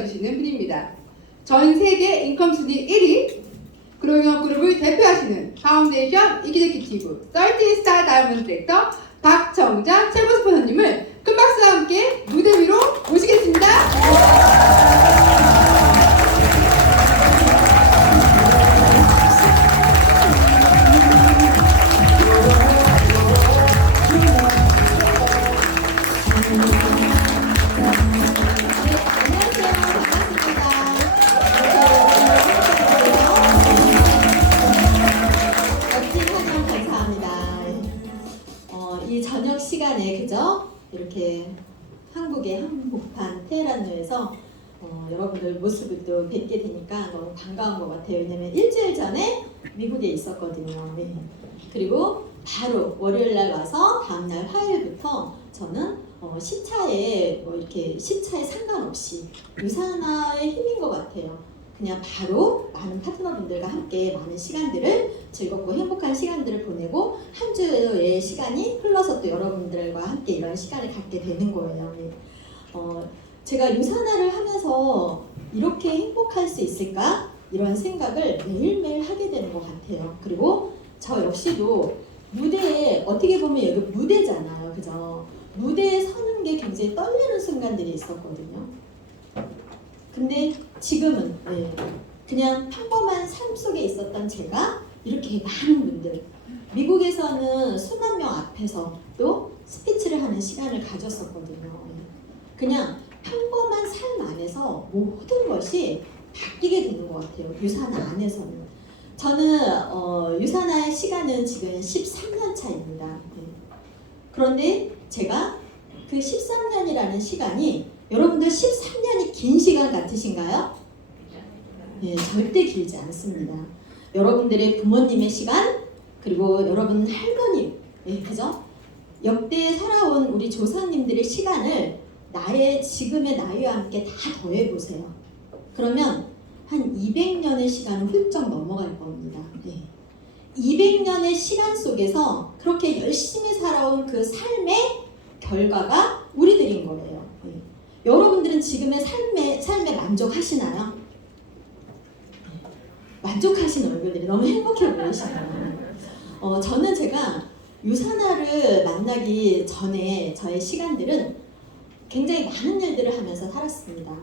이어주시는 분입니다. 전 세계 인컴 순위 1위, 그룹을 대표하시는 파운데이션 이기제키티브 30스타 다이아몬드 디렉터 박정자 최고 스포너님을 큰 박수와 함께 무대 위로 모시겠습니다. 이 저녁 시간에 그죠? 이렇게 한국의 한복판 테헤란로에서 여러분들 모습을 또 뵙게 되니까 너무 반가운 것 같아요. 왜냐면 일주일 전에 미국에 있었거든요. 네. 그리고 바로 월요일 날 와서 다음날 화요일부터 저는 시차에 이렇게 시차에 상관없이 유산화의 힘인 것 같아요. 그냥 바로 많은 파트너분들과 함께 많은 시간들을 즐겁고 행복한 시간들을 보내고 한 주의 시간이 흘러서 또 여러분들과 함께 이런 시간을 갖게 되는 거예요. 제가 유산화를 하면서 이렇게 행복할 수 있을까? 이런 생각을 매일매일 하게 되는 것 같아요. 그리고 저 역시도 무대에 어떻게 보면 여기 무대잖아요. 그죠? 무대에 서는 게 굉장히 떨리는 순간들이 있었거든요. 근데 지금은 그냥 평범한 삶 속에 있었던 제가 이렇게 많은 분들, 미국에서는 수만 명 앞에서 또 스피치를 하는 시간을 가졌었거든요. 그냥 평범한 삶 안에서 모든 것이 바뀌게 되는 것 같아요. 유산화 안에서는. 저는 유산화의 시간은 지금 13년 차입니다. 그런데 제가 그 13년이라는 시간이 여러분들 13년이 긴 시간 같으신가요? 네, 절대 길지 않습니다. 여러분들의 부모님의 시간, 그리고 여러분 할머님, 그죠? 역대 살아온 우리 조상님들의 시간을 지금의 나이와 함께 다 더해보세요. 그러면 한 200년의 시간은 훌쩍 넘어갈 겁니다. 200년의 시간 속에서 그렇게 열심히 살아온 그 삶의 결과가 우리들인 거예요. 여러분들은 지금의 삶에 만족하시나요? 만족하시는 얼굴들이 너무 행복해 보이시잖아요. 저는 제가 유산화를 만나기 전에 저의 시간들은 굉장히 많은 일들을 하면서 살았습니다.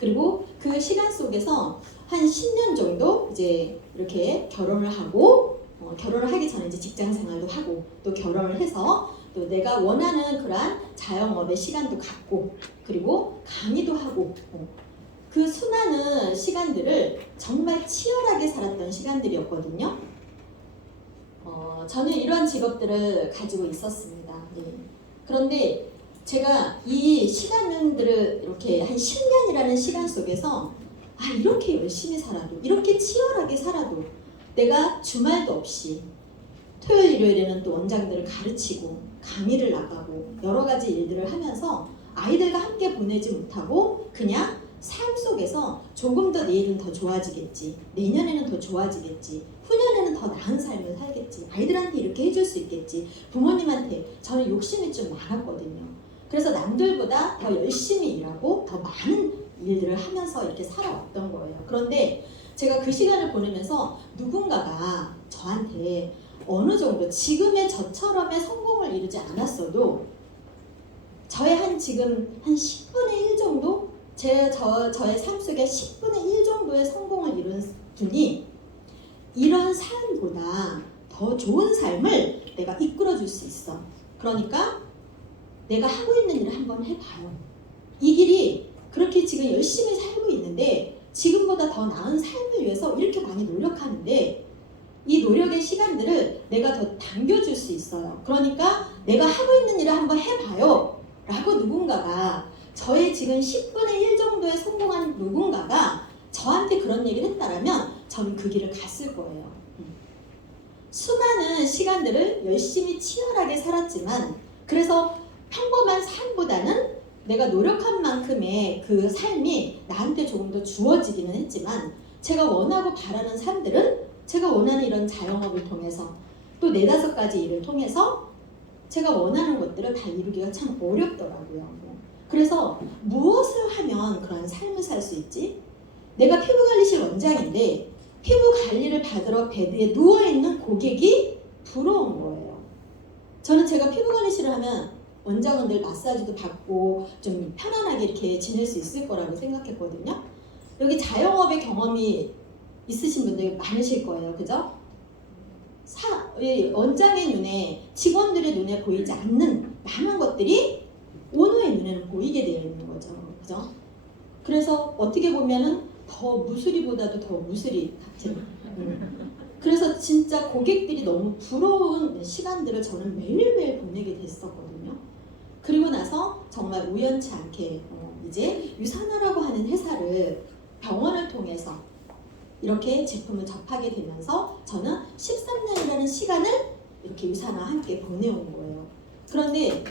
그리고 그 시간 속에서 한 10년 정도 이제 이렇게 결혼을 하고 결혼을 하기 전에 이제 직장 생활도 하고 또 결혼을 해서 또 내가 원하는 그러한 자영업의 시간도 갖고 그리고 강의도 하고 그 수많은 시간들을 정말 치열하게 살았던 시간들이었거든요. 저는 이런 직업들을 가지고 있었습니다. 그런데 제가 이 시간들을 이렇게 한 10년이라는 시간 속에서 이렇게 열심히 살아도 이렇게 치열하게 살아도 내가 주말도 없이 토요일 일요일에는 또 원장들을 가르치고 강의를 나가고 여러 가지 일들을 하면서 아이들과 함께 보내지 못하고 그냥 삶 속에서 조금 더 내일은 더 좋아지겠지, 내년에는 더 좋아지겠지, 후년에는 더 나은 삶을 살겠지, 아이들한테 이렇게 해줄 수 있겠지, 부모님한테 저는 욕심이 좀 많았거든요. 그래서 남들보다 더 열심히 일하고 더 많은 일들을 하면서 이렇게 살아왔던 거예요. 그런데 제가 그 시간을 보내면서 누군가가 저한테 어느 정도 지금의 저처럼의 성공을 이루지 않았어도 저의 지금 한 10분의 1 정도? 저의 삶 속에 10분의 1 정도의 성공을 이룬 분이 이런 삶보다 더 좋은 삶을 내가 이끌어줄 수 있어. 그러니까 내가 하고 있는 일을 한번 해봐요. 이 길이 그렇게 지금 열심히 살고 있는데 지금보다 더 나은 삶을 위해서 이렇게 많이 노력하는데 이 노력의 시간들을 내가 더 당겨줄 수 있어요. 그러니까 내가 하고 있는 일을 한번 해봐요 라고 누군가가 저의 지금 10분의 1 정도의 성공한 누군가가 저한테 그런 얘기를 했다라면 저는 그 길을 갔을 거예요. 수많은 시간들을 열심히 치열하게 살았지만 그래서 평범한 삶보다는 내가 노력한 만큼의 그 삶이 나한테 조금 더 주어지기는 했지만 제가 원하고 바라는 삶들은 제가 원하는 이런 자영업을 통해서 또 4-5가지 일을 통해서 제가 원하는 것들을 다 이루기가 참 어렵더라고요. 그래서 무엇을 하면 그런 삶을 살 수 있지? 내가 피부관리실 원장인데 피부 관리를 받으러 베드에 누워있는 고객이 부러운 거예요. 저는 제가 피부관리실을 하면 원장은 늘 마사지도 받고 좀 편안하게 이렇게 지낼 수 있을 거라고 생각했거든요. 여기 자영업의 경험이 있으신 분들 많으실 거예요. 그죠? 원장의 눈에, 직원들의 눈에 보이지 않는 많은 것들이 오너의 눈에는 보이게 되어 있는 거죠. 그죠? 그래서 어떻게 보면은 더 무수리보다도 더 무수리 같은. 그래서 진짜 고객들이 너무 부러운 시간들을 저는 매일매일 보내게 됐었거든요. 그리고 나서 정말 우연치 않게 이제 유산화라고 하는 회사를 병원을 통해서 이렇게 제품을 접하게 되면서 저는 13년이라는 시간을 이렇게 유산화와 함께 보내온 거예요. 그런데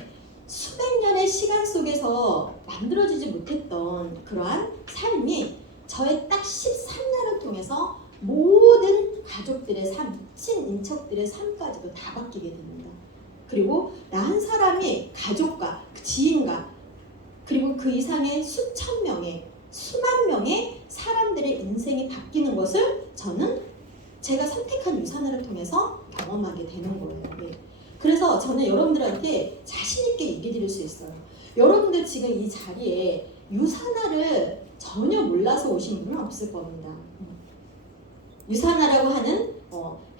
수백 년의 시간 속에서 만들어지지 못했던 그러한 삶이 저의 딱 13년을 통해서 모든 가족들의 삶, 친인척들의 삶까지도 다 바뀌게 됩니다. 그리고 나 한 사람이 가족과 지인과 그리고 그 이상의 수천 명의 수만 명의 사람들의 인생이 바뀌는 것을 저는 제가 선택한 유산화를 통해서 경험하게 되는 거예요. 네. 그래서 저는 여러분들한테 자신 있게 얘기 드릴 수 있어요. 여러분들 지금 이 자리에 유산화를 전혀 몰라서 오신 분은 없을 겁니다. 유산화라고 하는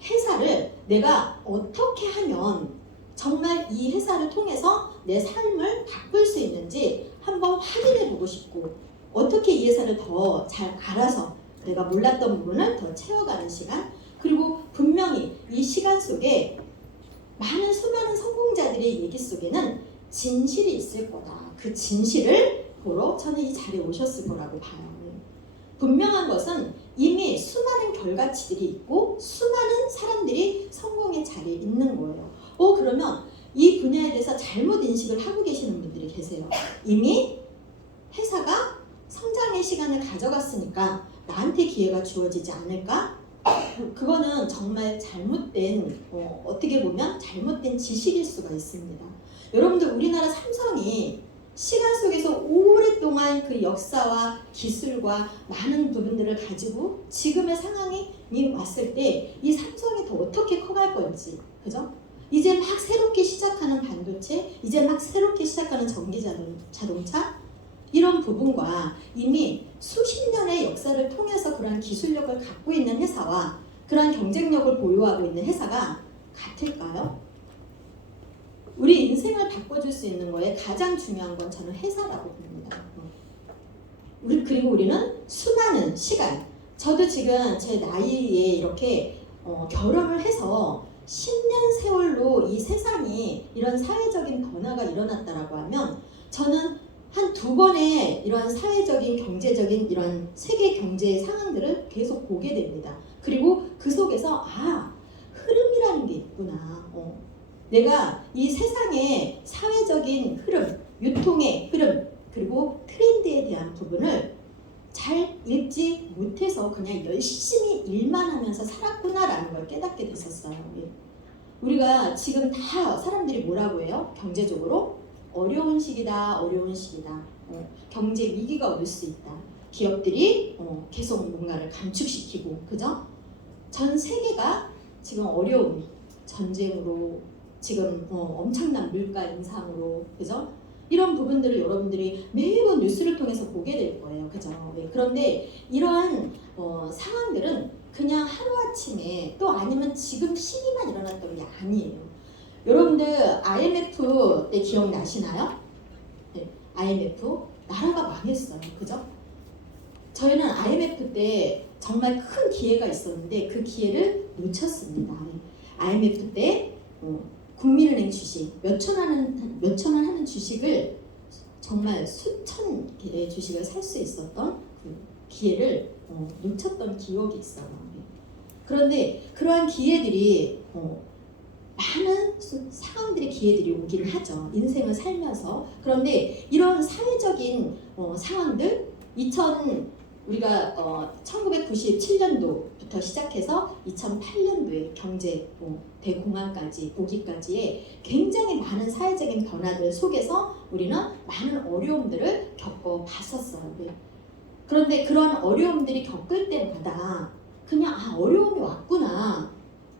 회사를 내가 어떻게 하면 정말 이 회사를 통해서 내 삶을 바꿀 수 있는지 한번 확인해 보고 싶고 어떻게 이 회사를 더 잘 알아서 내가 몰랐던 부분을 더 채워가는 시간 그리고 분명히 이 시간 속에 많은 수많은 성공자들의 얘기 속에는 진실이 있을 거다. 그 진실을 보러 저는 이 자리에 오셨을 거라고 봐요. 분명한 것은 이미 수많은 결과치들이 있고 수많은 사람들이 성공의 자리에 있는 거예요. 그러면 이 분야에 대해서 잘못 인식을 하고 계시는 분들이 계세요. 이미 회사가 성장의 시간을 가져갔으니까 나한테 기회가 주어지지 않을까? 그거는 정말 잘못된 어떻게 보면 잘못된 지식일 수가 있습니다. 여러분들 우리나라 삼성이 시간 속에서 오랫동안 그 역사와 기술과 많은 부분들을 가지고 지금의 상황이 왔을 때 이 삼성이 더 어떻게 커갈 건지 그죠? 이제 막 새롭게 시작하는 반도체 이제 막 새롭게 시작하는 전기 자동차 이런 부분과 이미 수십 년의 역사를 통해서 그러한 기술력을 갖고 있는 회사와 그러한 경쟁력을 보유하고 있는 회사가 같을까요? 우리 인생을 바꿔줄 수 있는 거에 가장 중요한 건 저는 회사라고 봅니다. 그리고 우리는 수많은 시간 저도 지금 제 나이에 이렇게 결혼을 해서 10년 세월로 이 세상이 이런 사회적인 변화가 일어났다라고 하면 저는 한 두 번의 이러한 사회적인 경제적인 이런 세계 경제의 상황들을 계속 보게 됩니다. 그리고 그 속에서 흐름이라는 게 있구나. 내가 이 세상의 사회적인 흐름, 유통의 흐름, 그리고 트렌드에 대한 부분을 잘 읽지 못해서 그냥 열심히 일만 하면서 살았구나라는 걸 깨닫게 됐었어요. 우리가 지금 다 사람들이 뭐라고 해요? 경제적으로 어려운 시기다, 어려운 시기다. 경제 위기가 올 수 있다. 기업들이 계속 뭔가를 감축시키고, 그죠? 전 세계가 지금 어려운 전쟁으로 지금 엄청난 물가 인상으로, 그죠? 이런 부분들을 여러분들이 매번 뉴스를 통해서 보게 될 거예요, 그죠? 네. 그런데 이러한 상황들은 그냥 하루아침에 또 아니면 지금 시기만 일어났던 게 아니에요. 여러분들 IMF 때 기억나시나요? 네, IMF 나라가 망했어요. 그죠? 저희는 IMF 때 정말 큰 기회가 있었는데 그 기회를 놓쳤습니다. IMF 때 국민은행 주식 몇천 원 하는 주식을 정말 수천 개의 주식을 살 수 있었던 그 기회를 놓쳤던 기억이 있어요. 그런데 그러한 기회들이 많은 상황들의 기회들이 오기를 하죠. 인생을 살면서. 그런데 이런 사회적인 상황들 2008 우리가 1997년도부터 시작해서 2008년도에 경제, 대공황까지 보기까지의 굉장히 많은 사회적인 변화들 속에서 우리는 많은 어려움들을 겪어봤었어요. 네. 그런데 그런 어려움들이 겪을 때마다 그냥 어려움이 왔구나.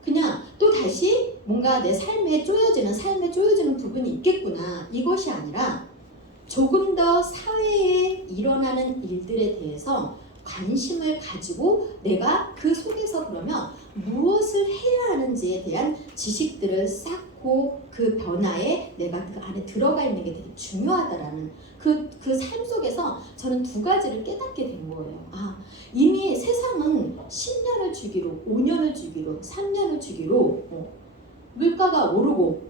그냥 또 다시 뭔가 내 삶에 쪼여지는 부분이 있겠구나. 이것이 아니라 조금 더 사회에 일어나는 일들에 대해서 관심을 가지고 내가 그 속에서 그러면 무엇을 해야 하는지에 대한 지식들을 쌓고 그 변화에 내가 그 안에 들어가 있는 게 되게 중요하다라는 그 삶 속에서 저는 두 가지를 깨닫게 된 거예요. 이미 세상은 10년을 주기로, 5년을 주기로, 3년을 주기로 물가가 오르고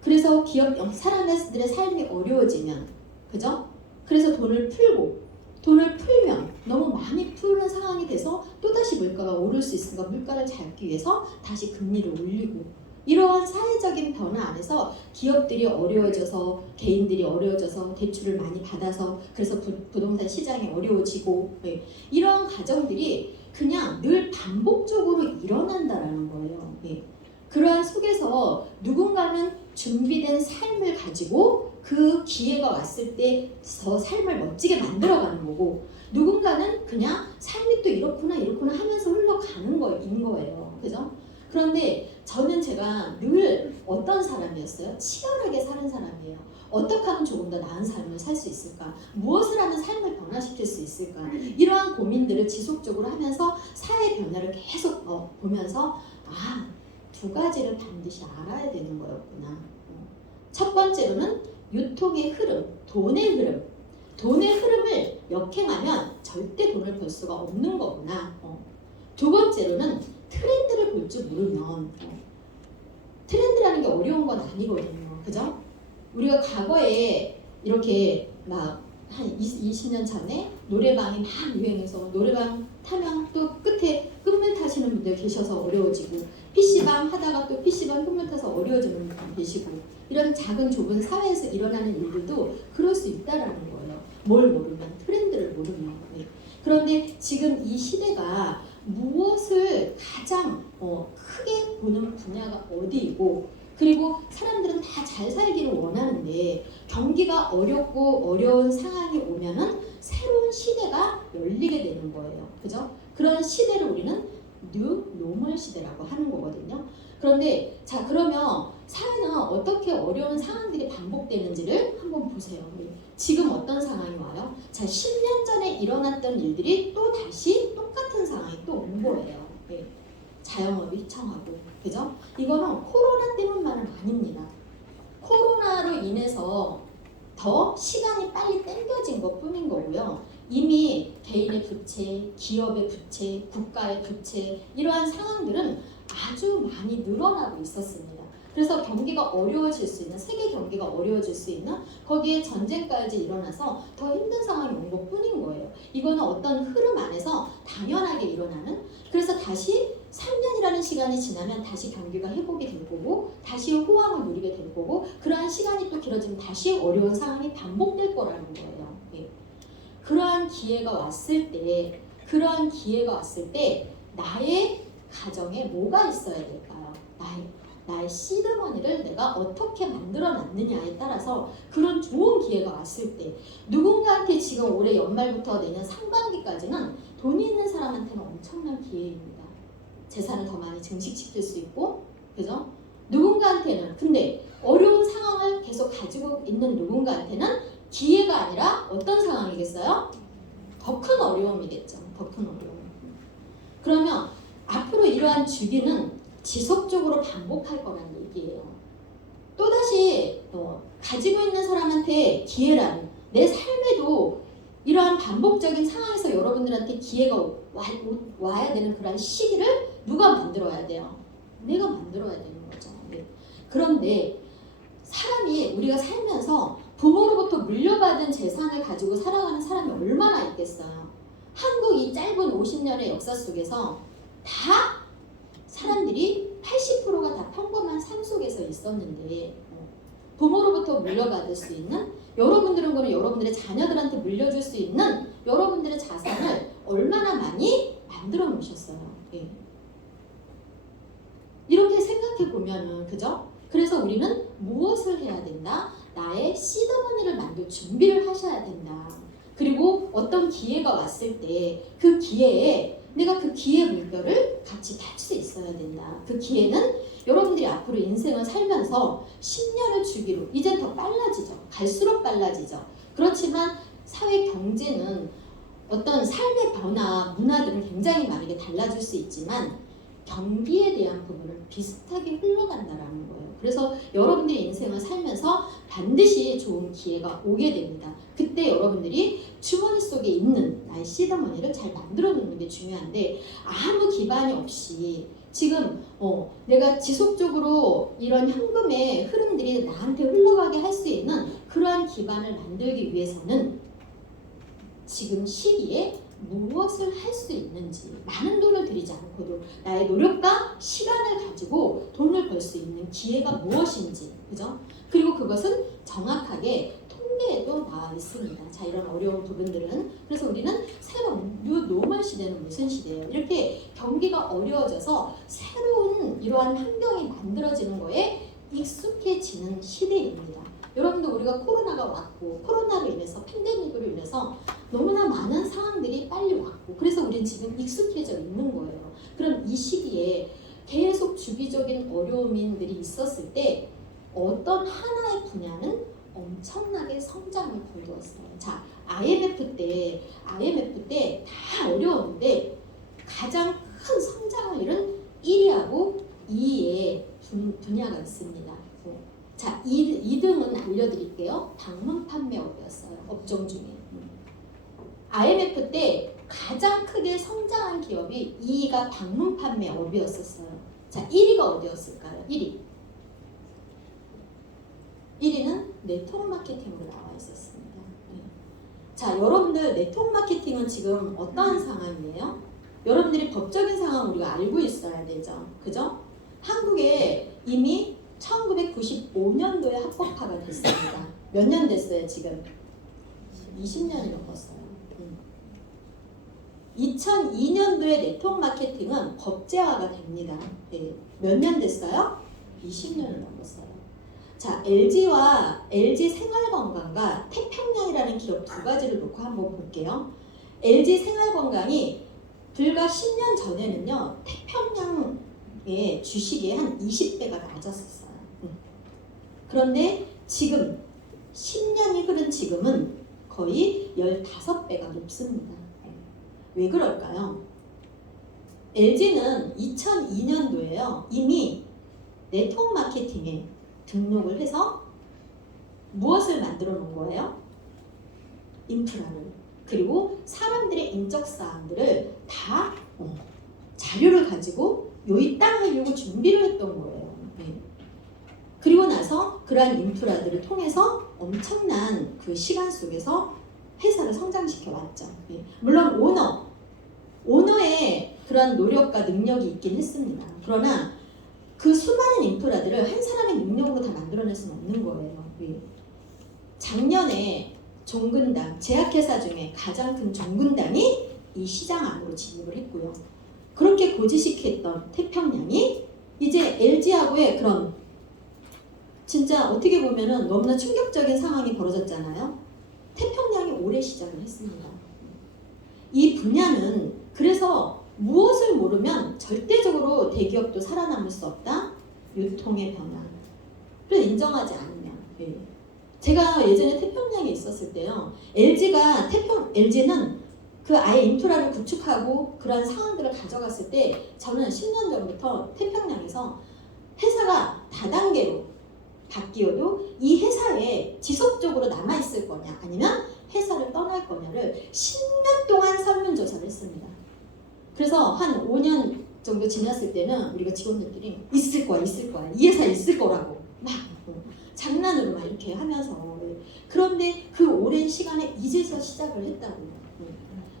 그래서 사람들의 삶이 어려워지면 그죠? 그래서 돈을 풀면 너무 많이 푸는 상황이 돼서 또다시 물가가 오를 수 있으니까 물가를 잡기 위해서 다시 금리를 올리고 이러한 사회적인 변화 안에서 기업들이 어려워져서 개인들이 어려워져서 대출을 많이 받아서 그래서 부동산 시장이 어려워지고 이러한 과정들이 그냥 늘 반복적으로 일어난다라는 거예요. 그러한 속에서 누군가는 준비된 삶을 가지고 그 기회가 왔을 때 더 삶을 멋지게 만들어가는 거고 누군가는 그냥 삶이 또 이렇구나 하면서 흘러가는 거예요. 그죠? 그런데 제가 늘 어떤 사람이었어요? 치열하게 사는 사람이에요. 어떻게 하면 조금 더 나은 삶을 살 수 있을까? 무엇을 하면 삶을 변화시킬 수 있을까? 이러한 고민들을 지속적으로 하면서 사회 변화를 계속 보면서 두 가지를 반드시 알아야 되는 거였구나. 첫 번째로는 유통의 흐름, 돈의 흐름을 역행하면 절대 돈을 벌 수가 없는 거구나. 두 번째로는 트렌드를 볼 줄 모르면 트렌드라는 게 어려운 건 아니거든요. 그죠? 우리가 과거에 이렇게 막 한 20년 전에 노래방이 막 유행해서 노래방 타면 또 끝에 끈물 타시는 분들 계셔서 어려워지고 PC방 하다가 또 PC방 끈물 타서 어려워지는 분들 계시고 이런 작은 좁은 사회에서 일어나는 일들도 그럴 수 있다라는 거예요. 뭘 모르면, 트렌드를 모르면. 그런데 지금 이 시대가 무엇을 가장 크게 보는 분야가 어디이고 그리고 사람들은 다 잘 살기를 원하는데 경기가 어렵고 어려운 상황이 오면은 새로운 시대가 열리게 되는 거예요. 그죠? 그런 시대를 우리는 뉴 노멀 시대라고 하는 거거든요. 그런데 그러면 사회는 어떻게 어려운 상황들이 반복되는지를 한번 보세요. 지금 어떤 상황이 와요? 10년 전에 일어났던 일들이 또 다시 똑같은 상황이 또 온 거예요. 자영업이 휘청하고, 그죠? 이거는 코로나 때문만은 아닙니다. 코로나로 인해서 더 시간이 빨리 당겨진 것 뿐인 거고요. 이미 개인의 부채, 기업의 부채, 국가의 부채 이러한 상황들은 아주 많이 늘어나고 있었습니다. 그래서 경기가 어려워질 수 있는, 세계 경기가 어려워질 수 있는 거기에 전쟁까지 일어나서 더 힘든 상황이 온 것 뿐인 거예요. 이거는 어떤 흐름 안에서 당연하게 일어나는, 그래서 다시 3년이라는 시간이 지나면 다시 경기가 회복이 될 거고 다시 호황을 누리게 될 거고 그러한 시간이 또 길어지면 다시 어려운 상황이 반복될 거라는 거예요. 그러한 기회가 왔을 때 나의 가정에 뭐가 있어야 될까요? 나의 시드머니를 내가 어떻게 만들어 놨느냐에 따라서 그런 좋은 기회가 왔을 때 누군가한테 지금 올해 연말부터 내년 상반기까지는 돈이 있는 사람한테는 엄청난 기회입니다. 재산을 더 많이 증식시킬 수 있고, 그죠? 누군가한테는, 근데 어려운 상황을 계속 가지고 있는 누군가한테는 기회가 아니라 어떤 상황이겠어요? 더 큰 어려움이겠죠. 더 큰 어려움. 그러면 앞으로 이러한 주기는 지속적으로 반복할 거라는 얘기예요. 또다시 가지고 있는 사람한테 기회란, 내 삶에도 이러한 반복적인 상황에서 여러분들한테 기회가 와야 되는 그런 시기를 누가 만들어야 돼요? 내가 만들어야 되는 거죠. 그런데 우리가 살면서 부모로부터 물려받은 재산을 가지고 살아가는 사람이 얼마나 있겠어요? 한국 이 짧은 50년의 역사 속에서 다 사람들이 80%가 다 평범한 삶 속에서 있었는데 부모로부터 물려받을 수 있는, 여러분들은 그럼 여러분들의 자녀들한테 물려줄 수 있는 여러분들의 자산을 얼마 놓으셨어요. 예. 이렇게 생각해 보면은 그죠? 그래서 우리는 무엇을 해야 된다? 나의 시드머니를 만들 준비를 하셔야 된다. 그리고 어떤 기회가 왔을 때 그 기회에 내가 그 기회 물결을 같이 탈 수 있어야 된다. 그 기회는 여러분들이 앞으로 인생을 살면서 10년을 주기로 이젠 더 빨라지죠. 갈수록 빨라지죠. 그렇지만 사회 경제는 어떤 삶의 변화, 문화들은 굉장히 많이 달라질 수 있지만 경기에 대한 부분은 비슷하게 흘러간다라는 거예요. 그래서 여러분들이 인생을 살면서 반드시 좋은 기회가 오게 됩니다. 그때 여러분들이 주머니 속에 있는 나의 시드머니를 잘 만들어 놓는 게 중요한데 아무 기반이 없이 지금 내가 지속적으로 이런 현금의 흐름들이 나한테 흘러가게 할 수 있는 그러한 기반을 만들기 위해서는 지금 시기에 무엇을 할 수 있는지 많은 돈을 들이지 않고도 나의 노력과 시간을 가지고 돈을 벌 수 있는 기회가 무엇인지 그죠? 그리고 그것은 정확하게 통계에도 나와 있습니다. 자 이런 어려운 부분들은 그래서 우리는 새로운 뉴 노멀 시대는 무슨 시대예요? 이렇게 경기가 어려워져서 새로운 이러한 환경이 만들어지는 거에 익숙해지는 시대입니다. 여러분도 우리가 코로나가 왔고 코로나로 인해서 팬데믹으로 인해서 너무나 많은 상황들이 빨리 왔고 그래서 우리는 지금 익숙해져 있는 거예요. 그럼 이 시기에 계속 주기적인 어려움들이 있었을 때 어떤 하나의 분야는 엄청나게 성장을 거두었어요. 자, IMF 때 다 어려웠는데 가장 큰 성장을 이룬 1위하고 2위의 분야가 있습니다. 자, 2등은 알려드릴게요. 방문 판매업이었어요. 업종 중에. IMF 때 가장 크게 성장한 기업이 2위가 방문 판매업이었었어요. 자, 1위가 어디였을까요? 1위는 네트워크 마케팅으로 나와 있었습니다. 자, 여러분들 네트워크 마케팅은 지금 어떠한 상황이에요? 여러분들이 법적인 상황 우리가 알고 있어야 되죠. 그죠? 한국에 이미 1995년도에 합법화가 됐습니다. 몇 년 됐어요, 지금? 20년이 넘었어요. 2002년도에 네트워크 마케팅은 법제화가 됩니다. 네. 몇 년 됐어요? 20년을 넘었어요. 자, LG와 LG 생활건강과 태평양이라는 기업 두 가지를 놓고 한번 볼게요. LG 생활건강이 불과 10년 전에는요, 태평양의 주식이 한 20배가 낮았었어요. 그런데 지금 10년이 흐른 지금은 거의 15배가 높습니다. 왜 그럴까요? LG는 2002년도에요. 이미 네트워크 마케팅에 등록을 해서 무엇을 만들어 놓은 거예요? 인프라를. 그리고 사람들의 인적 사항들을 다 자료를 가지고 이 땅을 주고 준비를 했던 거예요. 그리고 나서 그러한 인프라들을 통해서 엄청난 그 시간 속에서 회사를 성장시켜 왔죠. 물론 오너의 그런 노력과 능력이 있긴 했습니다. 그러나 그 수많은 인프라들을 한 사람의 능력으로 다 만들어낼 수는 없는 거예요. 작년에 종근당, 제약회사 중에 가장 큰 종근당이 이 시장 안으로 진입을 했고요. 그렇게 고지식했던 태평양이 이제 LG하고의 그런 진짜 어떻게 보면은 너무나 충격적인 상황이 벌어졌잖아요. 태평양이 올해 시작을 했습니다. 이 분야는 그래서 무엇을 모르면 절대적으로 대기업도 살아남을 수 없다. 유통의 변화를 인정하지 않으면. 제가 예전에 태평양에 있었을 때요. LG는 그 아예 인프라를 구축하고 그런 상황들을 가져갔을 때 저는 10년 전부터 태평양에서 회사가 다단계로 바뀌어도 이 회사에 지속적으로 남아있을 거냐 아니면 회사를 떠날 거냐를 10년 동안 설문조사를 했습니다. 그래서 한 5년 정도 지났을 때는 우리가 직원들끼리 있을 거야 이 회사 있을 거라고 막 장난으로 막 이렇게 하면서 그런데 그 오랜 시간에 이제서 시작을 했다고요.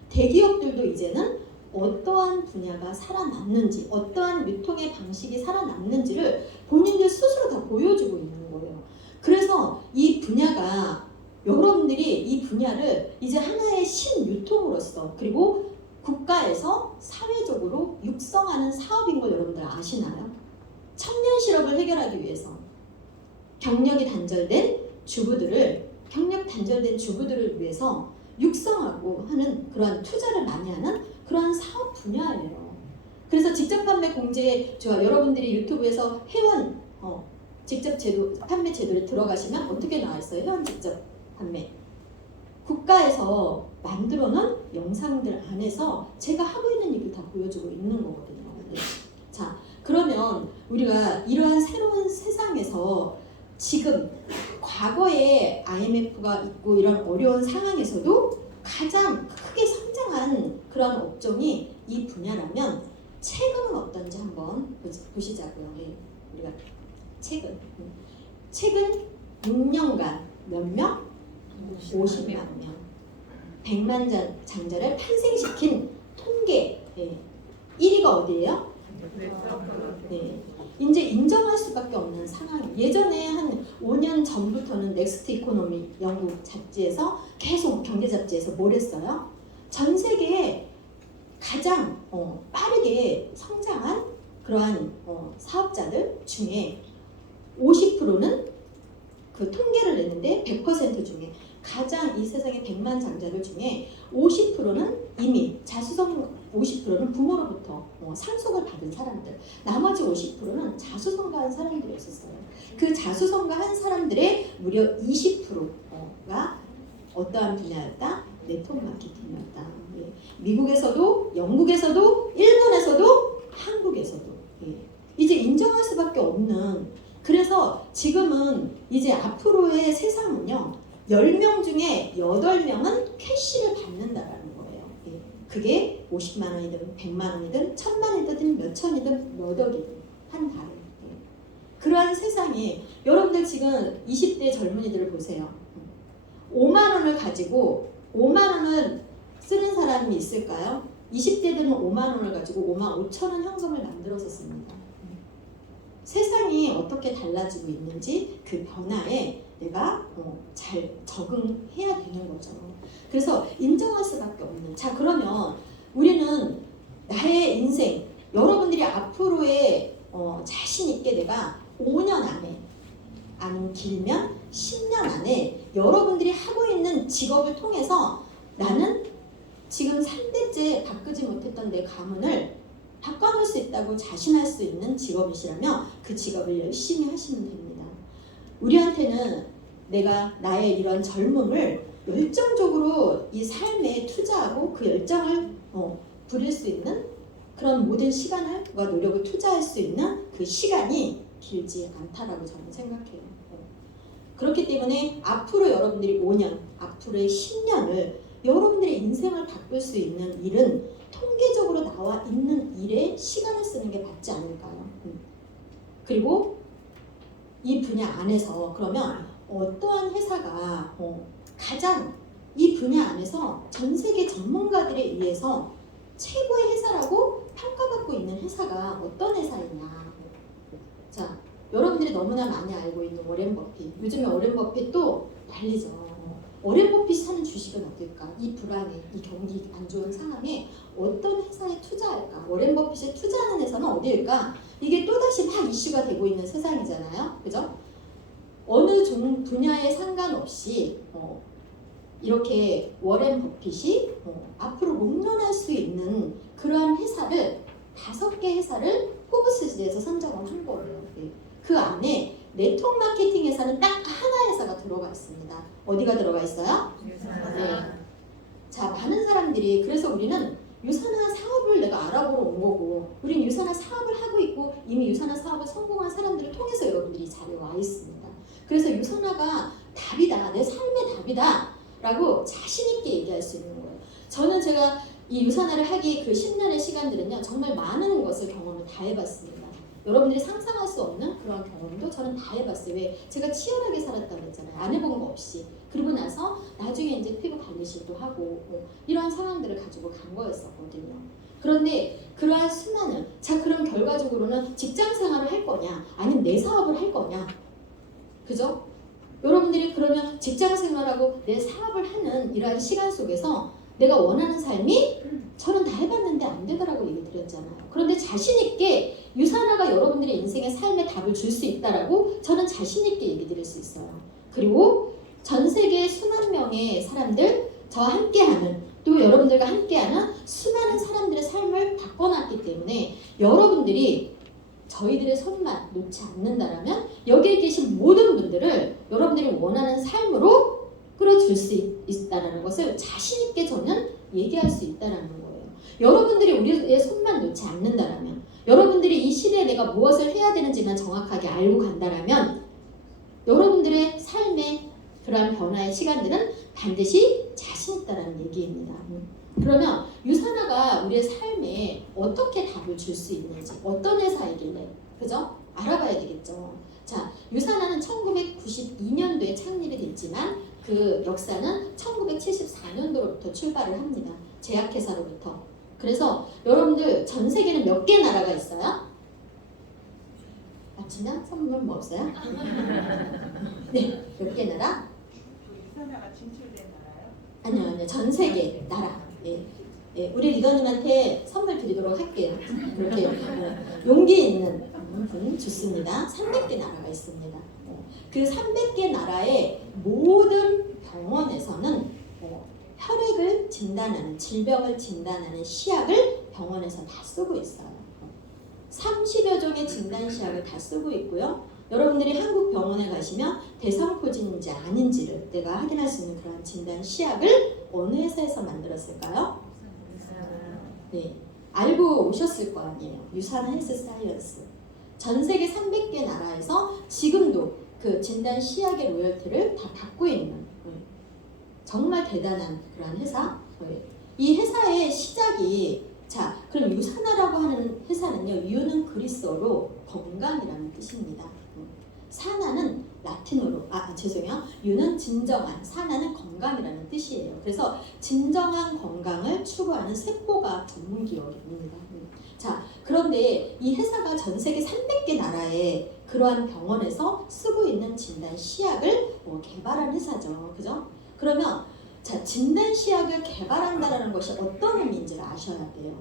대기업들도 이제는 어떠한 분야가 살아남는지 어떠한 유통의 방식이 살아남는지를 본인들 스스로 다 보여주고 있는 거예요. 그래서 이 분야가 여러분들이 이 분야를 이제 하나의 신유통으로서 그리고 국가에서 사회적으로 육성하는 사업인 걸 여러분들 아시나요? 청년 실업을 해결하기 위해서 경력 단절된 주부들을 위해서 육성하고 하는 그러한 투자를 많이 하는 그러한 사업 분야예요. 그래서 직접 판매 공제 여러분들이 유튜브에서 회원 직접 판매 제도를 들어가시면 어떻게 나와 있어요? 회원 직접 판매. 국가에서 만들어 놓은 영상들 안에서 제가 하고 있는 일을 다 보여주고 있는 거거든요. 네. 자, 그러면 우리가 이러한 새로운 세상에서 지금 과거에 IMF가 있고 이런 어려운 상황에서도 가장 크게 성장한 그런 업종이 이 분야라면 최근은 어떤지 한번 보시자고요. 네. 우리가 최근 6년간 몇 명? 50만 명, 100만 장자를 탄생시킨 통계 1위가 어디예요? 네, 이제 인정할 수밖에 없는 상황. 예전에 한 5년 전부터는 넥스트 이코노미 영국 잡지에서 계속 경제 잡지에서 뭘 했어요? 전 세계에 가장 빠르게 성장한 그러한 사업자들 중에 50%는 그 통계를 냈는데 100% 중에 가장 이 세상의 100만 장자들 중에 50%는 이미 50%는 부모로부터 상속을 받은 사람들, 나머지 50%는 자수성가한 사람들이었어요. 그 자수성가한 사람들의 무려 20%가 어떠한 분야였다? 네트워크 마케팅이었다. 예. 미국에서도, 영국에서도, 일본에서도, 한국에서도 이제 인정할 수밖에 없는. 그래서 지금은 이제 앞으로의 세상은요, 10명 중에 8명은 캐시를 받는다라는 거예요. 예. 그게 50만 원이든 100만 원이든 1000만 원이든 몇천이든 몇 억이든 한 달에. 예. 그러한 세상에 여러분들 지금 20대 젊은이들을 보세요. 5만 원을 가지고 5만 원을 쓰는 사람이 있을까요? 20대들은 5만 원을 가지고 5만 5천 원 현금을 만들어서 씁니다. 세상이 어떻게 달라지고 있는지 그 변화에 내가 잘 적응해야 되는 거죠. 그래서 인정할 수밖에 없는. 자, 그러면 우리는 나의 인생, 여러분들이 앞으로의 자신 있게 내가 5년 안에, 아니면 길면 10년 안에 여러분들이 하고 있는 직업을 통해서 나는 지금 3대째 바꾸지 못했던 내 가문을 바꿔놓을 수 있다고 자신할 수 있는 직업이시라면 그 직업을 열심히 하시면 됩니다. 우리한테는 내가 나의 이런 젊음을 열정적으로 이 삶에 투자하고 그 열정을 부릴 수 있는 그런 모든 시간과 노력을 투자할 수 있는 그 시간이 길지 않다라고 저는 생각해요. 그렇기 때문에 앞으로 여러분들이 5년, 앞으로의 10년을 여러분들의 인생을 바꿀 수 있는 일은 통계적으로 나와 있는 일에 시간을 쓰는 게 맞지 않을까요? 그리고 이 분야 안에서 그러면 어떠한 회사가 가장 이 분야 안에서 전 세계 전문가들에 의해서 최고의 회사라고 평가받고 있는 회사가 어떤 회사이냐. 자, 여러분들이 너무나 많이 알고 있는 워렌 버핏. 요즘에 워렌 버핏도 난리죠. 워렌 버핏이 사는 주식은 어떨까? 이 불안해, 이 경기 안 좋은 상황에 어떤 회사에 투자할까? 워렌 버핏이 투자하는 회사는 어디일까? 이게 또다시 막 이슈가 되고 있는 세상이잖아요. 그죠? 어느 분야에 상관없이 이렇게 워렌 버핏이 앞으로 롱런할 수 있는 그러한 회사를 5개 회사를 포브스지에서 선정을 한 거예요. 그 안에 네트워크 마케팅 회사는 딱 하나 회사가 들어가 있습니다. 어디가 들어가 있어요? 유산화. 네. 자, 많은 사람들이 그래서 우리는 유산화 사업을 내가 알아보러 온 거고 우린 유산화 사업을 하고 있고 이미 유산화 사업을 성공한 사람들을 통해서 여러분들이 이 자리에 와 있습니다. 그래서 유산화가 답이다. 내 삶의 답이다. 라고 자신 있게 얘기할 수 있는 거예요. 저는 제가 이 유산화를 하기 그 10년의 시간들은요. 정말 많은 것을 경험을 다 해봤습니다. 여러분들이 상상할 수 없는 그런 경험도 저는 다 해봤어요. 왜? 제가 치열하게 살았다고 했잖아요. 안 해본 거 없이. 그러고 나서 나중에 이제 피부 관리실도 하고 이런 상황들을 가지고 간 거였었거든요. 그런데 그러한 수많은 자 그럼 결과적으로는 직장 생활을 할 거냐 아니면 내 사업을 할 거냐 그죠? 여러분들이 그러면 직장 생활하고 내 사업을 하는 이러한 시간 속에서 내가 원하는 삶이 저는 다 그랬잖아요. 그런데 자신 있게 유산화가 여러분들의 인생의 삶에 답을 줄 수 있다라고 저는 자신 있게 얘기 드릴 수 있어요. 그리고 전 세계 수만 명의 사람들, 저와 함께하는, 또 여러분들과 함께하는 수많은 사람들의 삶을 바꿔놨기 때문에 여러분들이 저희들의 손만 놓지 않는다라면 여기에 계신 모든 분들을 여러분들이 원하는 삶으로 끌어줄 수 있다는 것을 자신 있게 저는 얘기할 수 있다는 거예요. 여러분들이 우리의 손만 놓지 않는다라면, 여러분들이 이 시대에 내가 무엇을 해야 되는지만 정확하게 알고 간다라면 여러분들의 삶의 그러한 변화의 시간들은 반드시 자신 있다라는 얘기입니다. 그러면 유산화가 우리의 삶에 어떻게 답을 줄 수 있는지, 어떤 회사이길래, 그죠? 알아봐야 되겠죠. 자, 유산화는 1992년도에 창립이 됐지만 그 역사는 1974년도로부터 출발을 합니다. 제약회사로부터. 그래서 여러분들 전 세계는 몇 개 나라가 있어요? 맞추냐? 선물 뭐 없어요? 네, 몇 개 나라? 유산화가 진출된 나라요? 아니요, 전 세계 나라. 예, 예, 우리 리더님한테 선물 드리도록 할게요. 그렇게 용기 있는 분 좋습니다. 300개 나라가 있습니다. 그 300개 나라의 모든 병원에서는 혈액을 진단하는, 질병을 진단하는 시약을 병원에서 다 쓰고 있어요. 30여 종의 진단 시약을 다 쓰고 있고요. 여러분들이 한국 병원에 가시면 대상포진인지 아닌지를 내가 확인할 수 있는 그런 진단 시약을 어느 회사에서 만들었을까요? 네, 알고 오셨을 거 아니에요. 유산화 헬스 사이언스. 전 세계 300개 나라에서 지금도 그 진단 시약의 로열티를 다 받고 있는 정말 대단한 그런 회사. 이 회사의 시작이, 자, 그럼 유산화라고 하는 회사는요, 유는 그리스어로 건강이라는 뜻입니다. 산화는 라틴어로, 죄송해요. 유는 진정한, 산화는 건강이라는 뜻이에요. 그래서 진정한 건강을 추구하는 세포과학 전문 기업입니다. 자, 그런데 이 회사가 전 세계 300개 나라의 그러한 병원에서 쓰고 있는 진단 시약을 개발한 회사죠. 그죠? 그러면 자, 진단 시약을 개발한다는 것이 어떤 의미인지를 아셔야 돼요.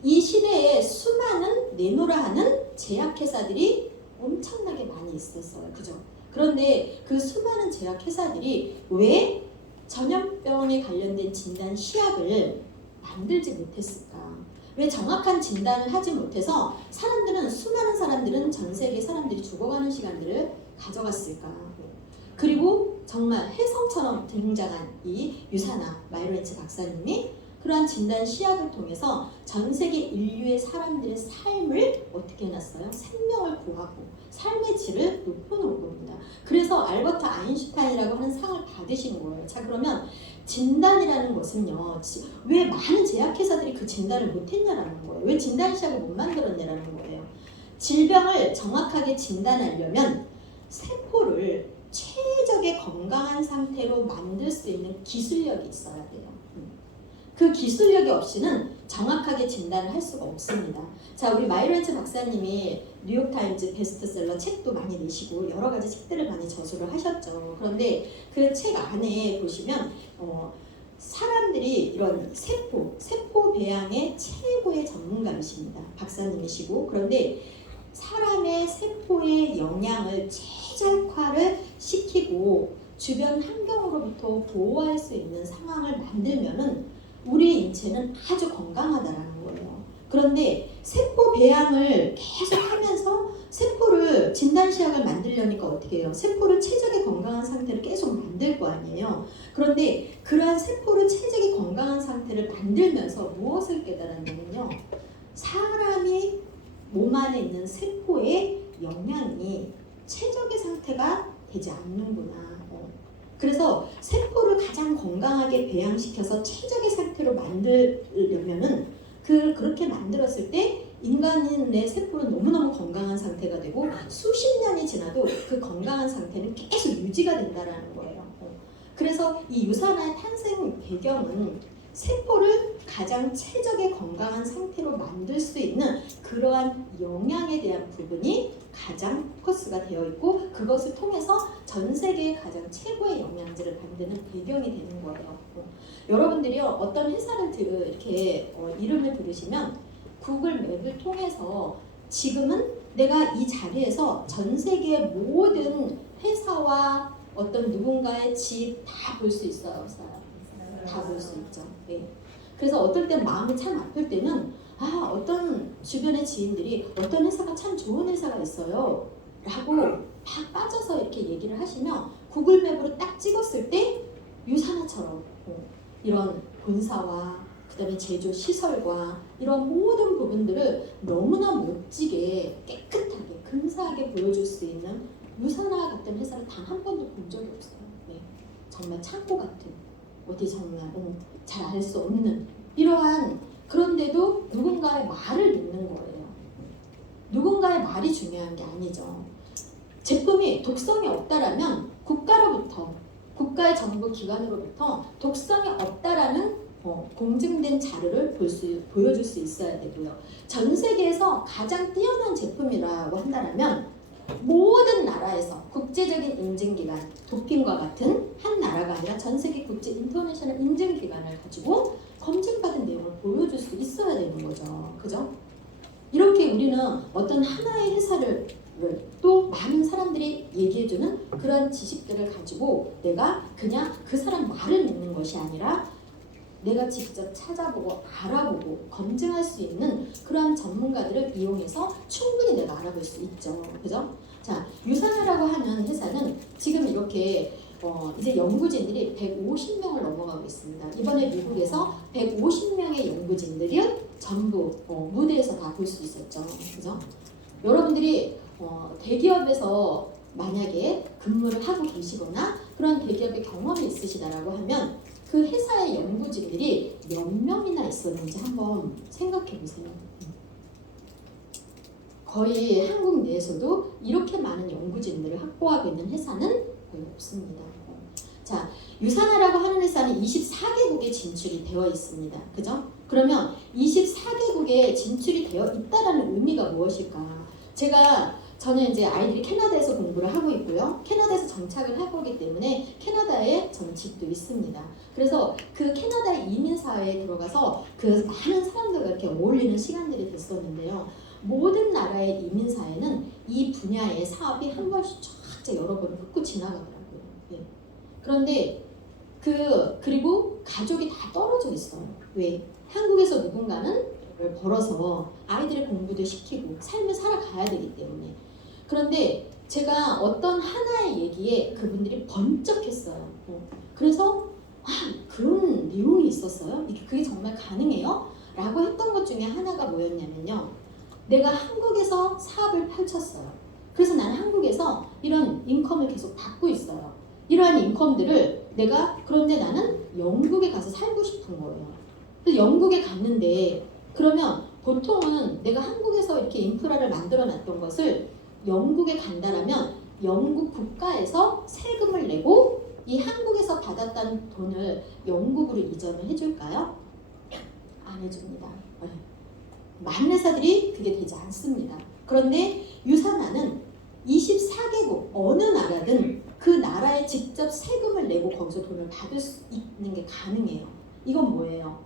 이 시대에 수많은 내노라 하는 제약회사들이 엄청나게 많이 있었어요. 그죠? 그런데 그 수많은 제약회사들이 왜 전염병에 관련된 진단 시약을 만들지 못했을까? 왜 정확한 진단을 하지 못해서 수많은 사람들은 전 세계 사람들이 죽어가는 시간들을 가져갔을까? 그리고 정말 혜성처럼 등장한 이 유산화 마이로렌츠 박사님이 그러한 진단 시약을 통해서 전 세계 인류의 사람들의 삶을 어떻게 해놨어요? 생명을 구하고 삶의 질을 높여놓은 겁니다. 그래서 알버트 아인슈타인이라고 하는 상을 받으신 거예요. 자, 그러면 진단이라는 것은요, 왜 많은 제약회사들이 그 진단을 못했냐라는 거예요. 왜 진단 시약을 못 만들었냐라는 거예요. 질병을 정확하게 진단하려면 세포를 최적의 건강한 상태로 만들 수 있는 기술력이 있어야 돼요. 그 기술력이 없이는 정확하게 진단을 할 수가 없습니다. 자, 우리 마이로렌츠 박사님이 뉴욕타임즈 베스트셀러 책도 많이 내시고 여러 가지 책들을 많이 저술을 하셨죠. 그런데 그 책 안에 보시면 사람들이 이런 세포 배양의 최고의 전문가이십니다. 박사님이시고, 그런데 사람의 세포의 영양을 최적화를 시키고 주변 환경으로부터 보호할 수 있는 상황을 만들면은 우리 인체는 아주 건강하다라는 거예요. 그런데 세포 배양을 계속 하면서 세포를 진단시약을 만들려니까 어떻게 해요? 세포를 최적의 건강한 상태를 계속 만들 거 아니에요. 그런데 그러한 세포를 최적의 건강한 상태를 만들면서 무엇을 깨달았냐면요, 사람이 몸 안에 있는 세포의 영양이 최적의 상태가 되지 않는구나. 그래서 세포를 가장 건강하게 배양시켜서 최적의 상태로 만들려면은 그렇게 만들었을 때 인간의 세포는 너무너무 건강한 상태가 되고 수십 년이 지나도 그 건강한 상태는 계속 유지가 된다라는 거예요. 그래서 이 유산화의 탄생 배경은 세포를 가장 최적의 건강한 상태로 만들 수 있는 그러한 영양에 대한 부분이 가장 포커스가 되어 있고, 그것을 통해서 전 세계의 가장 최고의 영양제를 만드는 배경이 되는 거예요. 여러분들이요, 어떤 회사를 이렇게 이름을 들으시면 구글 맵을 통해서 지금은 내가 이 자리에서 전 세계 모든 회사와 어떤 누군가의 집 다 볼 수 있어요, 없어요? 다 볼 수 있죠. 네. 그래서 어떨 땐 마음이 참 아플 때는 어떤 주변의 지인들이 어떤 회사가 참 좋은 회사가 있어요 라고 막 빠져서 이렇게 얘기를 하시면 구글 맵으로 딱 찍었을 때 유산화처럼 이런 본사와 그 다음에 제조 시설과 이런 모든 부분들을 너무나 멋지게 깨끗하게 근사하게 보여줄 수 있는 유산화 같은 회사를 단 한 번도 본 적이 없어요. 네. 정말 창고 같은 어디 정말 잘 알 수 없는 이러한 그런데도 누군가의 말을 듣는 거예요. 누군가의 말이 중요한 게 아니죠. 제품이 독성이 없다라면 국가로부터 국가의 정부 기관으로부터 독성이 없다라는 공증된 자료를 보여줄 수 있어야 되고요. 전 세계에서 가장 뛰어난 제품이라고 한다면 모든 나라에서 국제적인 인증기관, 도핑과 같은 한 나라가 아니라 전 세계 국제 인터내셔널 인증기관을 가지고 검증받은 내용을 보여줄 수 있어야 되는 거죠. 그죠? 이렇게 우리는 어떤 하나의 회사를 또 많은 사람들이 얘기해주는 그런 지식들을 가지고 내가 그냥 그 사람 말을 믿는 것이 아니라 내가 직접 찾아보고 알아보고 검증할 수 있는 그러한 전문가들을 이용해서 충분히 내가 알아볼 수 있죠. 그죠? 자, 유산화라고 하는 회사는 지금 이렇게 이제 연구진들이 150명을 넘어가고 있습니다. 이번에 미국에서 150명의 연구진들이 전부 무대에서 다 볼 수 있었죠. 그죠? 여러분들이 대기업에서 만약에 근무를 하고 계시거나 그런 대기업의 경험이 있으시다라고 하면 그 회사의 연구진들이 몇 명이나 있었는지 한번 생각해 보세요. 거의 한국 내에서도 이렇게 많은 연구진들을 확보하고 있는 회사는 거의 없습니다. 자, 유산화라고 하는 회사는 24개국에 진출이 되어 있습니다. 그죠? 그러면 24개국에 진출이 되어 있다라는 의미가 무엇일까? 저는 이제 아이들이 캐나다에서 공부를 하고 있고요. 캐나다에서 정착을 할 거기 때문에 캐나다에 저는 집도 있습니다. 그래서 그 캐나다의 이민사회에 들어가서 그 많은 사람들과 이렇게 어울리는 시간들이 됐었는데요. 모든 나라의 이민사회는 이 분야의 사업이 한 번씩 쫙 여러 번을 훑고 지나가더라고요. 예. 그런데 그리고 가족이 다 떨어져 있어요. 왜? 한국에서 누군가는 벌어서 아이들의 공부도 시키고 삶을 살아가야 되기 때문에. 그런데 제가 어떤 하나의 얘기에 그분들이 번쩍했어요. 그래서 그런 내용이 있었어요? 그게 정말 가능해요? 라고 했던 것 중에 하나가 뭐였냐면요. 내가 한국에서 사업을 펼쳤어요. 그래서 나는 한국에서 이런 인컴을 계속 받고 있어요. 이러한 인컴들을 그런데 나는 영국에 가서 살고 싶은 거예요. 그래서 영국에 갔는데 그러면 보통은 내가 한국에서 이렇게 인프라를 만들어 놨던 것을 영국에 간다라면 영국 국가에서 세금을 내고 이 한국에서 받았던 돈을 영국으로 이전을 해줄까요? 안 해줍니다. 많은 회사들이 그게 되지 않습니다. 그런데 유산화는 24개국 어느 나라든 그 나라에 직접 세금을 내고 거기서 돈을 받을 수 있는 게 가능해요. 이건 뭐예요?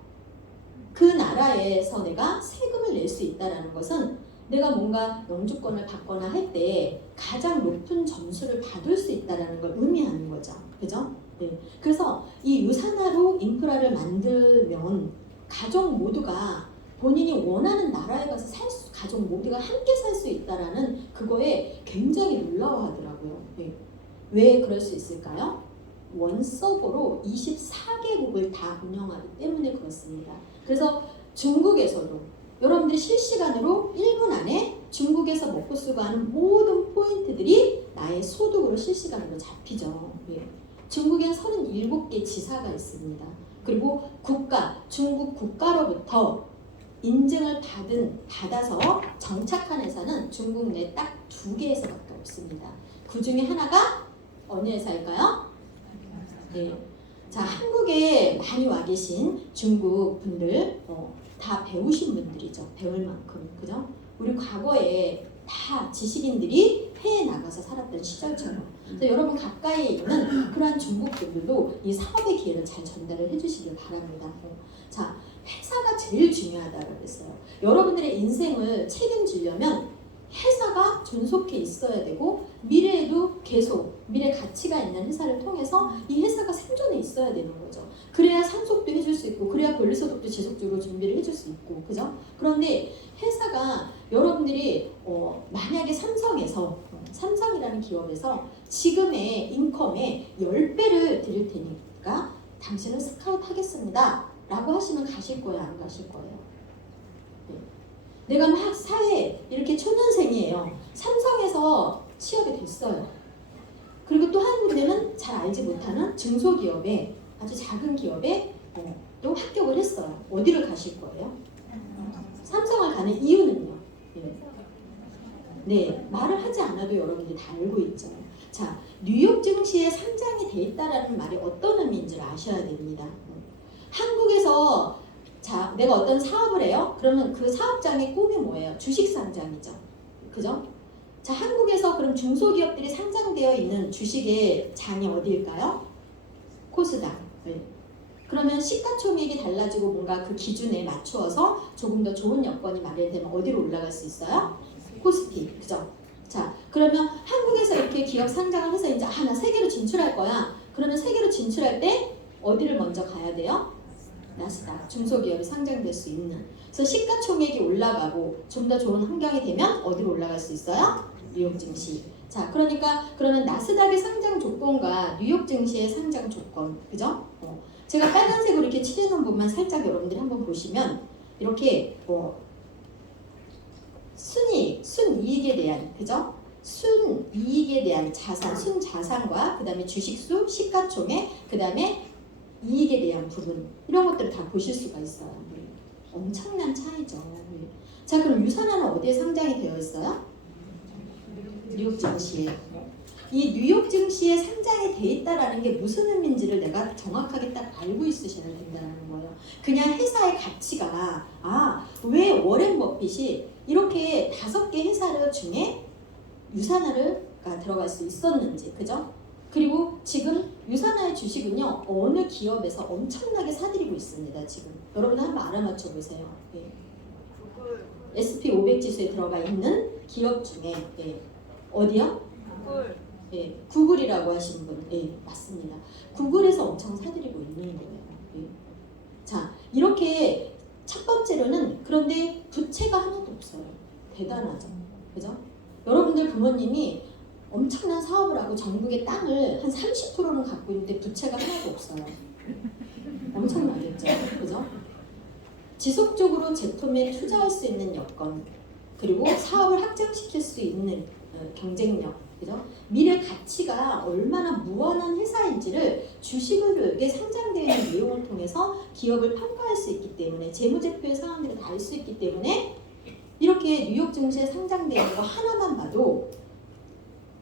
그 나라에서 내가 세금을 낼 수 있다는 것은 내가 뭔가 영주권을 받거나 할 때 가장 높은 점수를 받을 수 있다는 걸 의미하는 거죠. 그죠? 네. 그래서 이 유산화로 인프라를 만들면 가족 모두가 본인이 원하는 나라에 가서 가족 모두가 함께 살 수 있다라는 그거에 굉장히 놀라워하더라고요. 네. 왜 그럴 수 있을까요? 원서버로 24개국을 다 운영하기 때문에 그렇습니다. 그래서 중국에서도 여러분들이 실시간으로 1분 안에 중국에서 먹고 쓰고 하는 모든 포인트들이 나의 소득으로 실시간으로 잡히죠. 예. 중국엔 37개 지사가 있습니다. 그리고 중국 국가로부터 인증을 받아서 정착한 회사는 중국 내 딱 2개에서밖에 없습니다. 그 중에 하나가 어느 회사일까요? 네. 자, 한국에 많이 와 계신 중국 분들 다 배우신 분들이죠. 배울 만큼. 그죠? 우리 과거에 다 지식인들이 해외에 나가서 살았던 시절처럼. 그래서 여러분 가까이에 있는 그러한 중국 분들도 이 사업의 기회를 잘 전달을 해주시길 바랍니다. 자, 회사가 제일 중요하다고 그랬어요. 여러분들의 인생을 책임지려면 회사가 존속해 있어야 되고 미래에도 계속 미래 가치가 있는 회사를 통해서 이 회사가 생존해 있어야 되는 거죠. 그래야 상속도 해줄 수 있고 그래야 권리소득도 지속적으로 준비를 해줄 수 있고 그죠? 그런데 회사가 여러분들이 만약에 삼성이라는 기업에서 지금의 인컴의 10배를 드릴 테니까 당신을 스카우트 하겠습니다 라고 하시면 가실 거예요 안 가실 거예요? 네. 내가 막 사회 이렇게 초년생이에요. 삼성에서 취업이 됐어요. 그리고 또 한 군데는 잘 알지 못하는 중소기업에 아주 작은 기업에 또 합격을 했어요. 어디를 가실 거예요? 삼성을 가는 이유는요? 네, 말을 하지 않아도 여러분들이 다 알고 있죠. 자, 뉴욕 증시에 상장이 돼 있다라는 말이 어떤 의미인지를 아셔야 됩니다. 한국에서 자, 내가 어떤 사업을 해요? 그러면 그 사업장의 꿈이 뭐예요? 주식 상장이죠. 그죠? 자, 한국에서 그럼 중소기업들이 상장되어 있는 주식의 장이 어디일까요? 코스닥. 네. 그러면 시가총액이 달라지고 뭔가 그 기준에 맞추어서 조금 더 좋은 여건이 마련되면 어디로 올라갈 수 있어요? 코스피. 그죠? 자, 그러면 한국에서 이렇게 기업 상장을 해서 이제 나 세계로 진출할 거야. 그러면 세계로 진출할 때 어디를 먼저 가야 돼요? 나스닥. 중소기업이 상장될 수 있는. 그래서 시가총액이 올라가고 좀 더 좋은 환경이 되면 어디로 올라갈 수 있어요? 뉴욕 증시. 자, 그러니까 그러면 나스닥의 상장 조건과 뉴욕 증시의 상장 조건, 그죠? 제가 빨간색으로 이렇게 칠해놓은 부분만 살짝 여러분들이 한번 보시면 이렇게 순이익에 대한, 그죠? 순이익에 대한 자산, 순자산과 그 다음에 주식수, 시가총액, 그 다음에 이익에 대한 부분 이런 것들을 다 보실 수가 있어요. 엄청난 차이죠. 자, 그럼 유산화는 어디에 상장이 되어 있어요? 뉴욕 증시에. 이 뉴욕 증시에 상장이 돼 있다라는 게 무슨 의미인지를 내가 정확하게 딱 알고 있으셔야 된다는 거예요. 그냥 회사의 가치가 왜 워렌 버핏이 이렇게 5개 회사 중에 유산화가 들어갈 수 있었는지, 그죠? 그리고 지금 유산화의 주식은요 어느 기업에서 엄청나게 사들이고 있습니다. 지금 여러분 한번 알아맞혀 보세요. 예. S&P 500 지수에 들어가 있는 기업 중에 어디요? 구글. 예, 구글이라고 하시는 분, 맞습니다. 구글에서 엄청 사들이고 있는 거예요. 예. 자, 이렇게 첫 번째로는 그런데 부채가 하나도 없어요. 대단하죠, 그죠? 여러분들 부모님이 엄청난 사업을 하고 전국의 땅을 한 30%는 갖고 있는데 부채가 하나도 없어요. 엄청나겠죠, 그죠? 지속적으로 제품에 투자할 수 있는 여건, 그리고 사업을 확장시킬 수 있는 경쟁력, 그죠? 미래 가치가 얼마나 무한한 회사인지를 주식에 상장되어 있는 내용을 통해서 기업을 평가할 수 있기 때문에 재무제표의 상황들을 다 알 수 있기 때문에 이렇게 뉴욕 증시에 상장되어 있는 거 하나만 봐도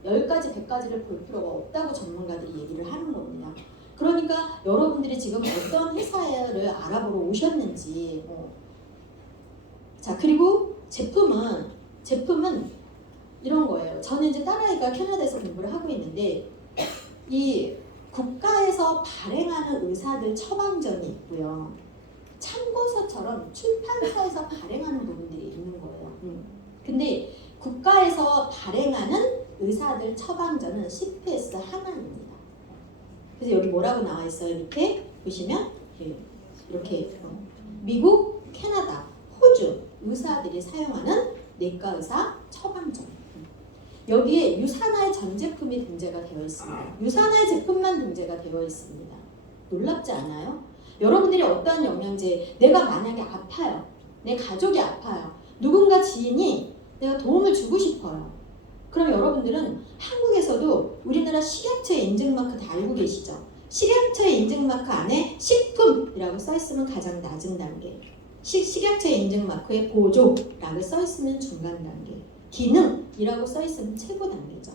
10가지, 100가지를 볼 필요가 없다고 전문가들이 얘기를 하는 겁니다. 그러니까 여러분들이 지금 어떤 회사를 알아보러 오셨는지 자, 그리고 제품은 이런 거예요. 저는 이제 딸아이가 캐나다에서 공부를 하고 있는데 이 국가에서 발행하는 의사들 처방전이 있고요. 참고서처럼 출판사에서 발행하는 부분들이 있는 거예요. 근데 국가에서 발행하는 의사들 처방전은 CPS 하나입니다. 그래서 여기 뭐라고 나와 있어요? 이렇게 보시면 이렇게 미국, 캐나다, 호주 의사들이 사용하는 내과 의사 처방전. 여기에 유산화의 전 제품이 등재가 되어 있습니다. 유산화의 제품만 등재가 되어 있습니다. 놀랍지 않아요? 여러분들이 어떠한 영양제, 내가 만약에 아파요. 내 가족이 아파요. 누군가 지인이 내가 도움을 주고 싶어요. 그럼 여러분들은 한국에서도 우리나라 식약처 인증마크 다 알고 계시죠? 식약처 인증마크 안에 식품이라고 써있으면 가장 낮은 단계, 식약처 인증마크에 보조라고 써있으면 중간 단계, 기능이라고 써있으면 최고 단계죠.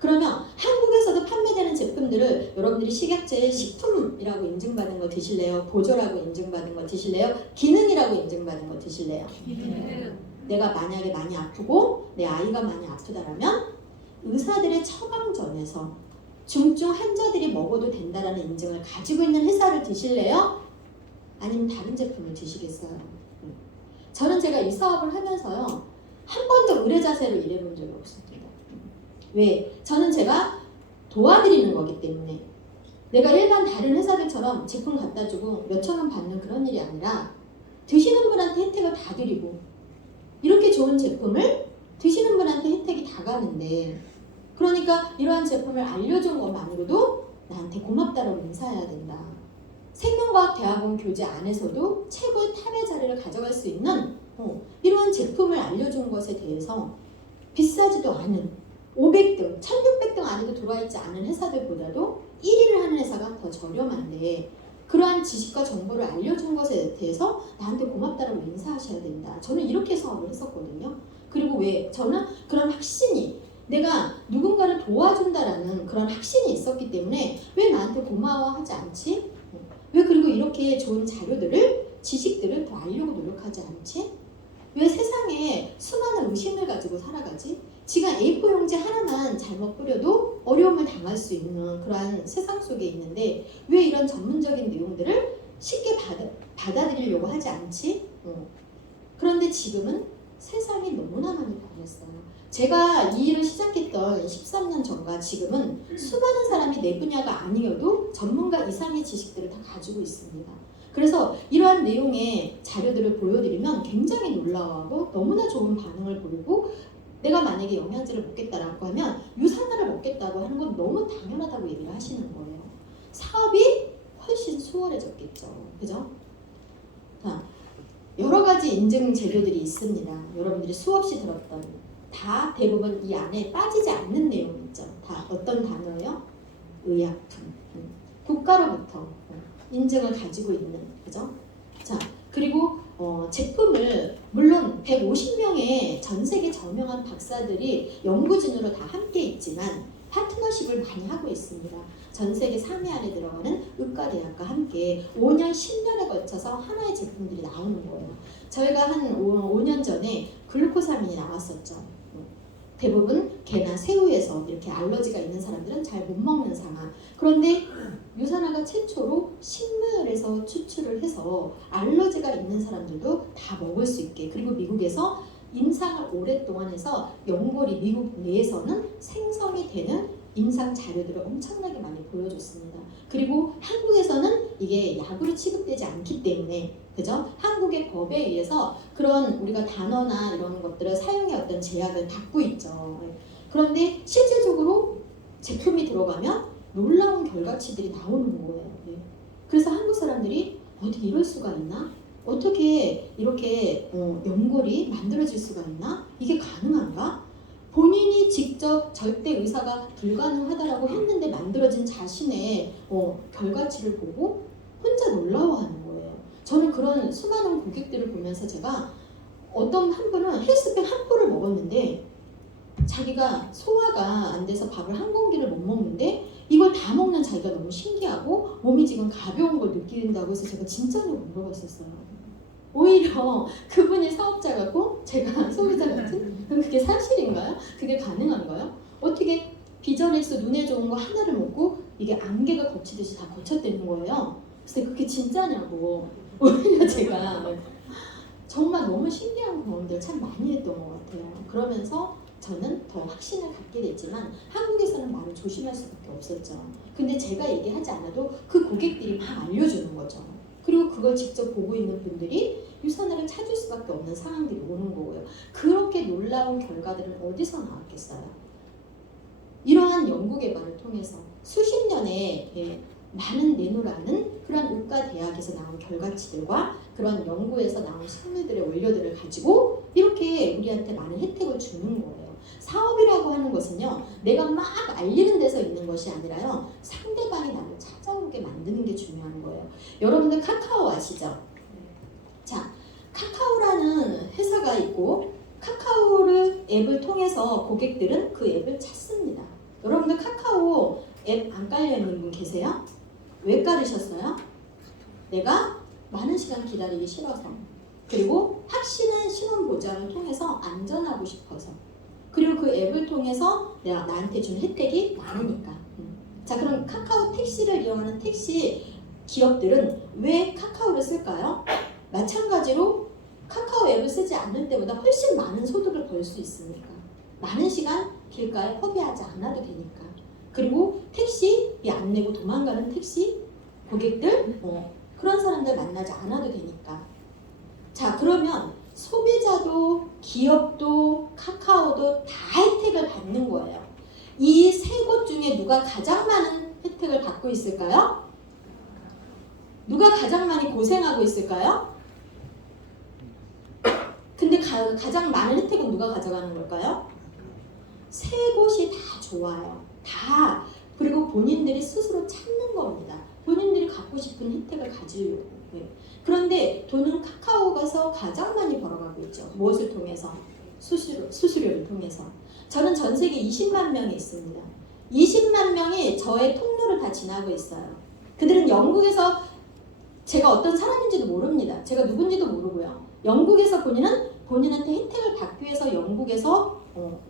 그러면 한국에서도 판매되는 제품들을 여러분들이 식약처에 식품이라고 인증받은 거 드실래요? 보조라고 인증받은 거 드실래요? 기능이라고 인증받은 거 드실래요? 내가 만약에 많이 아프고 내 아이가 많이 아프다라면 의사들의 처방전에서 중증 환자들이 먹어도 된다라는 인증을 가지고 있는 회사를 드실래요? 아니면 다른 제품을 드시겠어요? 저는 제가 이 사업을 하면서요, 한 번도 의뢰 자세로 일해본 적이 없습니다. 왜? 저는 제가 도와드리는 거기 때문에, 내가 일반 다른 회사들처럼 제품 갖다 주고 몇천 원 받는 그런 일이 아니라 드시는 분한테 혜택을 다 드리고, 이렇게 좋은 제품을 드시는 분한테 혜택이 다 가는데, 그러니까 이러한 제품을 알려준 것만으로도 나한테 고맙다라고 인사해야 된다. 생명과학대학원 교재 안에서도 최고의 탑의 자리를 가져갈 수 있는 이러한 제품을 알려준 것에 대해서 비싸지도 않은 500등, 1600등 안에도 들어와 있지 않은 회사들보다도 1위를 하는 회사가 더 저렴한데, 그러한 지식과 정보를 알려준 것에 대해서 나한테 고맙다라고 인사하셔야 된다. 저는 이렇게 사업을 했었거든요. 그리고 왜? 저는 그런 확신이, 내가 누군가를 도와준다라는 그런 확신이 있었기 때문에 왜 나한테 고마워하지 않지? 왜 그리고 이렇게 좋은 자료들을, 지식들을 더 알려고 노력하지 않지? 왜 세상에 수많은 의심을 가지고 살아가지? 지금 A4 용지 하나만 잘못 뿌려도 어려움을 당할 수 있는 그러한 세상 속에 있는데 왜 이런 전문적인 내용들을 쉽게 받아들이려고 하지 않지? 그런데 지금은 세상이 너무나 많이 변했어요. 제가 이 일을 시작했던 13년 전과 지금은 수많은 사람이 내 분야가 아니어도 전문가 이상의 지식들을 다 가지고 있습니다. 그래서 이러한 내용의 자료들을 보여드리면 굉장히 놀라워하고 너무나 좋은 반응을 보이고, 내가 만약에 영양제를 먹겠다라고 하면 유산화를 먹겠다고 하는 건 너무 당연하다고 얘기를 하시는 거예요. 사업이 훨씬 수월해졌겠죠. 그죠? 자, 여러 가지 인증 재료들이 있습니다. 여러분들이 수없이 들었던, 다 대부분 이 안에 빠지지 않는 내용이 있죠. 다 어떤 단어예요? 의약품. 국가로부터 인증을 가지고 있는, 그죠? 자, 그리고 제품을 물론 150명의 전 세계 저명한 박사들이 연구진으로 다 함께 있지만 파트너십을 많이 하고 있습니다. 전 세계 상위 안에 들어가는 의과대학과 함께 5년, 10년에 걸쳐서 하나의 제품들이 나오는 거예요. 저희가 한 5년 전에 글루코사민이 나왔었죠. 대부분 개나 새우에서 이렇게 알러지가 있는 사람들은 잘 못 먹는 상황. 그런데 유산화가 최초로 식물에서 추출을 해서 알러지가 있는 사람들도 다 먹을 수 있게, 그리고 미국에서 임상을 오랫동안 해서 연골이 미국 내에서는 생성이 되는 임상 자료들을 엄청나게 많이 보여줬습니다. 그리고 한국에서는 이게 약으로 취급되지 않기 때문에, 그죠? 한국의 법에 의해서 그런 우리가 단어나 이런 것들을 사용의 어떤 제약을 받고 있죠. 그런데 실질적으로 제품이 들어가면 놀라운 결과치들이 나오는 거예요. 그래서 한국 사람들이 어떻게 이럴 수가 있나? 어떻게 이렇게 연골이 만들어질 수가 있나? 이게 가능한가? 본인이 직접 절대 의사가 불가능하다라고 했는데 만들어진 자신의 결과치를 보고 혼자 놀라워하는 거예요. 저는 그런 수많은 고객들을 보면서 제가 어떤 한 분은 헬스팩 한 포를 먹었는데 자기가 소화가 안 돼서 밥을 한 공기를 못 먹는데 이걸 다 먹는 자기가 너무 신기하고 몸이 지금 가벼운 걸 느낀다고 해서 제가 진짜로 물어봤었어요. 오히려 그분이 사업자 같고 제가 소비자 같은? 그게 사실인가요? 그게 가능한가요? 어떻게 비전엑스 눈에 좋은 거 하나를 먹고 이게 안개가 거치듯이 다 거쳤다는 거예요. 그래서 그게 진짜냐고. 오히려 제가 정말 너무 신기한 경험들 참 많이 했던 것 같아요. 그러면서 저는 더 확신을 갖게 됐지만 한국에서는 말을 조심할 수밖에 없었죠. 근데 제가 얘기하지 않아도 그 고객들이 막 알려주는 거죠. 그리고 그걸 직접 보고 있는 분들이 유산화를 찾을 수밖에 없는 상황들이 오는 거고요. 그렇게 놀라운 결과들은 어디서 나왔겠어요? 이러한 연구 개발을 통해서 수십 년의 많은 내놓으라는 그런 의과대학에서 나온 결과치들과 그런 연구에서 나온 식물들의 원료들을 가지고 이렇게 우리한테 많은 혜택을 주는 거예요. 사업이라고 하는 것은요, 내가 막 알리는 데서 있는 것이 아니라요, 상대방이 나를 찾아오게 만드는 게 중요한 거예요. 여러분들 카카오 아시죠? 자, 카카오라는 회사가 있고 카카오를 앱을 통해서 고객들은 그 앱을 찾습니다. 여러분들 카카오 앱 안 깔려 있는 분 계세요? 왜 깔으셨어요? 내가 많은 시간 기다리기 싫어서, 그리고 확실한 신원 보장을 통해서 안전하고 싶어서, 그리고 그 앱을 통해서 내가 나한테 준 혜택이 많으니까. 자, 그럼 카카오 택시를 이용하는 택시 기업들은 왜 카카오를 쓸까요? 마찬가지로 카카오 앱을 쓰지 않을 때보다 훨씬 많은 소득을 벌 수 있으니까. 많은 시간 길가에 허비하지 않아도 되니까. 그리고 택시비 안 내고 도망가는 택시 고객들 그런 사람들 만나지 않아도 되니까. 자, 그러면 소비자도 기업도 카카오도 다 혜택을 받는 거예요. 이 세 곳 중에 누가 가장 많은 혜택을 받고 있을까요? 누가 가장 많이 고생하고 있을까요? 근데 가장 많은 혜택은 누가 가져가는 걸까요? 세 곳이 다 좋아요. 다. 그리고 본인들이 스스로 찾는 겁니다. 본인들이 갖고 싶은 혜택을 가지려고. 네. 그런데 돈은 카카오에서 가장 많이 벌어가고 있죠. 무엇을 통해서? 수수료를 통해서. 저는 전 세계 20만 명이 있습니다. 20만 명이 저의 통로를 다 지나고 있어요. 그들은 영국에서 제가 어떤 사람인지도 모릅니다. 제가 누군지도 모르고요. 영국에서 본인한테 혜택을 받기 위해서 영국에서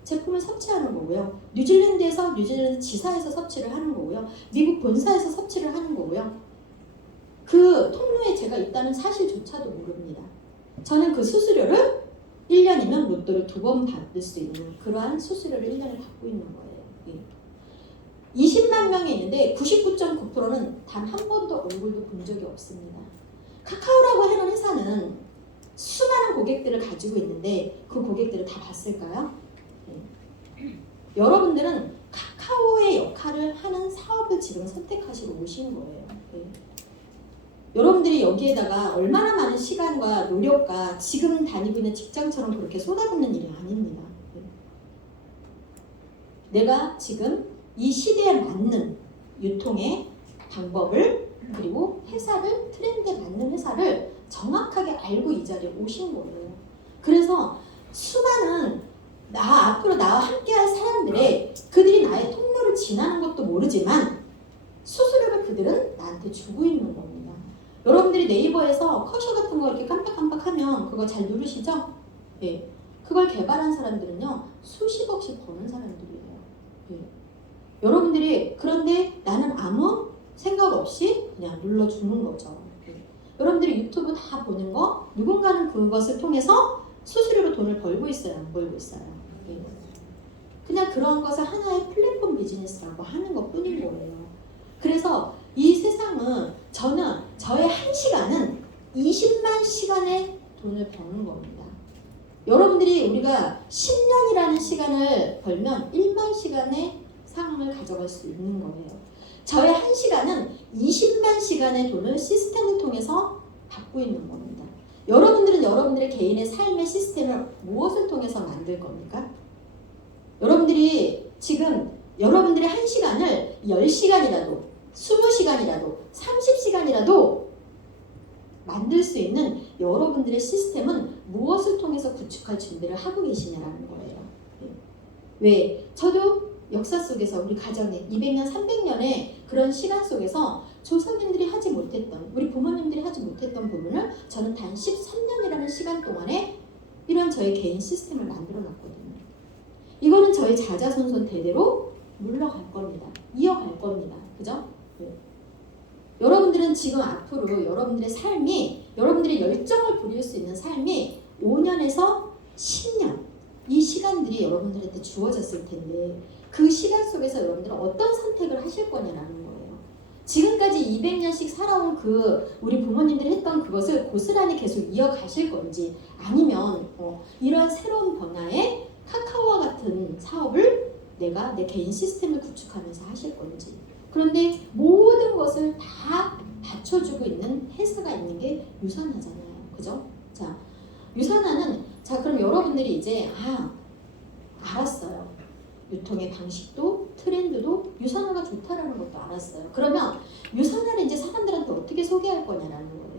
제품을 섭취하는 거고요. 뉴질랜드에서 뉴질랜드 지사에서 섭취를 하는 거고요. 미국 본사에서 섭취를 하는 거고요. 그 통로에 제가 있다는 사실조차도 모릅니다. 저는 그 수수료를 1년이면 로또를 2번 받을 수 있는 그러한 수수료를 1년에 받고 있는 거예요. 예. 20만 명이 있는데 99.9%는 단 한 번도 얼굴도 본 적이 없습니다. 카카오라고 하는 회사는 수많은 고객들을 가지고 있는데 그 고객들을 다 봤을까요? 네. 여러분들은 카카오의 역할을 하는 사업을 지금 선택하시고 오신 거예요. 네. 여러분들이 여기에다가 얼마나 많은 시간과 노력과 지금 다니고 있는 직장처럼 그렇게 쏟아붓는 일이 아닙니다. 네. 내가 지금 이 시대에 맞는 유통의 방법을 그리고 회사를 트렌드에 맞는 회사를 정확하게 알고 이 자리에 오신 거예요. 그래서 수많은 앞으로 나와 함께할 사람들의 그들이 나의 통로를 지나는 것도 모르지만 수수료를 그들은 나한테 주고 있는 겁니다. 여러분들이 네이버에서 커셔 같은 거 이렇게 깜빡깜빡하면 그거 잘 누르시죠? 네. 그걸 개발한 사람들은요 수십억씩 버는 사람들이에요. 네. 여러분들이 그런데 나는 아무 생각 없이 그냥 눌러주는 거죠. 네. 여러분들이 유튜브 다 보는 거 누군가는 그것을 통해서 수수료로 돈을 벌고 있어요? 안 벌고 있어요? 네. 그냥 그런 것을 하나의 플랫폼 비즈니스라고 하는 것 뿐인 거예요. 그래서 이 세상은 저는 저의 한 시간은 20만 시간의 돈을 버는 겁니다. 여러분들이 우리가 10년이라는 시간을 벌면 1만 시간의 상황을 가져갈 수 있는 거예요. 저의 한 시간은 20만 시간의 돈을 시스템을 통해서 받고 있는 겁니다. 여러분들은 여러분들의 개인의 삶의 시스템을 무엇을 통해서 만들 겁니까? 여러분들이 지금 여러분들의 한 시간을 10시간이라도 20시간이라도 30시간이라도 만들 수 있는 여러분들의 시스템은 무엇을 통해서 구축할 준비를 하고 계시냐라는 거예요. 왜? 저도 역사 속에서 우리 가정에 200년, 300년의 그런 시간 속에서 조상님들이 하지 못했던 우리 부모님들이 하지 못했던 부분을 저는 단 13년이라는 시간 동안에 이런 저의 개인 시스템을 만들어 놨거든요. 이거는 저희 자자손손 대대로 물러갈 겁니다. 이어갈 겁니다. 그죠? 네. 여러분들은 지금 앞으로 여러분들의 삶이 여러분들의 열정을 부릴 수 있는 삶이 5년에서 10년 이 시간들이 여러분들한테 주어졌을 텐데 그 시간 속에서 여러분들은 어떤 선택을 하실 거냐라는 거예요. 지금까지 200년씩 살아온 그 우리 부모님들이 했던 그것을 고스란히 계속 이어가실 건지 아니면 이런 새로운 변화에 카카오와 같은 사업을 내가 내 개인 시스템을 구축하면서 하실 건지. 그런데 모든 것을 다 받쳐주고 있는 회사가 있는 게 유산하잖아요. 그죠? 자, 유산하는 자 그럼 여러분들이 이제 알았어요. 유통의 방식도 트렌드도 유산화가 좋다라는 것도 알았어요. 그러면 유산화를 이제 사람들한테 어떻게 소개할 거냐라는 거예요.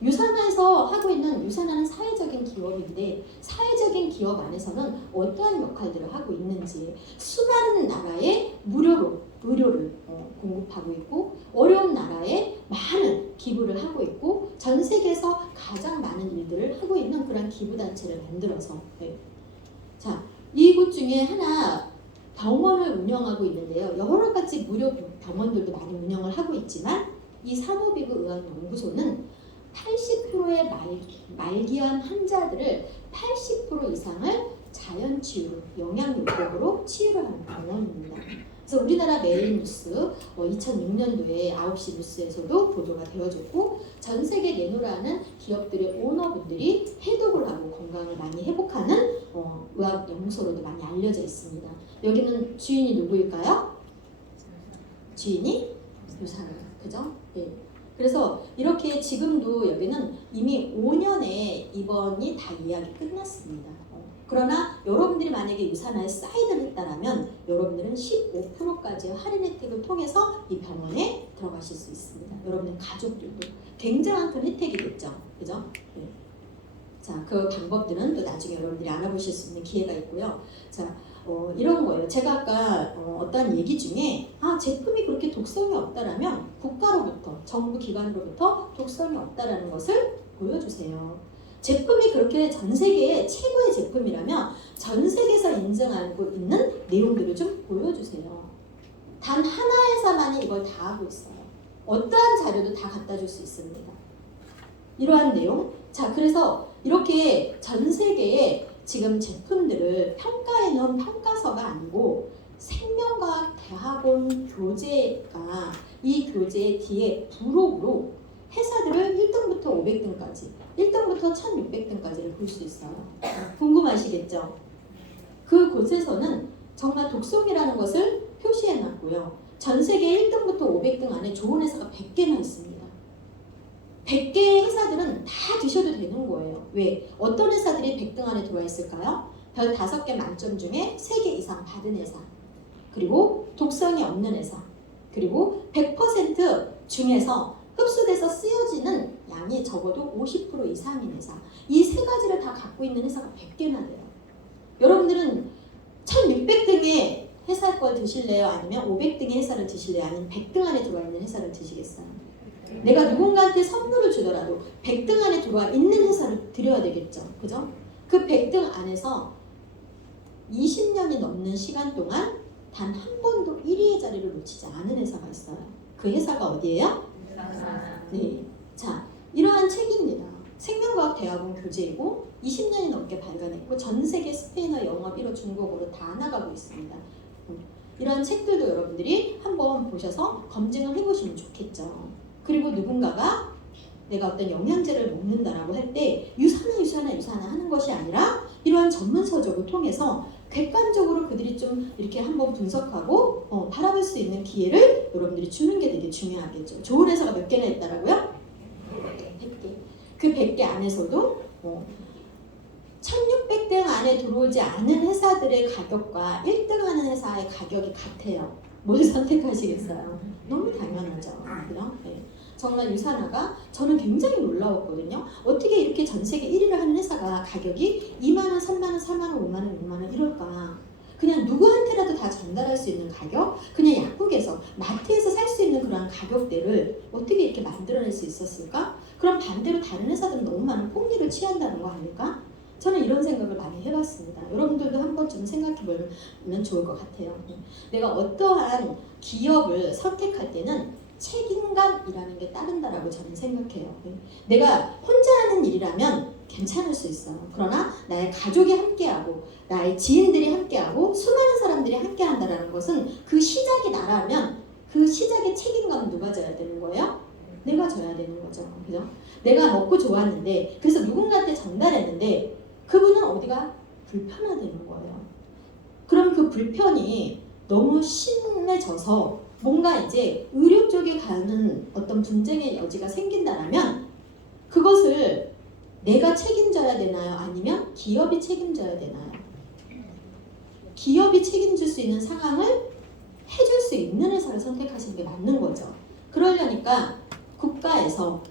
유산화에서 하고 있는 유산화는 사회적인 기업인데 사회적인 기업 안에서는 어떠한 역할들을 하고 있는지 수많은 나라에 무료로 의료를 공급하고 있고 어려운 나라에 많은 기부를 하고 있고 전 세계에서 가장 많은 일들을 하고 있는 그런 기부단체를 만들어서 자 이곳 중에 하나 병원을 운영하고 있는데요. 여러 가지 무료 병원들도 많이 운영을 하고 있지만 이 산호비브의학연구소는 80%의 말기암 환자들을 80% 이상을 자연치유로 영양요법으로 치유를 하는 병원입니다. 그래서 우리나라 메인 뉴스 2006년도에 9시 뉴스에서도 보도가 되어졌고 전 세계 내노라는 기업들의 오너분들이 해독을 하고 건강을 많이 회복하는 의학연구소로도 많이 알려져 있습니다. 여기는 주인이 누구일까요? 주인이 유산아, 그죠? 네. 그래서 이렇게 지금도 여기는 이미 5년의 입원이 다 예약이 끝났습니다. 그러나 여러분들이 만약에 유산화에 사인을 했다라면 여러분들은 15%까지의 할인 혜택을 통해서 이 병원에 들어가실 수 있습니다. 여러분의 가족들도 굉장한 큰 혜택이겠죠, 그죠? 네. 자, 그 방법들은 또 나중에 여러분들이 알아보실 수 있는 기회가 있고요. 자, 이런 거예요. 제가 아까 어떤 얘기 중에 제품이 그렇게 독성이 없다라면 국가로부터, 정부 기관으로부터 독성이 없다라는 것을 보여주세요. 제품이 그렇게 전 세계의 최고의 제품이라면 전 세계에서 인정하고 있는 내용들을 좀 보여주세요. 단 하나 회사만이 이걸 다 하고 있어요. 어떠한 자료도 다 갖다 줄 수 있습니다. 이러한 내용. 자, 그래서 이렇게 전 세계에 지금 제품들을 평가해 놓은 평가서가 아니고 생명과학 대학원 교재가 이 교재 뒤에 부록으로 회사들을 1등부터 500등까지 1등부터 1600등까지를 볼 수 있어요. 궁금하시겠죠? 그 곳에서는 정말 독성이라는 것을 표시해 놨고요. 전 세계 1등부터 500등 안에 좋은 회사가 100개나 있습니다. 100개의 회사들은 다 드셔도 되는 거예요. 왜? 어떤 회사들이 100등 안에 들어와 있을까요? 별 5개 만점 중에 3개 이상 받은 회사, 그리고 독성이 없는 회사, 그리고 100% 중에서 흡수돼서 쓰여지는 양이 적어도 50% 이상인 회사. 이 세 가지를 다 갖고 있는 회사가 100개나 돼요. 여러분들은 1600등의 회사 걸 드실래요? 아니면 500등의 회사를 드실래요? 아니면 100등 안에 들어와 있는 회사를 드시겠어요? 내가 누군가한테 선물을 주더라도 100등 안에 들어와 있는 회사를 드려야 되겠죠. 그죠? 그 100등 안에서 20년이 넘는 시간 동안 단 한 번도 1위의 자리를 놓치지 않은 회사가 있어요. 그 회사가 어디예요? 네. 자, 이러한 책입니다. 생명과학대학원 교재이고 20년이 넘게 발간했고 전 세계 스페인어, 영어, 일어, 중국어로 다 나가고 있습니다. 이러한 책들도 여러분들이 한번 보셔서 검증을 해보시면 좋겠죠. 그리고 누군가가 내가 어떤 영양제를 먹는다라고 할 때 유산화 하는 것이 아니라 이러한 전문 서적을 통해서 객관적으로 그들이 좀 이렇게 한번 분석하고 바라볼 수 있는 기회를 여러분들이 주는 게 되게 중요하겠죠. 좋은 회사가 몇 개나 있다라고요? 100개. 그 100개 안에서도 1600등 안에 들어오지 않은 회사들의 가격과 1등 하는 회사의 가격이 같아요. 뭘 선택하시겠어요? 너무 당연하죠. 그죠? 네. 정말 유산화가 저는 굉장히 놀라웠거든요. 어떻게 이렇게 전 세계 1위를 하는 회사가 가격이 2만원, 3만원, 4만원, 5만원, 6만원 이럴까? 그냥 누구한테라도 다 전달할 수 있는 가격, 그냥 약국에서, 마트에서 살 수 있는 그런 가격대를 어떻게 이렇게 만들어낼 수 있었을까? 그럼 반대로 다른 회사들은 너무 많은 폭리를 취한다는 거 아닐까? 저는 이런 생각을 많이 해봤습니다. 여러분들도 한 번쯤 생각해보면 좋을 것 같아요. 내가 어떠한 기업을 선택할 때는 책임감이라는 게 따른다라고 저는 생각해요. 내가 혼자 하는 일이라면 괜찮을 수 있어요. 그러나 나의 가족이 함께하고 나의 지인들이 함께하고 수많은 사람들이 함께한다는 것은 그 시작이 나라면 그 시작의 책임감은 누가 져야 되는 거예요? 내가 져야 되는 거죠. 그죠? 내가 먹고 좋았는데 그래서 누군가한테 전달했는데 그분은 어디가 불편하다는 거예요. 그럼 그 불편이 너무 심해져서 뭔가 이제 의료 쪽에 가는 어떤 분쟁의 여지가 생긴다면 그것을 내가 책임져야 되나요? 아니면 기업이 책임져야 되나요? 기업이 책임질 수 있는 상황을 해줄 수 있는 회사를 선택하시는 게 맞는 거죠. 그러려니까 국가에서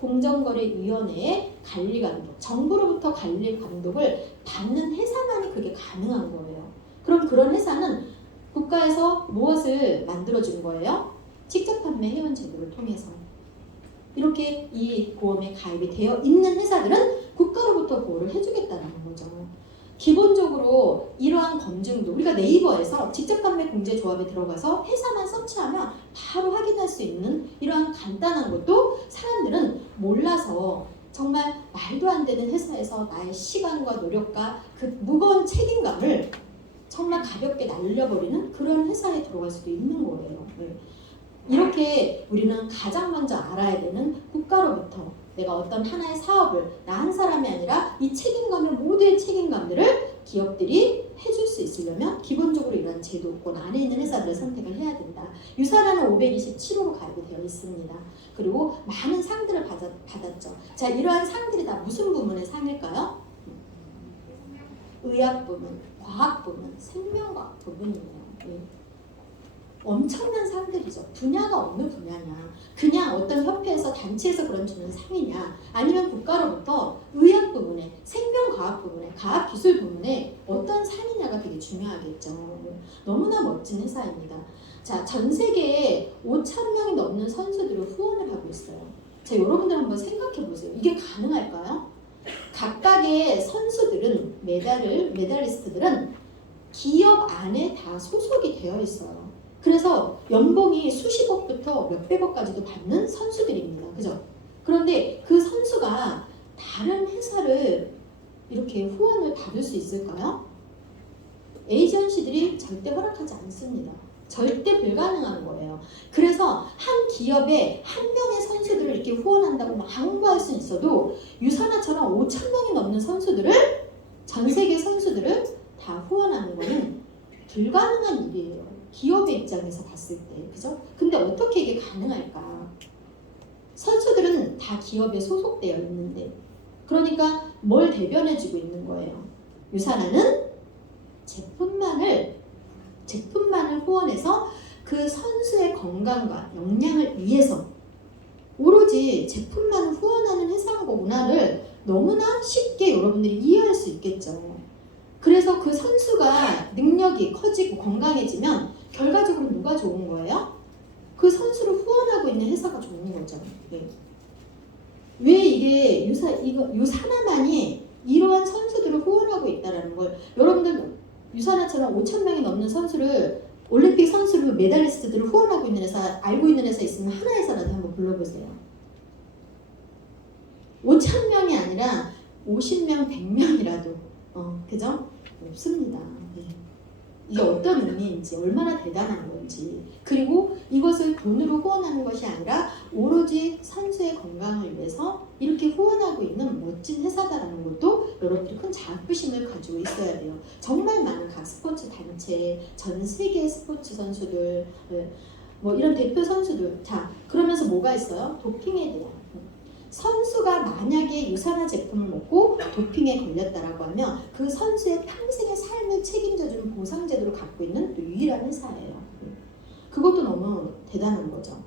공정거래위원회의 관리감독, 정부로부터 관리감독을 받는 회사만이 그게 가능한 거예요. 그럼 그런 회사는 국가에서 무엇을 만들어준 거예요? 직접 판매 회원 제도를 통해서. 이렇게 이 보험에 가입이 되어 있는 회사들은 국가로부터 보호를 해주겠다는 거죠. 기본적으로 이러한 검증도 우리가 네이버에서 직접 판매 공제 조합에 들어가서 회사만 서치하면 바로 확인할 수 있는 이러한 간단한 것도 사람들은 몰라서 정말 말도 안 되는 회사에서 나의 시간과 노력과 그 무거운 책임감을 정말 가볍게 날려버리는 그런 회사에 들어갈 수도 있는 거예요. 네. 이렇게 우리는 가장 먼저 알아야 되는 국가로부터 내가 어떤 하나의 사업을 나 한 사람이 아니라 이 책임감의 모두의 책임감들을 기업들이 해줄 수 있으려면 기본적으로 이러한 제도권 안에 있는 회사들을 선택을 해야 된다. 유사라는 527호로 가입이 되어 있습니다. 그리고 많은 상들을 받았죠. 자, 이러한 상들이 다 무슨 부문의 상일까요? 의학 부문, 과학 부문, 생명과학 부문이에요. 네. 엄청난 상들이죠. 분야가 어느 분야냐. 그냥 어떤 협회에서 단체에서 그런 주는 상이냐. 아니면 국가로부터 의학 부문에, 생명과학 부문에, 과학기술 부문에 어떤 상이냐가 되게 중요하겠죠. 너무나 멋진 회사입니다. 자, 전 세계에 5,000명이 넘는 선수들을 후원을 하고 있어요. 자, 여러분들 한번 생각해 보세요. 이게 가능할까요? 각각의 선수들은, 메달리스트들은 기업 안에 다 소속이 되어 있어요. 그래서 연봉이 수십억부터 몇백억까지도 받는 선수들입니다. 그죠? 그런데 그 선수가 다른 회사를 이렇게 후원을 받을 수 있을까요? 에이전시들이 절대 허락하지 않습니다. 절대 불가능한 거예요. 그래서 한 기업에 한 명의 선수들을 이렇게 후원한다고 막 홍보할 수는 있어도 유산화처럼 5,000명이 넘는 선수들을 전 세계 선수들을 다 후원하는 거는 불가능한 일이에요. 기업의 입장에서 봤을 때, 그죠? 근데 어떻게 이게 가능할까? 선수들은 다 기업에 소속되어 있는데, 그러니까 뭘 대변해주고 있는 거예요? 유산화는 제품만을 후원해서 그 선수의 건강과 역량을 위해서 오로지 제품만 후원하는 회사인 거구나를 너무나 쉽게 여러분들이 이해할 수 있겠죠. 그래서 그 선수가 능력이 커지고 건강해지면 결과적으로 누가 좋은 거예요? 그 선수를 후원하고 있는 회사가 좋은 거죠. 네. 왜 이게 유산화만이 이러한 선수들을 후원하고 있다는 걸 여러분들 유산화처럼 5,000명이 넘는 선수를 올림픽 선수를 메달리스트들을 후원하고 있는 회사 알고 있는 회사 있으면 하나 회사라도 한번 불러보세요. 5,000명이 아니라 50명, 100명이라도 그죠? 없습니다. 네. 이게 어떤 의미인지 얼마나 대단한 건지 그리고 이것을 돈으로 후원하는 것이 아니라 오로지 선수의 건강을 위해서 이렇게 후원하고 있는 멋진 회사다라는 것도 여러분들이 큰 자부심을 가지고 있어야 돼요. 정말 많은 각 스포츠 단체, 전 세계 스포츠 선수들 뭐 이런 대표 선수들 자 그러면서 뭐가 있어요? 도핑에 대한 선수가 만약에 유산화 제품을 먹고 도핑에 걸렸다라고 하면 그 선수의 평생의 삶을 책임져주는 보상제도를 갖고 있는 또 유일한 회사예요. 그것도 너무 대단한 거죠.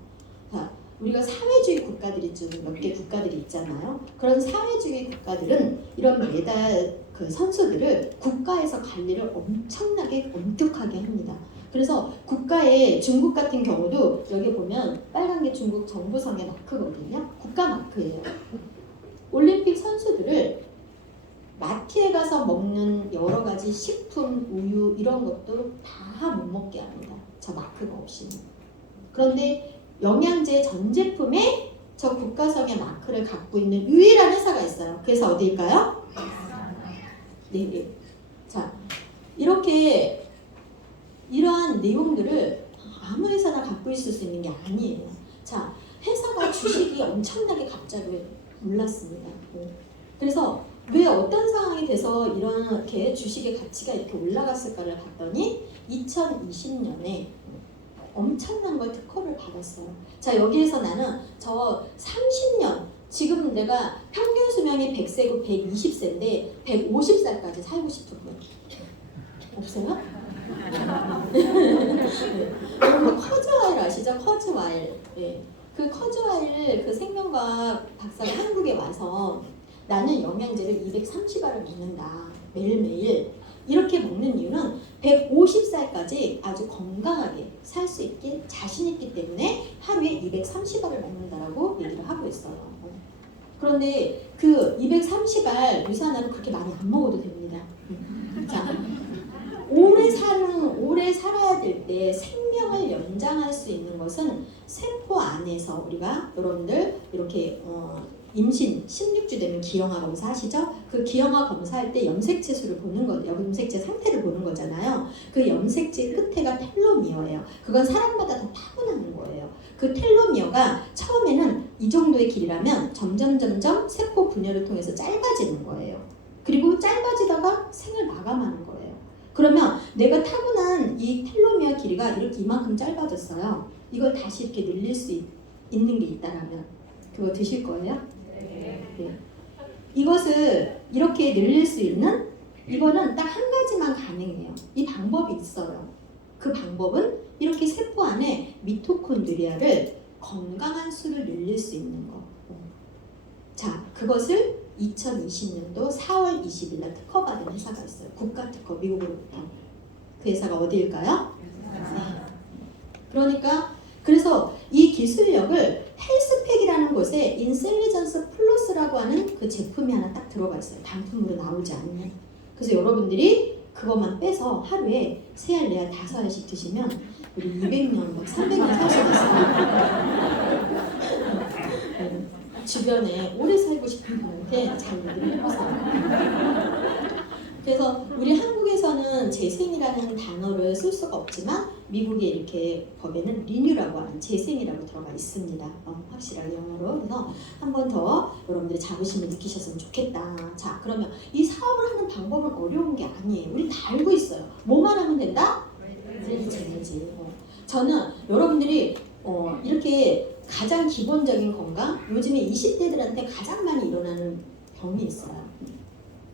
자, 우리가 사회주의 국가들이 좀 몇 개 국가들이 있잖아요. 그런 사회주의 국가들은 이런 메달 그 선수들을 국가에서 관리를 엄청나게 엄격하게 합니다. 그래서 국가의 중국 같은 경우도 여기 보면 빨간 게 중국 정부성의 마크거든요. 국가 마크예요. 올림픽 선수들을 마트에 가서 먹는 여러 가지 식품, 우유 이런 것도 다 못 먹게 합니다. 저 마크가 없이는. 그런데 영양제 전 제품에 저 국가성의 마크를 갖고 있는 유일한 회사가 있어요. 그래서 어디일까요? 네. 자, 이렇게 이러한 내용들을 아무 회사나 갖고 있을 수 있는 게 아니에요. 자, 회사가 주식이 엄청나게 갑자기 올랐습니다. 그래서 왜 어떤 상황이 돼서 이렇게 주식의 가치가 이렇게 올라갔을까를 봤더니 2020년에 엄청난 걸 특허를 받았어요. 자, 여기에서 나는 저 30년 지금 내가 평균 수명이 100세고 120세인데 150살까지 살고 싶은 분 없어요? 여러분 커즈와일 아시죠? 커즈와일. 네. 그 커즈와일 그 생명과학 박사가 한국에 와서 나는 영양제를 230알을 먹는다. 매일매일. 이렇게 먹는 이유는 150살까지 아주 건강하게 살 수 있게 자신 있기 때문에 하루에 230알을 먹는다라고 얘기를 하고 있어요. 그런데 그 230알 유산화를 그렇게 많이 안 먹어도 됩니다. 그래서 우리가 여러분들 이렇게 임신 16주 되면 기형아 검사하시죠? 그 기형아 검사할 때 염색체 수를 보는 거예요. 염색체 상태를 보는 거잖아요. 그 염색체 끝에가 텔로미어예요. 그건 사람마다 다 타고나는 거예요. 그 텔로미어가 처음에는 이 정도의 길이라면 점점 세포 분열을 통해서 짧아지는 거예요. 그리고 짧아지다가 생을 마감하는 거예요. 그러면 내가 타고난 이 텔로미어 길이가 이렇게 이만큼 짧아졌어요. 이걸 다시 이렇게 늘릴 수 있는 게 있다라면 그거 드실 거예요? 네. 이것을 이렇게 늘릴 수 있는 이거는 딱 한 가지만 가능해요. 이 방법이 있어요. 그 방법은 이렇게 세포 안에 미토콘드리아를 건강한 수를 늘릴 수 있는 거. 자, 그것을 2020년도 4월 20일 날 특허받은 회사가 있어요. 국가 특허, 미국으로부터. 그 회사가 어디일까요? 그러니까 그래서 이 기술력을 헬스팩이라는 곳에 인셀리전스 플러스라고 하는 그 제품이 하나 딱 들어가 있어요. 단품으로 나오지 않는. 그래서 여러분들이 그것만 빼서 하루에 3알, 4알, 5알씩 드시면 우리 200년, 300년 살 수 있어요. 주변에 오래 살고 싶은 분한테 잘 얘기를 해보세요. 그래서 우리 한국에서는 재생이라는 단어를 쓸 수가 없지만 미국에 이렇게 법에는 리뉴라고 하는 재생이라고 들어가 있습니다. 확실하게 영어로. 그래서 한 번 더 여러분들이 자부심을 느끼셨으면 좋겠다. 자, 그러면 이 사업을 하는 방법은 어려운 게 아니에요. 우리 다 알고 있어요. 뭐만 하면 된다? 제네지. 저는 여러분들이 이렇게 가장 기본적인 건강, 요즘에 20대들한테 가장 많이 일어나는 병이 있어요.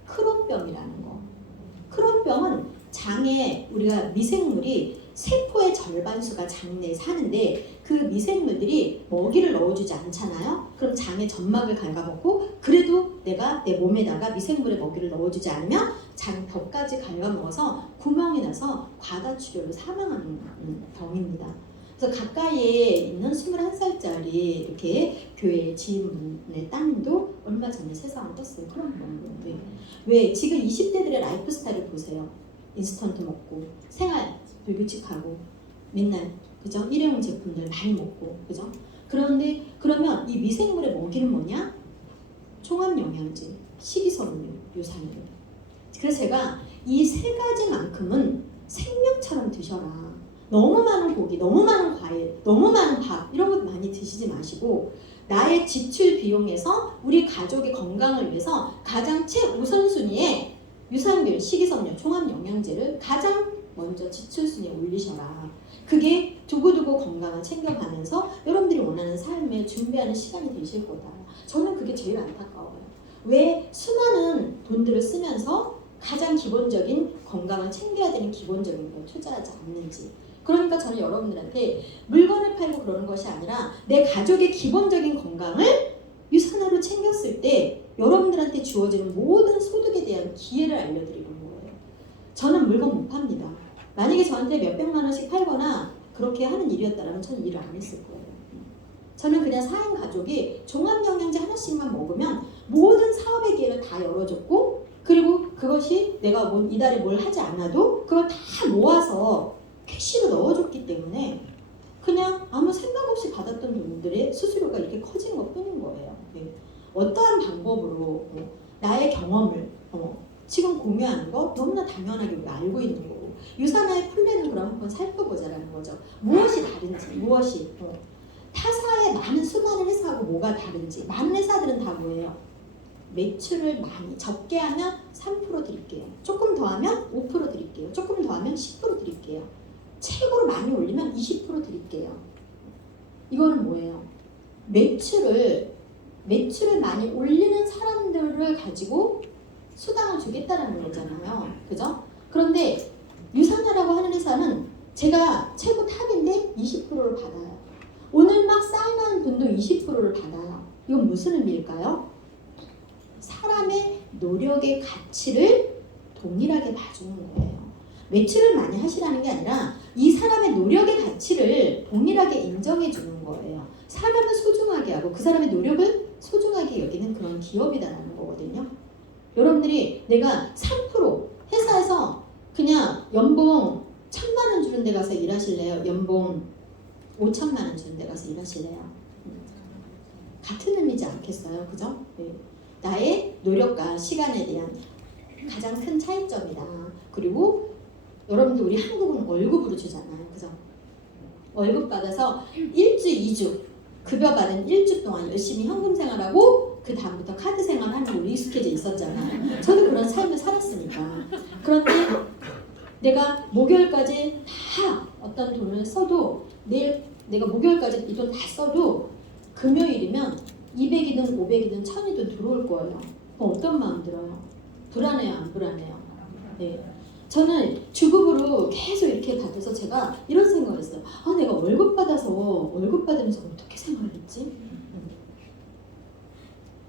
크론병이라는 거. 크론병은 장에 우리가 미생물이 세포의 절반수가 장 내에 사는데 그 미생물들이 먹이를 넣어주지 않잖아요. 그럼 장의 점막을 갉아먹고 그래도 내가 내 몸에다가 미생물의 먹이를 넣어주지 않으면 장 벽까지 갉아먹어서 구멍이 나서 과다출혈로 사망하는 병입니다. 그래서 가까이에 있는 21살짜리 이렇게 교회 지인분의 따님도 얼마 전에 세상을 떴어요. 그런 병으로. 왜? 지금 20대들의 라이프 스타일을 보세요. 인스턴트 먹고 생활 불규칙하고 맨날 그죠? 일회용 제품들 많이 먹고 그죠? 그런데 그러면 이 미생물의 먹이는 뭐냐? 종합영양제, 식이섬유, 유산균. 그래서 제가 이 3가지만큼은 생명처럼 드셔라. 너무 많은 고기, 너무 많은 과일, 너무 많은 밥 이런 것 많이 드시지 마시고 나의 지출 비용에서 우리 가족의 건강을 위해서 가장 최우선순위에 유산균, 식이섬유, 종합영양제를 가장 먼저 지출 순위에 올리셔라. 그게 두고두고 건강을 챙겨가면서 여러분들이 원하는 삶을 준비하는 시간이 되실 거다. 저는 그게 제일 안타까워요. 왜 수많은 돈들을 쓰면서 가장 기본적인 건강을 챙겨야 되는 기본적인 걸 투자하지 않는지. 그러니까 저는 여러분들한테 물건을 팔고 그러는 것이 아니라 내 가족의 기본적인 건강을 유산화로 챙겼을 때 여러분들한테 주어지는 모든 소득에 대한 기회를 알려드리는 거예요. 저는 물건 못 팝니다. 만약에 저한테 몇백만 원씩 팔거나 그렇게 하는 일이었다면 저는 일을 안 했을 거예요. 저는 그냥 4인 가족이 종합영양제 하나씩만 먹으면 모든 사업의 기회를 다 열어줬고 그리고 그것이 내가 이달에 뭘 하지 않아도 그걸 다 모아서 캐시로 넣어줬기 때문에 그냥 아무 생각 없이 받았던 돈들의 수수료가 이렇게 커지는 것 뿐인 거예요. 어떠한 방법으로 나의 경험을 지금 공유하는 거 너무나 당연하게 우리가 알고 있는 거고 유산화의 플랜을 그럼 한번 살펴보자라는 거죠. 무엇이 다른지 무엇이 타사의 많은 수많은 회사하고 뭐가 다른지. 많은 회사들은 다 뭐예요? 매출을 많이 적게 하면 3% 드릴게요. 조금 더 하면 5% 드릴게요. 조금 더 하면 10% 드릴게요. 최고로 많이 올리면 20% 드릴게요. 이거는 뭐예요? 매출을 많이 올리는 사람들을 가지고 수당을 주겠다는 거잖아요. 그죠? 그런데 유산화라고 하는 회사는 제가 최고 탑인데 20%를 받아요. 오늘 막 사인하는 분도 20%를 받아요. 이건 무슨 의미일까요? 사람의 노력의 가치를 동일하게 봐주는 거예요. 매출을 많이 하시라는 게 아니라 이 사람의 노력의 가치를 동일하게 인정해 주는 거예요. 사람을 소중하게 하고 그 사람의 노력을 소중하게 여기는 그런 기업이다라는 거거든요. 여러분들이 내가 3% 회사에서 그냥 연봉 1,000만 원 주는 데 가서 일하실래요? 연봉 5천만 원 주는 데 가서 일하실래요? 같은 의미지 않겠어요? 그죠? 네. 나의 노력과 시간에 대한 가장 큰 차이점이다. 그리고 여러분들 우리 한국은 월급으로 주잖아요. 그죠? 월급 받아서 1주, 2주 급여 받은 1주 동안 열심히 현금 생활하고 그 다음부터 카드 생활하는 거 익숙해져 있었잖아요. 저도 그런 삶을 살았으니까. 그런데 내가 목요일까지 다 어떤 돈을 써도 내일 내가 목요일까지 이 돈 다 써도 금요일이면 200이든 500이든 1000이든 들어올 거예요. 그럼 어떤 마음 들어요? 불안해요? 안 불안해요? 네. 저는 주급으로 계속 이렇게 받아서 제가 이런 생각을 했어요. 아, 내가 월급 받아서 월급 받으면서 어떻게 생활했지?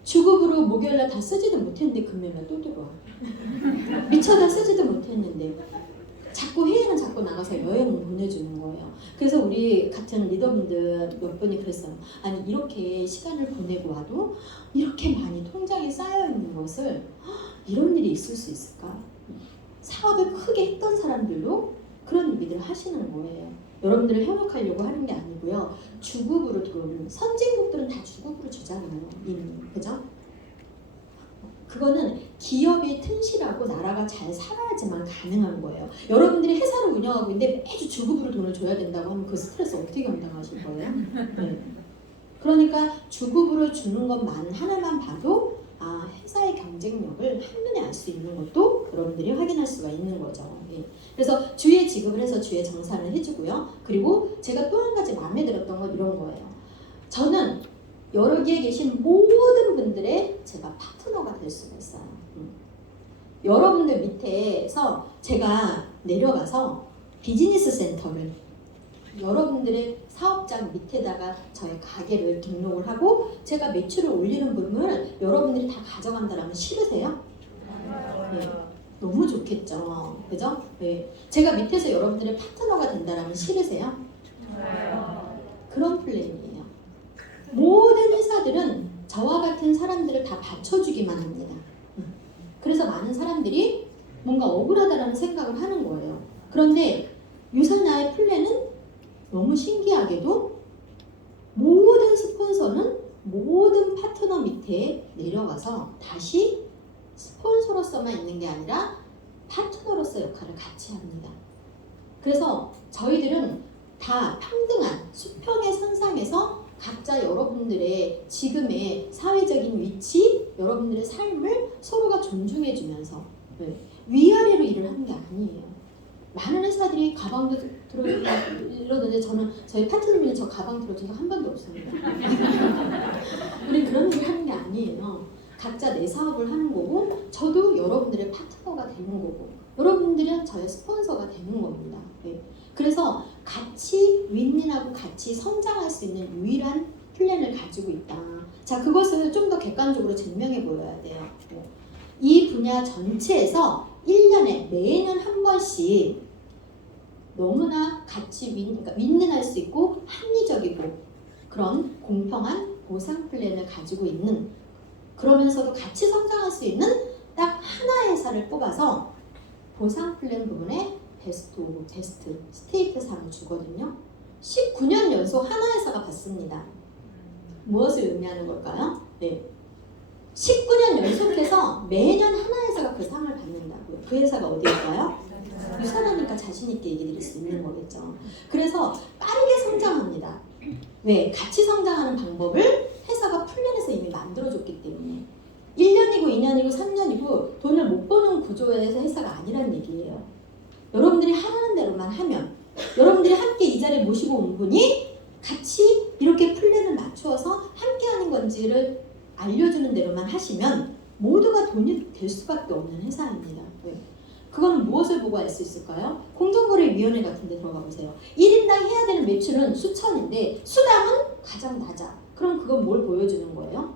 주급으로 목요일날 다 쓰지도 못했는데 금요일날 또 들어와. 미처 다 쓰지도 못했는데 자꾸 회의는 자꾸 나가서 여행을 보내주는 거예요. 그래서 우리 같은 리더분들 몇 분이 그랬어요. 아니 이렇게 시간을 보내고 와도 이렇게 많이 통장에 쌓여있는 것을 이런 일이 있을 수 있을까? 사업을 크게 했던 사람들도 그런 얘기들을 하시는 거예요. 여러분들을 현혹하려고 하는 게 아니고요. 주급으로 들어오는 선진국들은 다 주급으로 주잖아요. 이미. 그죠? 그거는 기업이 튼실하고 나라가 잘 살아야지만 가능한 거예요. 여러분들이 회사를 운영하고 있는데 매주 주급으로 돈을 줘야 된다고 하면 그 스트레스 어떻게 감당하실 거예요? 네. 그러니까 주급으로 주는 것만 하나만 봐도 아, 회사의 경쟁력을 한눈에 알 수 있는 것도 여러분들이 확인할 수가 있는 거죠. 예. 그래서 주에 지급을 해서 주에 정산을 해주고요. 그리고 제가 또 한 가지 마음에 들었던 건 이런 거예요. 저는 여기에 계신 모든 분들의 제가 파트너가 될 수가 있어요. 여러분들 밑에서 제가 내려가서 비즈니스 센터를 여러분들의 사업장 밑에다가 저의 가게를 등록을 하고 제가 매출을 올리는 부분을 여러분들이 다 가져간다면 싫으세요? 네. 너무 좋겠죠. 그죠? 네. 제가 밑에서 여러분들의 파트너가 된다면 싫으세요? 그런 플랜이에요. 모든 회사들은 저와 같은 사람들을 다 받쳐주기만 합니다. 그래서 많은 사람들이 뭔가 억울하다라는 생각을 하는 거예요. 그런데 유사나의 플랜은 너무 신기하게도 모든 스폰서는 모든 파트너 밑에 내려가서 다시 스폰서로서만 있는 게 아니라 파트너로서 역할을 같이 합니다. 그래서 저희들은 다 평등한 수평의 선상에서 각자 여러분들의 지금의 사회적인 위치, 여러분들의 삶을 서로가 존중해주면서 위아래로 일을 하는 게 아니에요. 많은 회사들이 가방도 들어주고 이러는데 저는 저희 파트너님이 저 가방 들어준 적 한 번도 없습니다. 우리 그런 일 하는 게 아니에요. 각자 내 사업을 하는 거고 저도 여러분들의 파트너가 되는 거고 여러분들은 저의 스폰서가 되는 겁니다. 네. 그래서 같이 윈윈하고 같이 성장할 수 있는 유일한 플랜을 가지고 있다. 자, 그것을 좀 더 객관적으로 증명해 보여야 돼요. 이 분야 전체에서 1년에 매년 한 번씩 너무나 같이 윈윈할 수 있고 합리적이고 그런 공평한 보상 플랜을 가지고 있는 그러면서도 같이 성장할 수 있는 딱 하나의 회사를 뽑아서 보상 플랜 부분에 베스트 오브 베스트 스테이트 상을 주거든요. 19년 연속 하나 회사가 받습니다. 무엇을 의미하는 걸까요? 네. 19년 연속해서 매년 하나 회사가 그 상을 받는다고요. 그 회사가 어디일까요? 유산하니까 자신 있게 얘기 드릴 수 있는 거겠죠. 그래서 빠르게 성장합니다. 왜? 같이 성장하는 방법을 회사가 플랜에서 이미 만들어줬기 때문에 1년이고 2년이고 3년이고 돈을 못 버는 구조에서 회사가 아니란 얘기예요. 여러분들이 하라는 대로만 하면 여러분들이 함께 이 자리에 모시고 온 분이 같이 이렇게 플랜을 맞추어서 함께 하는 건지를 알려주는 대로만 하시면 모두가 돈이 될 수밖에 없는 회사입니다. 그거는 무엇을 보고 알 수 있을까요? 공정거래위원회 같은 데 들어가 보세요. 1인당 해야 되는 매출은 수천인데 수당은 가장 낮아. 그럼 그건 뭘 보여주는 거예요?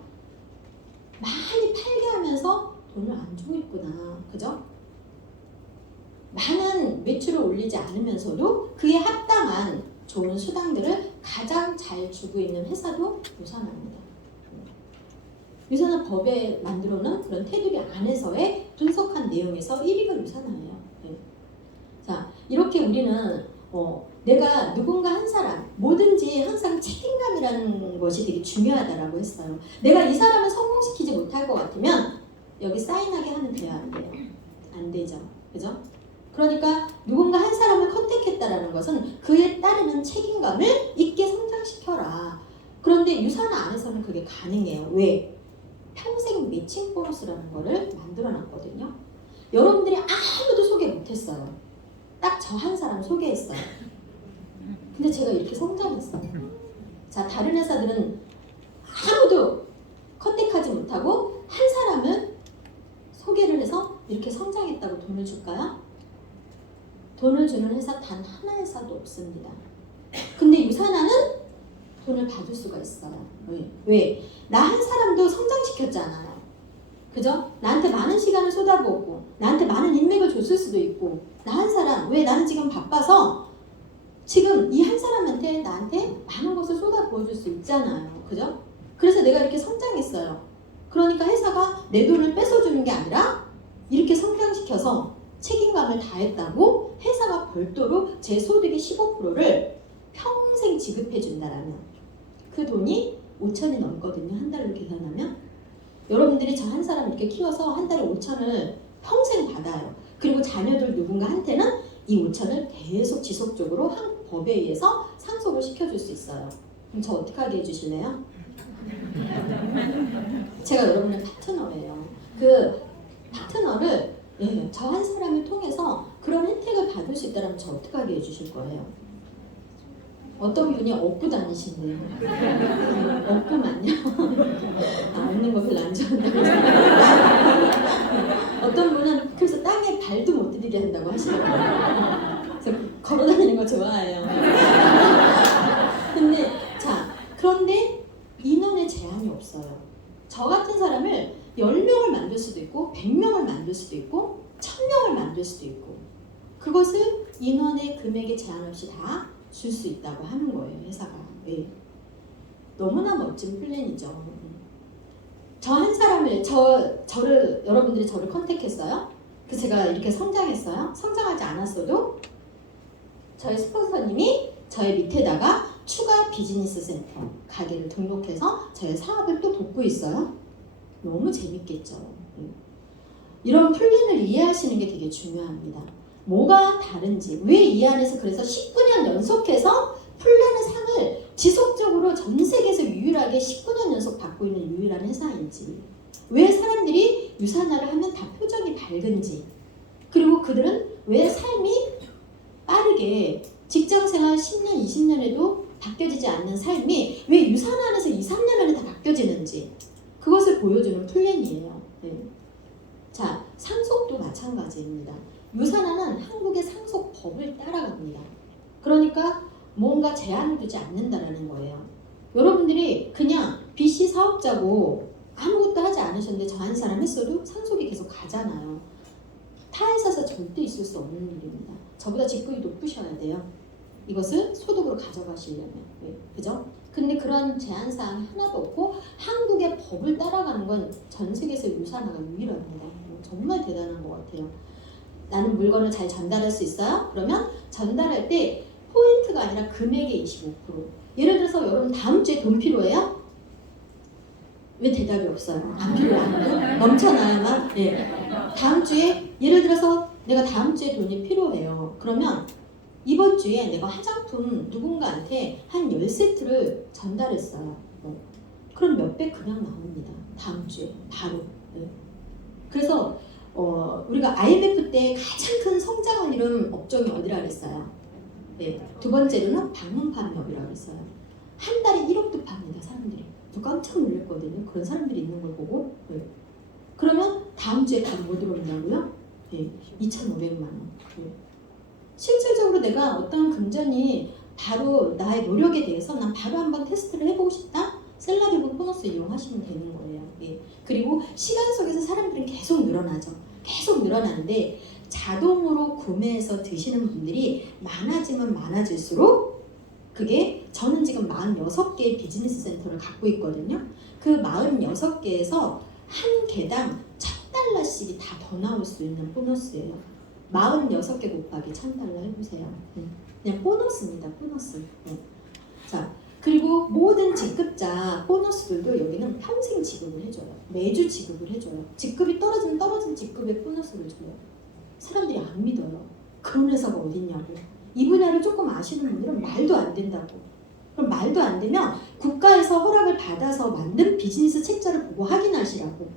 많이 팔게 하면서 돈을 안 주고 있구나. 그죠? 많은 매출을 올리지 않으면서도 그에 합당한 좋은 수당들을 가장 잘 주고 있는 회사도 유산합니다. 유산은 법에 만들어놓은 그런 테두리 안에서의 분석한 내용에서 1위가 유산화예요. 네. 자, 이렇게 우리는 내가 누군가 한 사람, 뭐든지 항상 책임감이라는 것이 되게 중요하다라고 했어요. 내가 이 사람을 성공시키지 못할 것 같으면 여기 사인하게 하면 돼요, 안 돼요? 안 되죠. 그죠? 그러니까 누군가 한 사람을 컨택했다라는 것은 그에 따르는 책임감을 있게 성장시켜라. 그런데 유산화 안에서는 그게 가능해요. 왜? 평생 매칭 보너스라는 거를 만들어놨거든요. 여러분들이 아무도 소개 못했어요. 딱 저 한 사람 소개했어요. 근데 제가 이렇게 성장했어요. 자, 다른 회사들은 아무도 컨택하지 못하고 한 사람을 소개를 해서 이렇게 성장했다고 돈을 줄까요? 돈을 주는 회사 단 하나 회사도 없습니다. 근데 유산화는 돈을 받을 수가 있어요. 왜? 나 한 사람도 성장시켰잖아요. 그죠? 나한테 많은 시간을 쏟아부었고 나한테 많은 인맥을 줬을 수도 있고 나 한 사람, 왜 나는 지금 바빠서 지금 이 한 사람한테 나한테 많은 것을 쏟아부어줄 수 있잖아요. 그죠? 그래서 내가 이렇게 성장했어요. 그러니까 회사가 내 돈을 뺏어주는 게 아니라 이렇게 성장시켜서 책임감을 다했다고 회사가 별도로 제 소득의 15%를 평생 지급해 준다라면 그 돈이 5천이 넘거든요. 한 달로 계산하면. 여러분들이 저 한 사람 이렇게 키워서 한 달에 5천을 평생 받아요. 그리고 자녀들 누군가한테는 이 5천을 계속 지속적으로 한 법에 의해서 상속을 시켜줄 수 있어요. 그럼 저 어떻게 하게 해주실래요? 제가 여러분의 파트너예요. 그 파트너를 저 한 사람을 통해서 그런 혜택을 받을 수 있다면 저 어떻게 하게 해주실 거예요? 어떤 분이 업고 다니시네요. 업고만요? 없는 거 별로 안 좋아한다고. 어떤 분은 그래서 땅에 발도 못 들이게 한다고 하시더라고요. 그래서 걸어 다니는 거 좋아해요. 그런데 인원의 제한이 없어요. 저 같은 사람을 10명을 만들 수도 있고 100명을 만들 수도 있고 1000명을 만들 수도 있고 그것을 인원의 금액에 제한 없이 다 줄 수 있다고 하는 거예요. 회사가. 네. 너무나 멋진 플랜이죠. 저 한 사람을 저를 여러분들이 저를 컨택했어요. 그래서 제가 이렇게 성장했어요. 성장하지 않았어도 저희 스폰서님이 저의 밑에다가 추가 비즈니스 센터 가게를 등록해서 저의 사업을 또 돕고 있어요. 너무 재밌겠죠. 이런 플랜을 이해하시는 게 되게 중요합니다. 뭐가 다른지, 왜 이 안에서 그래서 19년 연속해서 플랜의 상을 지속적으로 전 세계에서 유일하게 19년 연속 받고 있는 유일한 회사인지, 왜 사람들이 유산화를 하면 다 표정이 밝은지, 그리고 그들은 왜 삶이 빠르게 직장생활 10년, 20년에도 바뀌어지지 않는 삶이 왜 유산화 안에서 2, 3년 안에 다 바뀌어지는지 그것을 보여주는 플랜이에요. 네. 자, 상속도 마찬가지입니다. 유산화는 한국의 상속법을 따라갑니다. 그러니까 뭔가 제한을 두지 않는다는 거예요. 여러분들이 그냥 BC 사업자고 아무것도 하지 않으셨는데 저 한 사람 했어도 상속이 계속 가잖아요. 타 회사에서 절대 있을 수 없는 일입니다. 저보다 직급이 높으셔야 돼요. 이것을 소득으로 가져가시려면. 네, 그죠? 근데 그런 제한사항이 하나도 없고 한국의 법을 따라가는 건 전 세계에서 유산화가 유일합니다. 정말 대단한 것 같아요. 나는 물건을 잘 전달할 수 있어요? 그러면 전달할 때 포인트가 아니라 금액의 25%. 예를 들어서 여러분 다음 주에 돈 필요해요? 왜 대답이 없어요? 안 필요해요? 넘쳐나요 막? 네. 다음 주에 예를 들어서 내가 다음 주에 돈이 필요해요. 그러면 이번 주에 내가 화장품 누군가한테 한 10세트를 전달했어요. 그럼 몇백 그냥 나옵니다. 다음 주에 바로. 네. 그래서 우리가 IMF 때 가장 큰 성장을 이룬 업종이 어디라 그랬어요? 네. 두 번째로는 방문 판매업이라고 그랬어요. 한 달에 1억도 팝니다. 사람들이. 저 깜짝 놀랐거든요. 그런 사람들이 있는 걸 보고. 네. 그러면 다음 주에 바로 뭐 들어온다고요? 네. 2,500만 원. 네. 실질적으로 내가 어떤 금전이 바로 나의 노력에 대해서 난 바로 한번 테스트를 해보고 싶다? 셀라비브 보너스 이용하시면 되는 거예요. 예. 그리고 시간 속에서 사람들은 계속 늘어나죠. 계속 늘어나는데 자동으로 구매해서 드시는 분들이 많아지면 많아질수록 그게 저는 지금 46개의 비즈니스 센터를 갖고 있거든요. 그 46개에서 한 개당 $1,000씩이 다 더 나올 수 있는 보너스예요. 46개 곱하기 $1,000 해보세요. 그냥 보너스입니다. 보너스. 자, 그리고 모든 직급자 보너스들도 여기는 평생 지급을 해줘요. 매주 지급을 해줘요. 직급이 떨어지면 떨어진 직급의 보너스를 줘요. 사람들이 안 믿어요. 그런 회사가 어딨냐고. 이 분야를 조금 아시는 분들은 말도 안 된다고. 그럼 말도 안 되면 국가에서 허락을 받아서 만든 비즈니스 책자를 보고 확인하시라고.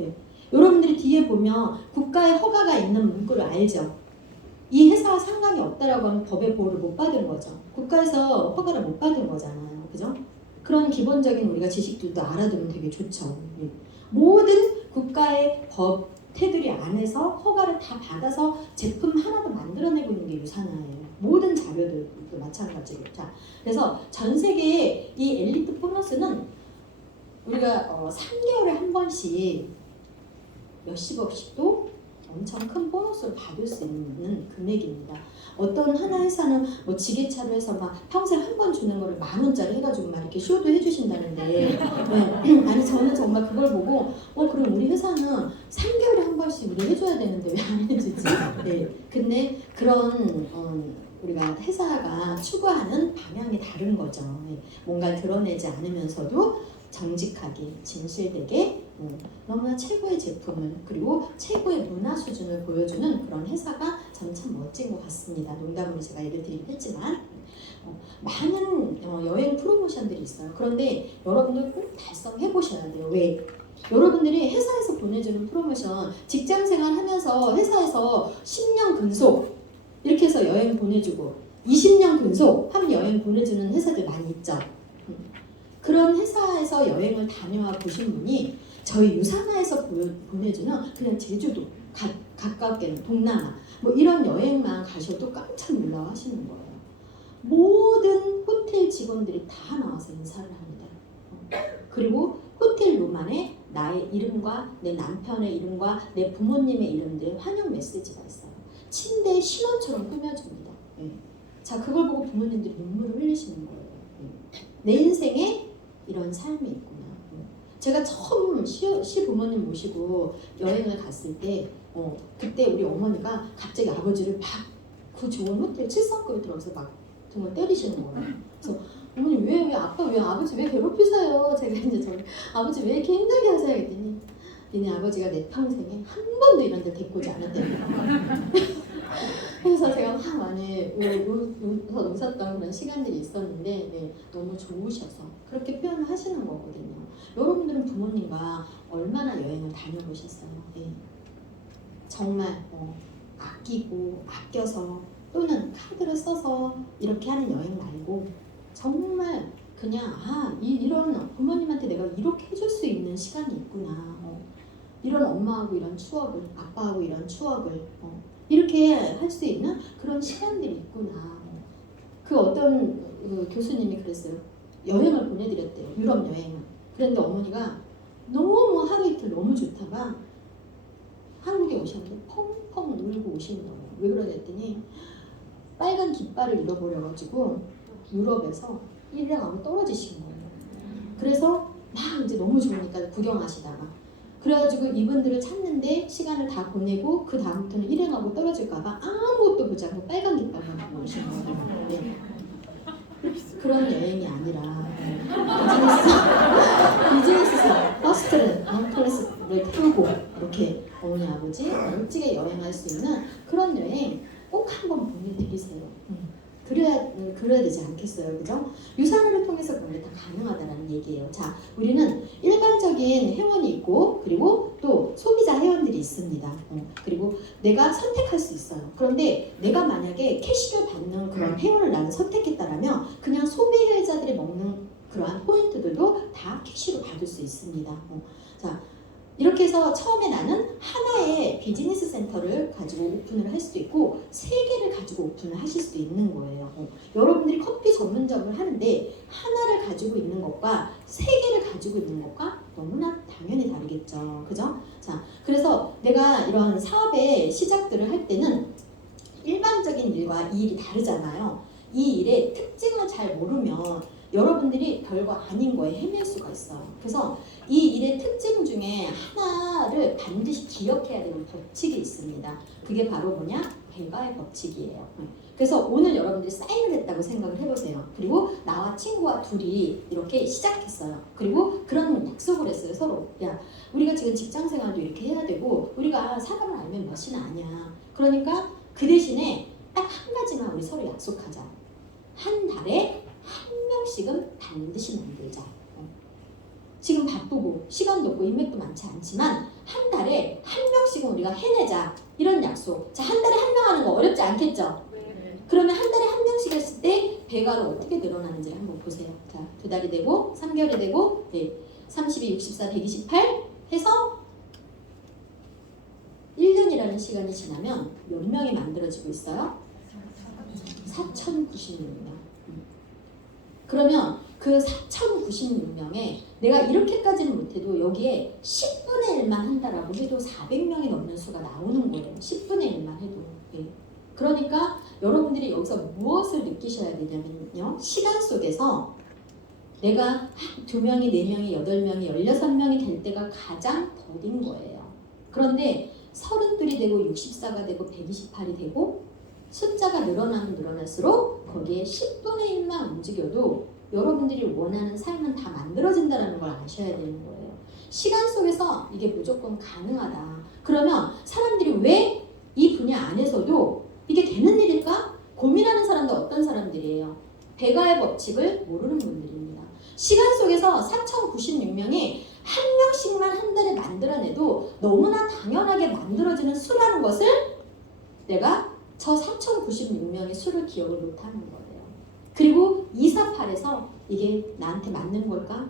예. 여러분들이 뒤에 보면 국가의 허가가 있는 문구를 알죠? 이 회사와 상관이 없다라고 하면 법의 보호를 못 받은 거죠. 국가에서 허가를 못 받은 거잖아요. 그죠? 그런 기본적인 우리가 지식들도 알아두면 되게 좋죠. 예. 모든 국가의 법, 테두리 안에서 허가를 다 받아서 제품 하나도 만들어내고 있는 게 유산화예요. 모든 자료들도 마찬가지로. 자, 그래서 전 세계의 이 엘리트 보너스는 우리가 3개월에 한 번씩 몇십억씩도 엄청 큰 보너스를 받을 수 있는 금액입니다. 어떤 하나 회사는 뭐 지게차로 해서 막 평생 한 번 주는 거를 10,000원짜리 해가지고 막 이렇게 쇼도 해주신다는데 네. 아니 저는 정말 그걸 보고 그럼 우리 회사는 3개월에 한 번씩 우리 해줘야 되는데 왜 안 해주지? 네. 근데 그런 우리가 회사가 추구하는 방향이 다른 거죠. 네. 뭔가 드러내지 않으면서도 정직하게 진실되게 너무나 최고의 제품을 그리고 최고의 문화 수준을 보여주는 그런 회사가 저는 참 멋진 것 같습니다. 농담으로 제가 얘기를 드리긴 했지만 많은 여행 프로모션들이 있어요. 그런데 여러분들 꼭 달성해 보셔야 돼요. 왜? 여러분들이 회사에서 보내주는 프로모션 직장생활 하면서 회사에서 10년 근속 이렇게 해서 여행 보내주고 20년 근속 하면 여행 보내주는 회사들 많이 있죠. 그런 회사에서 여행을 다녀와 보신 분이 저희 유산화에서 보내주는 그냥 제주도 가깝게는 동남아 뭐 이런 여행만 가셔도 깜짝 놀라 하시는 거예요. 모든 호텔 직원들이 다 나와서 인사를 합니다. 그리고 호텔 룸안에 나의 이름과 내 남편의 이름과 내 부모님의 이름들 환영 메시지가 있어요. 침대 신혼처럼 꾸며줍니다. 자, 그걸 보고 부모님들이 눈물을 흘리시는 거예요. 내 인생에 이런 삶이 있구나. 제가 처음 시부모님 모시고 여행을 갔을 때 그때 우리 어머니가 갑자기 아버지를 막 그 좋은 호텔 7성급에 들어가서 막 정말 때리시는 거예요. 그래서 어머니 왜 아버지 왜 괴롭히세요? 제가 이제 아버지 왜 이렇게 힘들게 하세요? 했더니 얘네 아버지가 내 평생에 한 번도 이런 데 데리고 오지 않았대요. 그래서 제가 막 많이 웃었던 그런 시간들이 있었는데 너무 좋으셔서 그렇게 표현을 하시는 거거든요. 여러분들은 부모님과 얼마나 여행을 다녀보셨어요? 정말 아끼고 아껴서 또는 카드를 써서 이렇게 하는 여행 말고 정말 그냥 이런 부모님한테 내가 이렇게 해줄 수 있는 시간이 있구나. 이런 엄마하고 이런 추억을 아빠하고 이런 추억을 이렇게 할 수 있는 그런 시간들이 있구나. 그 어떤 교수님이 그랬어요. 여행을 보내드렸대요. 유럽 여행을. 그런데 어머니가 너무 하루 이틀 너무 좋다가 한국에 오셨는데 펑펑 울고 오시는 거예요. 왜 그러냐 했더니 빨간 깃발을 잃어버려가지고 유럽에서 일행하고 떨어지신 거예요. 그래서 막 이제 너무 좋으니까 구경하시다가 그래가지고 이분들을 찾는데 시간을 다 보내고 그 다음부터는 일행하고 떨어질까봐 아무것도 보지 않고 빨간 깃발만 보고 오신 거예요. 네. 그런 여행이 아니라 비즈니스상 퍼스트 클래스를 타고 이렇게 어머니 아버지 멋지게 여행할 수 있는 그런 여행 꼭 한번 보내드리세요. 그래야 되지 않겠어요, 그죠? 유산화를 통해서 그런 게 다 가능하다는 얘기예요. 자, 우리는 일반적인 회원이 있고 그리고 또 소비자 회원들이 있습니다. 그리고 내가 선택할 수 있어요. 그런데 내가 만약에 캐시를 받는 그런 회원을 나는 선택했다라면 그냥 소비자들이 먹는 그러한 포인트들도 다 캐시로 받을 수 있습니다. 자, 이렇게 해서 처음에 나는 하나의 비즈니스 센터를 가지고 오픈을 할 수도 있고 3개를 가지고 오픈을 하실 수도 있는 거예요. 여러분들이 커피 전문점을 하는데 하나를 가지고 있는 것과 3개를 가지고 있는 것과 너무나 당연히 다르겠죠. 그죠? 자, 그래서 내가 이런 사업의 시작들을 할 때는 일반적인 일과 이 일이 다르잖아요. 이 일의 특징을 잘 모르면 여러분들이 별거 아닌 거에 헤맬 수가 있어요. 그래서 이 일의 특징 중에 하나를 반드시 기억해야 되는 법칙이 있습니다. 그게 바로 뭐냐? 배가의 법칙이에요. 그래서 오늘 여러분들이 사인을 했다고 생각을 해보세요. 그리고 나와 친구와 둘이 이렇게 시작했어요. 그리고 그런 약속을 했어요. 서로. 야, 우리가 지금 직장 생활도 이렇게 해야 되고 우리가 사람을 알면 몇이나 아냐. 그러니까 그 대신에 딱 한 가지만 우리 서로 약속하자. 한 달에 한 명씩은 반드시 만들자. 지금 바쁘고 시간도 없고 인맥도 많지 않지만 한 달에 한 명씩은 우리가 해내자. 이런 약속. 자, 한 달에 한 명 하는 거 어렵지 않겠죠? 그러면 한 달에 한 명씩 했을 때 배가로 어떻게 늘어나는지를 한번 보세요. 자, 2달이 되고 3개월이 되고 32, 64, 128 해서 1년이라는 시간이 지나면 몇 명이 만들어지고 있어요? 4,096명. 그러면 그 4,096명에 내가 이렇게까지는 못해도 여기에 10분의 1만 한다라고 해도 400명이 넘는 수가 나오는 거예요. 10분의 1만 해도. 그러니까 여러분들이 여기서 무엇을 느끼셔야 되냐면요. 시간 속에서 내가 2명이, 4명이, 8명이, 16명이 될 때가 가장 더딘 거예요. 그런데 32이 되고 64가 되고 128이 되고 숫자가 늘어나면 늘어날수록 거기에 10분의 1만 움직여도 여러분들이 원하는 삶은 다 만들어진다는 걸 아셔야 되는 거예요. 시간 속에서 이게 무조건 가능하다. 그러면 사람들이 왜 이 분야 안에서도 이게 되는 일일까? 고민하는 사람도 어떤 사람들이에요? 배가의 법칙을 모르는 분들입니다. 시간 속에서 4,096명이 한 명씩만 한 달에 만들어내도 너무나 당연하게 만들어지는 수라는 것을 내가 저 4,096명의 수를 기억을 못하는 거예요. 그리고 248에서 이게 나한테 맞는 걸까?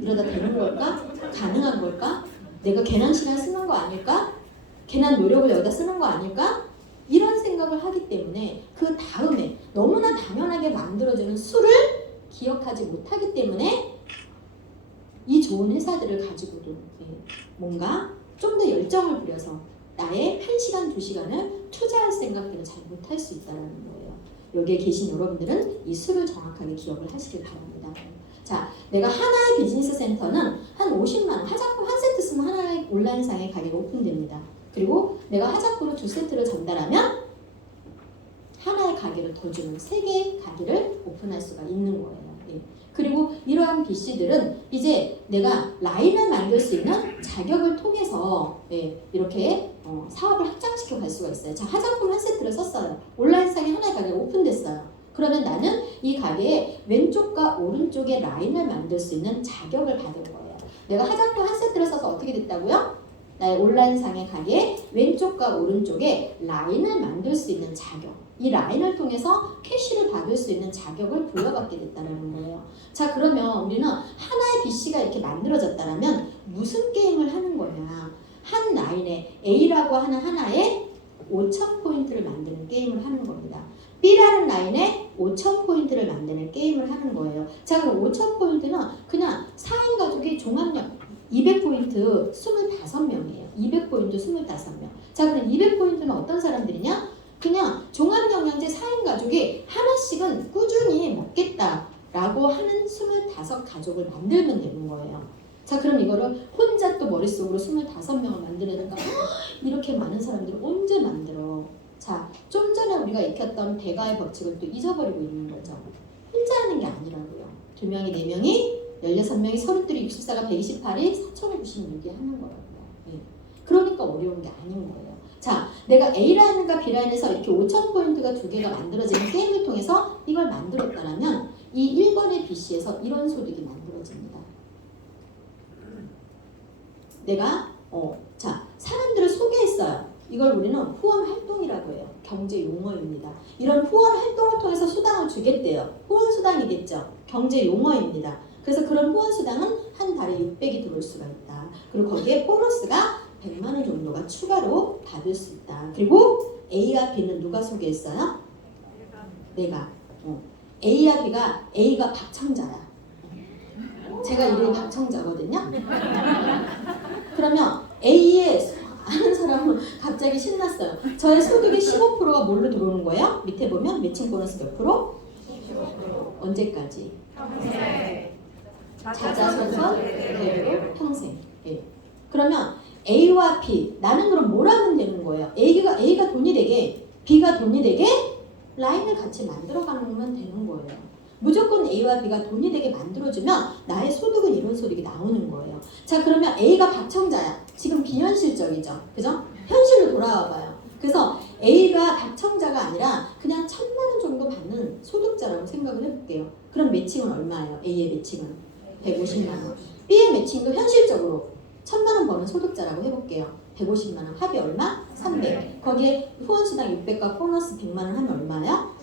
이러다 되는 걸까? 가능한 걸까? 내가 괜한 시간 쓰는 거 아닐까? 괜한 노력을 여기다 쓰는 거 아닐까? 이런 생각을 하기 때문에 그 다음에 너무나 당연하게 만들어지는 수를 기억하지 못하기 때문에 이 좋은 회사들을 가지고도 뭔가 좀 더 열정을 부려서 나의 1시간, 2시간을 투자할 생각들을 잘 못할 수 있다는 거예요. 여기에 계신 여러분들은 이 수를 정확하게 기억을 하시길 바랍니다. 자, 내가 하나의 비즈니스 센터는 한 50만 원, 화장품 한 세트 쓰면 하나의 온라인상의 가게가 오픈됩니다. 그리고 내가 화장품을 2세트를 전달하면 하나의 가게를 더 주는 3개의 가게를 오픈할 수가 있는 거예요. 그리고 이러한 BC들은 이제 내가 라인을 만들 수 있는 자격을 통해서 이렇게 사업을 확장시켜 갈 수가 있어요. 자, 화장품 한 세트를 썼어요. 온라인상에 하나의 가게가 오픈됐어요. 그러면 나는 이 가게의 왼쪽과 오른쪽에 라인을 만들 수 있는 자격을 받은 거예요. 내가 화장품 한 세트를 써서 어떻게 됐다고요? 나의 온라인상의 가게의 왼쪽과 오른쪽에 라인을 만들 수 있는 자격. 이 라인을 통해서 캐시를 받을 수 있는 자격을 부여받게 됐다는 거예요. 자, 그러면 우리는 하나의 BC가 이렇게 만들어졌다면 무슨 게임을 하는 거냐? 한 라인에 A라고 하는 하나에 5,000포인트를 만드는 게임을 하는 겁니다. B라는 라인에 5,000포인트를 만드는 게임을 하는 거예요. 자, 그럼 5,000포인트는 그냥 4인 가족이 종합력 200포인트 25명이에요. 200포인트 25명. 자, 그럼 200포인트는 어떤 사람들이냐? 그냥 종합영양제 4인 가족이 하나씩은 꾸준히 먹겠다라고 하는 25가족을 만들면 되는 거예요. 자, 그럼 이거를 혼자 또 머릿속으로 25명을 만들어내니까 이렇게 많은 사람들을 언제 만들어? 자, 좀 전에 우리가 익혔던 배가의 법칙을 또 잊어버리고 있는 거죠. 혼자 하는 게 아니라고요. 2명이, 4명이, 16명이, 32이, 64가, 128이, 4,096이 하는 거라고요. 그러니까 어려운 게 아닌 거예요. 자, 내가 A라인과 B라인에서 이렇게 5,000포인트가 2개가 만들어지는 게임을 통해서 이걸 만들었다면 이 1번의 BC에서 이런 소득이 만들어집니다. 내가 자, 사람들을 소개했어요. 이걸 우리는 후원 활동이라고 해요. 경제 용어입니다. 이런 후원 활동을 통해서 수당을 주겠대요. 후원 수당이겠죠. 경제 용어입니다. 그래서 그런 후원 수당은 한 달에 600이 들어올 수가 있다. 그리고 거기에 보너스가 100만 원 정도가 추가로 받을 수 있다. 그리고 A와 B는 누가 소개했어요? 내가. A와 B가 A가 박청자야. 제가 이름이 박청자거든요. 그러면 A의 아는 사람은 갑자기 신났어요. 저의 소득의 15%가 뭘로 들어오는 거예요? 밑에 보면 매칭 보너스 몇 프로? 언제까지? 평생. 자자손손 대대로 평생. 예. 그러면 A와 B 나는 그럼 뭘 하면 되는 거예요? A가 돈이 되게 B가 돈이 되게 라인을 같이 만들어가면 되는 거예요. 무조건 A와 B가 돈이 되게 만들어주면 나의 소득은 이런 소득이 나오는 거예요. 자 그러면 A가 박청자야. 지금 비현실적이죠. 그죠? 현실로 돌아와 봐요. 그래서 A가 박청자가 아니라 그냥 1,000만 원 정도 받는 소득자라고 생각을 해볼게요. 그럼 매칭은 얼마예요? A의 매칭은 150만 원. B의 매칭도 현실적으로 1,000만 원 버는 소득자라고 해볼게요. 150만 원. 합이 얼마? 300. 거기에 후원수당 600과 보너스 100만 원 하면 얼마예요?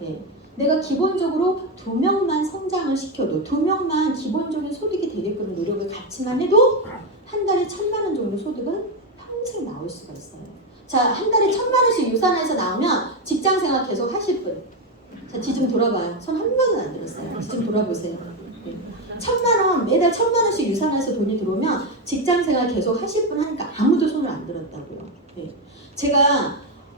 네. 내가 기본적으로 2명만 성장을 시켜도 2명만 기본적인 소득이 되게끔 노력을 같이만 해도 한 달에 1,000만 원 정도 소득은 평생 나올 수가 있어요. 자, 한 달에 1,000만 원씩 유산에서 나오면 직장생활 계속 하실 분. 자, 뒤 좀 돌아봐요. 손 한 명은 안 들었어요. 뒤 좀 돌아보세요. 네. 1,000만 원, 매달 1,000만 원씩 유산에서 돈이 들어오면 직장생활 계속 하실 분 하니까 아무도 손을 안 들었다고요. 네. 제가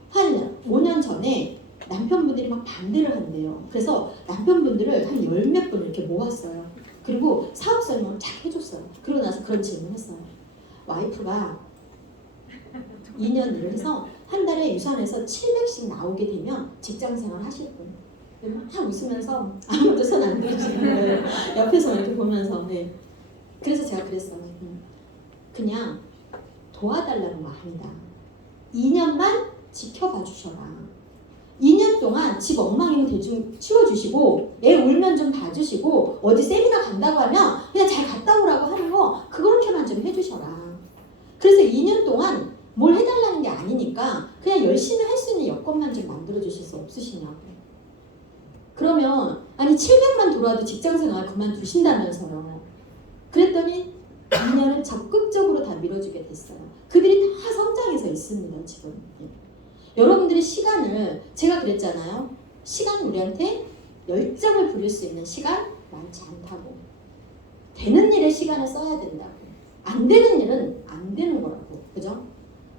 한 5년 전에 남편분들이 막 반대를 한대요. 그래서 남편분들을 한 10몇 분 이렇게 모았어요. 그리고 사업 설명을 쫙 해줬어요. 그러고 나서 그런 질문을 했어요. 와이프가 2년 일을 해서 한 달에 유산에서 700씩 나오게 되면 직장생활 하실 분. 막 웃으면서 아무도 손 안 들으시는 거예요. 옆에서 이렇게 보면서. 네. 그래서 제가 그랬어요. 그냥 도와달라는 거 아니다. 2년만 지켜봐 주셔라. 2년 동안 집 엉망이면 대충 치워주시고 애 울면 좀 봐주시고 어디 세미나 간다고 하면 그냥 잘 갔다 오라고 하는 거 그렇게만 좀 해주셔라. 그래서 2년 동안 뭘 해달라는 게 아니니까 그냥 열심히 할 수 있는 여건만 좀 만들어주실 수 없으시냐고. 그러면 아니 700만 들어와도 직장생활 그만두신다면서요. 그랬더니 2년을 적극적으로 다 밀어주게 됐어요. 그들이 다 성장해서 있습니다 지금. 여러분들의 시간을 제가 그랬잖아요. 시간이 우리한테 열정을 부릴 수 있는 시간 많지 않다고. 되는 일에 시간을 써야 된다고. 안 되는 일은 안 되는 거라고. 그죠?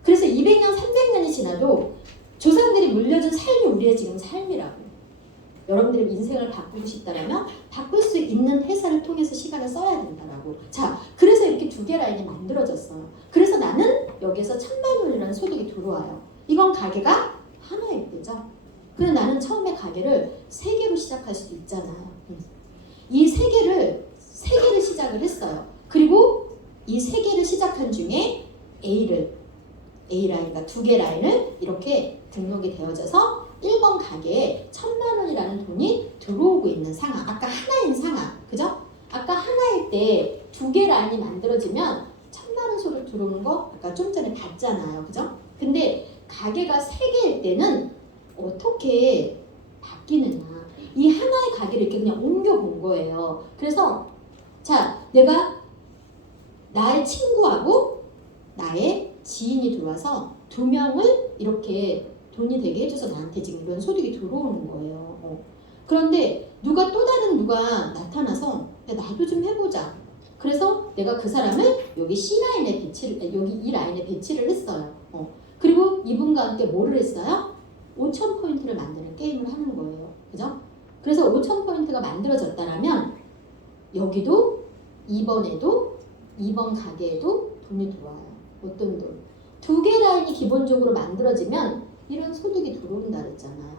그래서 200년, 300년이 지나도 조상들이 물려준 삶이 우리의 지금 삶이라고. 여러분들의 인생을 바꾸고 싶다면 바꿀 수 있는 회사를 통해서 시간을 써야 된다라고. 자, 그래서 이렇게 2개 라인이 만들어졌어요. 그래서 나는 여기서 1,000만 원이라는 소득이 들어와요. 이건 가게가 하나일 때죠. 근데 나는 처음에 가게를 3개로 시작할 수도 있잖아요. 이 3개를 시작을 했어요. 그리고 이 3개를 시작한 중에 A 라인과 2개 라인을 이렇게 등록이 되어져서 1번 가게에 1,000만 원이라는 돈이 들어오고 있는 상황. 아까 하나인 상황. 그죠? 아까 하나일 때 2개 라인이 만들어지면 1,000만 원 소득 들어오는 거 아까 좀 전에 봤잖아요. 그죠? 근데 가게가 3개일 때는 어떻게 바뀌느냐. 이 하나의 가게를 이렇게 그냥 옮겨본 거예요. 그래서 자, 내가 나의 친구하고 나의 지인이 들어와서 2명을 이렇게 돈이 되게 해줘서 나한테 지금 이런 소득이 들어오는 거예요. 그런데 누가 또 다른 누가 나타나서 야, 나도 좀 해보자. 그래서 내가 그 사람을 여기 C라인에 배치를, 여기 이 라인에 배치를 했어요. 그리고 이분과 함께 뭐를 했어요? 5,000포인트를 만드는 게임을 하는 거예요. 그죠? 그래서 5,000포인트가 만들어졌다라면 여기도 2번에도 2번 가게에도 돈이 들어와요. 어떤 돈? 2개 라인이 기본적으로 만들어지면 이런 소득이 들어온다 그랬잖아요.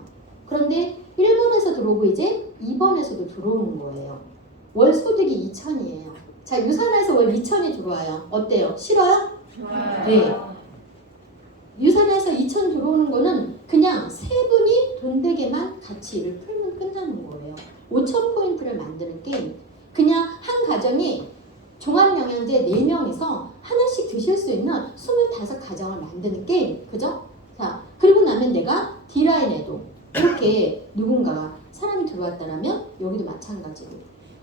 그런데 1번에서 들어오고 이제 2번에서도 들어오는 거예요. 월 소득이 2,000이에요. 자, 유산에서 월 2,000이 들어와요. 어때요? 싫어요? 좋아요. 네. 유산에서 2,000 들어오는 거는 그냥 세 분이 돈 되게만 같이 일을 풀면 끝나는 거예요. 5,000포인트를 만드는 게임. 그냥 한 가정이 종합영양제 4명이서 하나씩 드실 수 있는 25가정을 만드는 게임. 그죠? 자, 그리고 나면 내가 D라인에도 이렇게 누군가가 사람이 들어왔다라면 여기도 마찬가지고.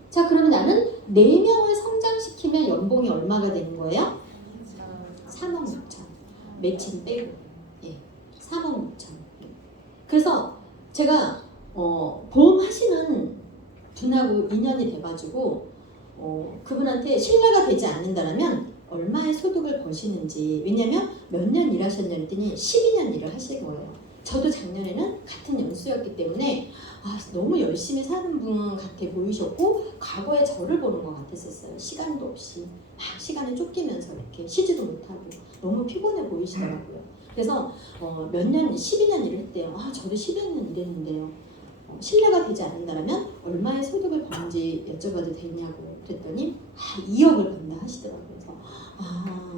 자, 그러면 나는 4명을 성장시키면 연봉이 얼마가 되는 거예요? 3억 6천. 매칭 빼고. 예. 3억 6천. 그래서 제가 보험 하시는 분하고 인연이 돼가지고 그분한테 신뢰가 되지 않는다면 얼마의 소득을 버시는지. 왜냐면 몇 년 일하셨냐 했더니 12년 일을 하신 거예요. 저도 작년에는 같은 연수였기 때문에 너무 열심히 사는 분 같아 보이셨고 과거의 저를 보는 것 같았었어요. 시간도 없이 막 시간에 쫓기면서 이렇게 쉬지도 못하고 너무 피곤해 보이시더라고요. 그래서 몇 년, 12년 일을 했대요. 저도 12년 일했는데요. 신뢰가 되지 않는다면 얼마의 소득을 버는지 여쭤봐도 되냐고 그랬더니 2억을 번다 하시더라고요. 그래서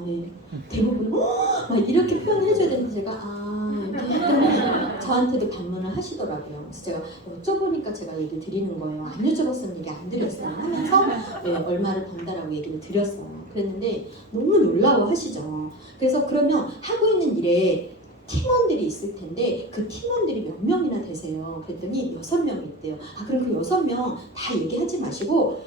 예. 대부분 막 이렇게 표현을 해줘야 되는데 제가 이렇게 했더니 저한테도 반문을 하시더라고요. 그래서 제가 여쭤보니까 제가 얘기를 드리는 거예요. 안 여쭤봤으면 얘기 안 드렸어요 하면서 얼마를 번다라고 얘기를 드렸어요. 그랬는데 너무 놀라워 하시죠. 그래서 그러면 하고 있는 일에 팀원들이 있을 텐데 그 팀원들이 몇 명이나 되세요? 그랬더니 6명이 있대요. 그럼 그 6명 다 얘기하지 마시고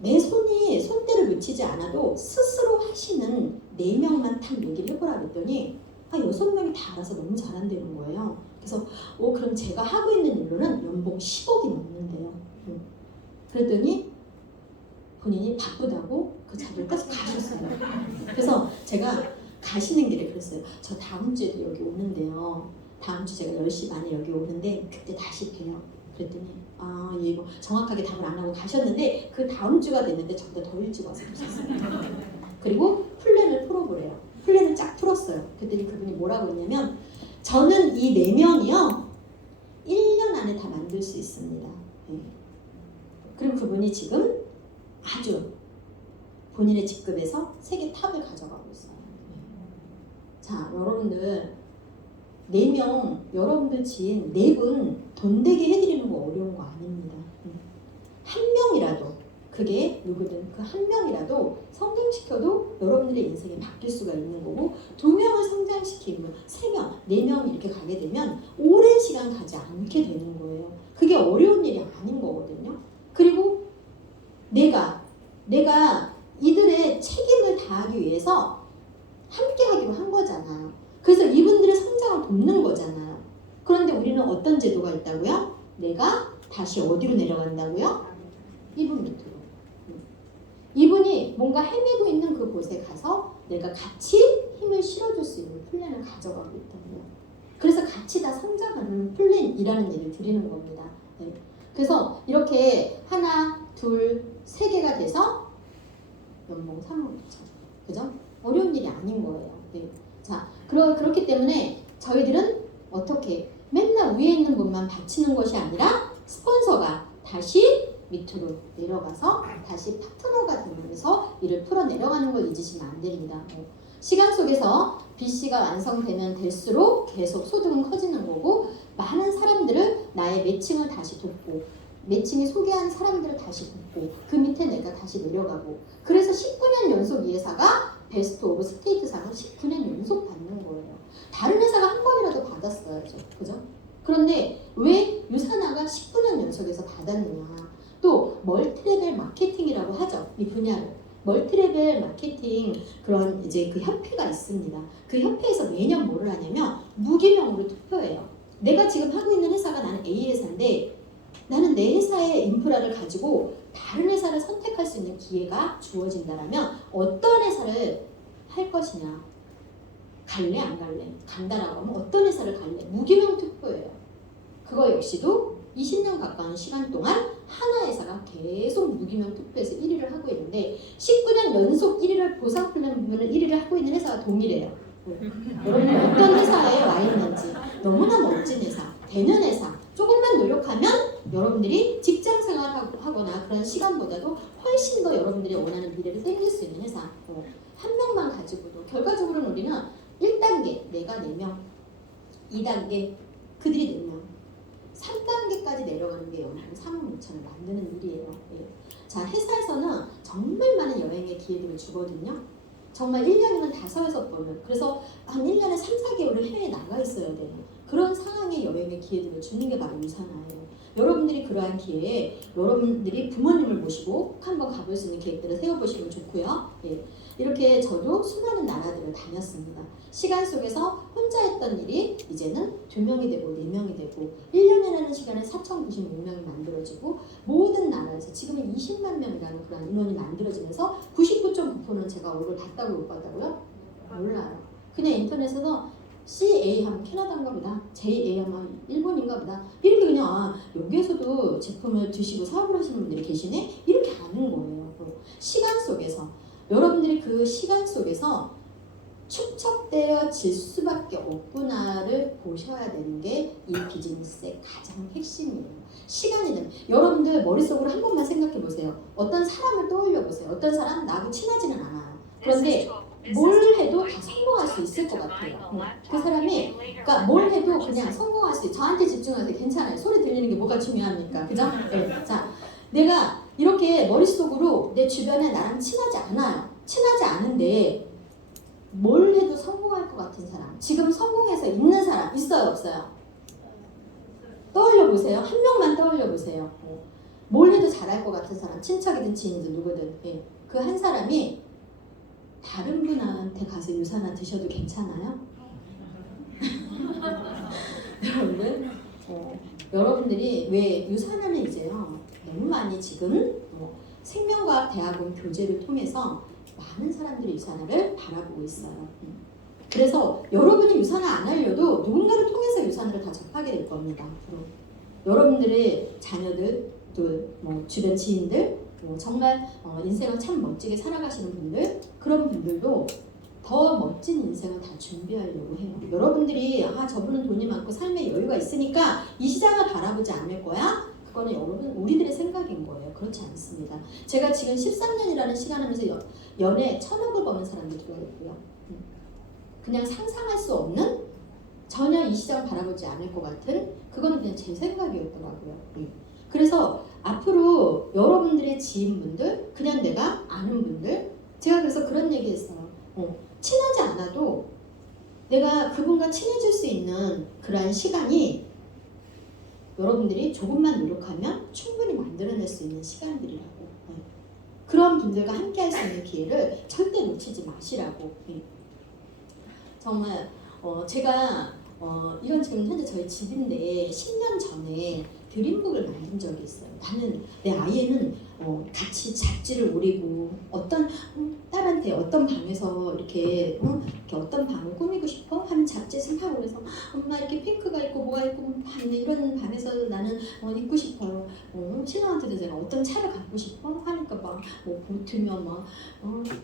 내 손이 손때를 묻히지 않아도 스스로 하시는 4명만 딱 얘기를 해보라 그랬더니 6명이 다 알아서 너무 잘한다는 거예요. 그래서 그럼 제가 하고 있는 일로는 연봉 10억이 넘는데요. 그랬더니 본인이 바쁘다고 그 자리를 계속 가셨어요. 그래서 제가 가시는 길에 그랬어요. 저 다음 주에도 여기 오는데요. 다음 주 제가 10시 반에 여기 오는데 그때 다시 봬요. 그랬더니 이거 정확하게 답을 안 하고 가셨는데 그 다음 주가 됐는데 저보다 더 일찍 와서 보셨어요. 그리고 플랜을 풀어보래요. 플랜을 쫙 풀었어요. 그랬더니 그분이 뭐라고 했냐면 저는 이 4명이요 1년 안에 다 만들 수 있습니다. 그리고 그분이 지금 아주 본인의 직급에서 세계 탑을 가져가고 있어요. 자, 여러분들 4명, 여러분들 지인 4분 돈 되게 해드리는 거 어려운 거 아닙니다. 한 명이라도, 그게 누구든 그 한 명이라도 성장시켜도 여러분들의 인생이 바뀔 수가 있는 거고 2명을 성장시키면 3명, 4명 이렇게 가게 되면 오랜 시간 가지 않게 되는 거예요. 그게 어려운 일이 아닌 거거든요. 그리고 내가 이들의 책임을 다하기 위해서 함께 하기로 한 거잖아요. 그래서 이분들의 성장을 돕는 거잖아요. 그런데 우리는 어떤 제도가 있다고요? 내가 다시 어디로 내려간다고요? 이분 밑으로. 이분이 뭔가 헤매고 있는 그곳에 가서 내가 같이 힘을 실어줄 수 있는 플랜을 가져가고 있다고요. 그래서 같이 다 성장하는 플랜이라는 얘기를 드리는 겁니다. 네. 그래서 이렇게 하나, 둘, 3개가 돼서 연봉 3억 2천. 그죠? 어려운 일이 아닌 거예요. 네. 자, 그렇기 때문에 저희들은 어떻게 맨날 위에 있는 분만 바치는 것이 아니라 스폰서가 다시 밑으로 내려가서 다시 파트너가 되면서 일을 풀어 내려가는 걸 잊으시면 안 됩니다. 시간 속에서 BC가 완성되면 될수록 계속 소득은 커지는 거고 많은 사람들을 나의 매칭을 다시 돕고 매칭이 소개한 사람들을 다시 돕고 그 밑에 내가 다시 내려가고 그래서 19년 연속 이 회사가 베스트 오브 스테이트상을 19년 연속 받는 거예요. 다른 회사가 한 번이라도 받았어야죠. 그죠? 그런데 왜 유산화가 19년 연속에서 받았느냐. 또 멀티레벨 마케팅이라고 하죠. 이 분야를. 멀티레벨 마케팅 그런 이제 그 협회가 있습니다. 그 협회에서 매년 뭐를 하냐면 무기명으로 투표해요. 내가 지금 하고 있는 회사가 나는 A 회사인데 나는 내 회사의 인프라를 가지고 다른 회사를 선택할 수 있는 기회가 주어진다면 어떤 회사를 할 것이냐. 갈래 안 갈래? 간다라고 하면 어떤 회사를 갈래? 무기명 투표예요. 그거 역시도 20년 가까운 시간 동안 하나 회사가 계속 무기명 투표에서 1위를 하고 있는데 19년 연속 1위를 보상 플랜 부분을 1위를 하고 있는 회사가 동일해요. 여러분 어떤 회사에 와 있는지 너무나 멋진 회사, 되는 회사 조금만 노력하면 여러분들이 직장 생활하거나 그런 시간보다도 훨씬 더 여러분들이 원하는 미래를 땡길 수 있는 회사 한 명만 가지고도 결과적으로는 우리는 1단계 내가 4명 2단계 그들이 4명 3단계까지 내려가는 게 연봉 3억 5천을 만드는 일이에요. 예. 자, 회사에서는 정말 많은 여행의 기회들을 주거든요. 정말 1년이면 5-6번을 그래서 한 1년에 3-4개월을 해외에 나가 있어야 돼요. 그런 상황의 여행의 기회들을 주는 게 바로 유산화예요. 여러분들이 그러한 기회에 여러분들이 부모님을 모시고 한번 가볼 수 있는 계획들을 세워보시면 좋고요. 예. 이렇게 저도 수많은 나라들을 다녔습니다. 시간 속에서 혼자 했던 일이 이제는 2명이 되고 4명이 되고 1년이라는 시간에 4,096명이 만들어지고 모든 나라에서 지금은 20만 명이라는 그런 인원이 만들어지면서 99.9%는 제가 얼굴 봤다고 못 봤다고요? 몰라요. 그냥 인터넷에서 CA 하면 캐나다인가 보다. JA 하면 일본인가 보다. 이렇게 그냥 여기에서도 제품을 드시고 사업을 하시는 분들이 계시네? 이렇게 아는 거예요. 시간 속에서 여러분들이 그 시간 속에서 축적되어질 수밖에 없구나를 보셔야 되는 게 이 비즈니스의 가장 핵심이에요. 시간이 되면 여러분들 머릿속으로 한 번만 생각해 보세요. 어떤 사람을 떠올려 보세요. 어떤 사람 나하고 친하지는 않아요. 그런데 뭘 해도 다 성공할 수 있을 것 같아요. 그 사람이 그러니까 뭘 해도 그냥 성공할 수 있어요. 저한테 집중하세요. 괜찮아요. 소리 들리는 게 뭐가 중요합니까? 그죠? 네. 자, 내가 이렇게 머릿속으로 내 주변에 나랑 친하지 않아요. 친하지 않은데 뭘 해도 성공할 것 같은 사람, 지금 성공해서 있는 사람 있어요, 없어요? 떠올려 보세요. 한 명만 떠올려 보세요. 뭘 해도 잘할 것 같은 사람, 친척이든 지인이든 누구든. 예. 그 한 사람이 다른 분한테 가서 유산화 드셔도 괜찮아요? 여러분들, 여러분들이 왜 유산화는 이제요 너무 많이 지금 생명과학 대학원 교재를 통해서 많은 사람들이 유산화를 바라보고 있어요. 그래서 여러분이 유산화 안 하려도 누군가를 통해서 유산화를 다 접하게 될 겁니다. 앞으로. 여러분들의 자녀들, 또 뭐 주변 지인들, 정말 인생을 참 멋지게 살아가시는 분들, 그런 분들도 더 멋진 인생을 다 준비하려고 해요. 여러분들이 저분은 돈이 많고 삶의 여유가 있으니까 이 시장을 바라보지 않을 거야? 그거는 여러분 우리들의 생각인 거예요. 그렇지 않습니다. 제가 지금 13년이라는 시간 하면서 연애 1,000억을 버는 사람들 들어있고요. 그냥 상상할 수 없는 전혀 이 시장을 바라보지 않을 것 같은 그거는 그냥 제 생각이었더라고요. 그래서 앞으로 여러분들의 지인분들, 그냥 내가 아는 분들, 제가 그래서 그런 얘기했어요. 친하지 않아도 내가 그분과 친해질 수 있는 그러한 시간이 여러분들이 조금만 노력하면 충분히 만들어낼 수 있는 시간들이라고. 그런 분들과 함께 할 수 있는 기회를 절대 놓치지 마시라고. 정말 제가 이건 지금 현재 저희 집인데 10년 전에 드림북을 만든 적이 있어요. 나는 내 아이는 같이 잡지를 오리고 어떤 딸한테 어떤 방에서 이렇게 어떤 방을 꾸미고 싶어 하는 잡지에서 막 오면서 엄마 이렇게 핑크가 있고 뭐가 있고 이런 방에서 나는 입고 싶어요. 신랑한테도 제가 어떤 차를 갖고 싶어 하니까 막 보트면 막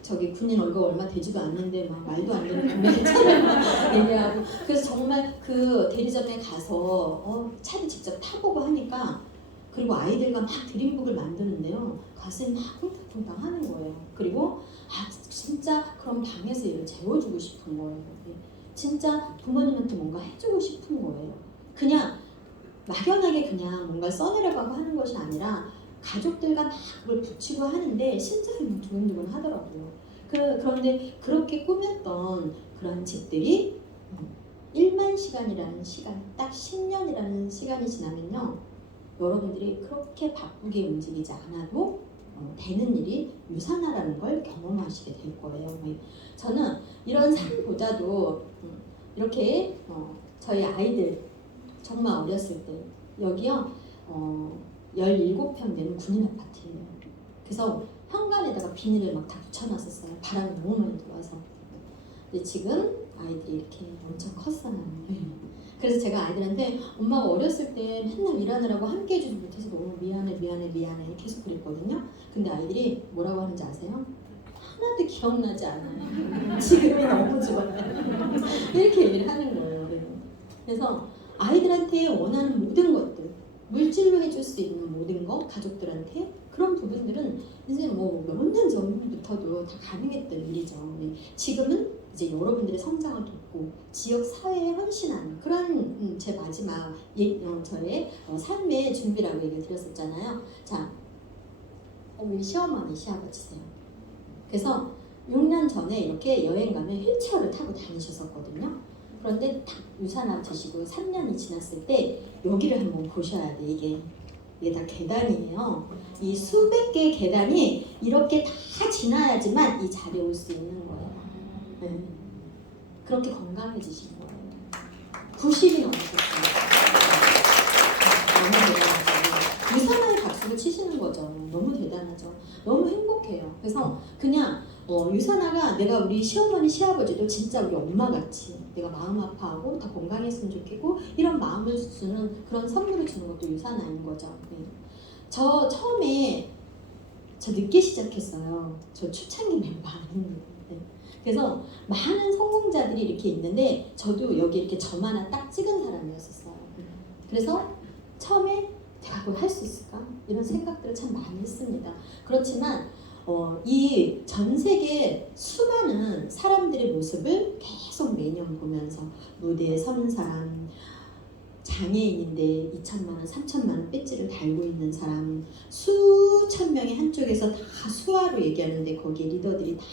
저기 군인 월급 얼마 되지도 않는데 막 말도 안 되는 금액의 차를 막 얘기하고 그래서 정말 그 대리점에 가서 차를 직접 타보고 하니까 그리고 아이들과 막 드림북을 만드는데요. 가슴이 막 쿵탕쿵탕 하는 거예요. 그리고 진짜 그런 방에서 얘를 재워주고 싶은 거예요. 진짜 부모님한테 뭔가 해주고 싶은 거예요. 그냥 막연하게 그냥 뭔가 써내려가고 하는 것이 아니라 가족들과 막 그걸 붙이고 하는데 심장이 막 두근두근 하더라고요. 그런데 그렇게 꾸몄던 그런 집들이 1만 시간이라는 시간, 딱 10년이라는 시간이 지나면요. 여러분들이 그렇게 바쁘게 움직이지 않아도 되는 일이 유산화라는 걸 경험하시게 될 거예요. 저는 이런 삶보다도 이렇게 저희 아이들 정말 어렸을 때 여기요 17평 되는 군인 아파트예요. 그래서 현관에다가 비닐을 막 다 붙여놨었어요. 바람이 너무 많이 들어와서. 근데 지금 아이들이 이렇게 엄청 컸어요. 그래서 제가 아이들한테 엄마가 어렸을 때 맨날 일하느라고 함께 해주지 못해서 너무 미안해 계속 그랬거든요. 근데 아이들이 뭐라고 하는지 아세요? 하나도 기억나지 않아요. 지금이 너무 좋아요. 이렇게 얘기를 하는 거예요. 그래서 아이들한테 원하는 모든 것들, 물질로 해줄 수 있는 모든 거, 가족들한테 그런 부분들은 이제 뭐 몇 년 전부터도 다 가능했던 일이죠. 지금은 이제 여러분들의 성장을 돕고 지역 사회에 헌신하는 그런 제 마지막 저의 삶의 준비라고 얘기를 드렸었잖아요. 자, 우리 시어머니 시아버지세요. 그래서 6년 전에 이렇게 여행 가면 휠체어를 타고 다니셨었거든요. 그런데 딱 유산화 드시고 3년이 지났을 때 여기를 한번 보셔야 돼. 이게 다 계단이에요. 이 수백 개의 계단이 이렇게 다 지나야지만 이 자리에 올 수 있는 거예요. 네. 그렇게 건강해지신 거예요. 90이 넘으셨어요. 너무 대단하죠. 유산화의 박수를 치시는 거죠. 너무 대단하죠. 너무 행복해요. 그래서 그냥 유산화가 내가 우리 시어머니 시아버지도 진짜 우리 엄마같이 내가 마음 아파하고 더 건강했으면 좋겠고 이런 마음을 주는 그런 선물을 주는 것도 유산화인 거죠. 네. 저 처음에 저 늦게 시작했어요. 저 초창기 멤버 아닙니다. 네. 그래서 많은 성공자들이 이렇게 있는데 저도 여기 이렇게 점 하나 딱 찍은 사람이었었어요. 그래서 처음에 내가 그걸 할 수 있을까? 이런 생각들을 참 많이 했습니다. 그렇지만 이 전 세계 수많은 사람들의 모습을 계속 매년 보면서 무대에 서는 사람, 장애인인데 2천만 원, 3천만 원 배지를 달고 있는 사람, 수천 명이 한쪽에서 다 수화로 얘기하는데 거기에 리더들이 다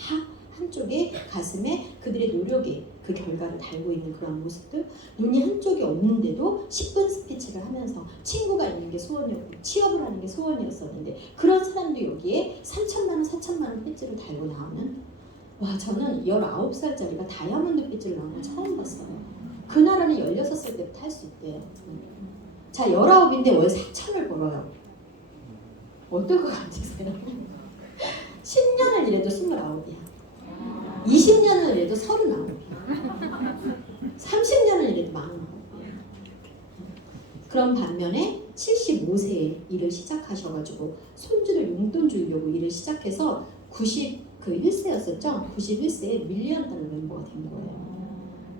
한쪽에 가슴에 그들의 노력의 그 결과를 달고 있는 그런 모습들, 눈이 한쪽이 없는데도 10분 스피치를 하면서 친구가 있는 게 소원이었고 취업을 하는 게 소원이었었는데 그런 사람도 여기에 3천만 원, 4천만 원 배지를 달고 나오는, 와, 저는 19살짜리가 다이아몬드 배지를 나오는 거 처음 봤어요. 그 나라는 16살 때부터 할 수 있대요. 자, 19인데 월 4천을 벌어요. 어떨 것 같으세요? 10년을 일해도 29이야. 20년을 일해도 39이야. 30년을 일해도 49이야. 그런 반면에 75세에 일을 시작하셔가지고 손주를 용돈 주려고 일을 시작해서 91세였었죠? 91세에 밀리언 달러 멤버가 된 거예요.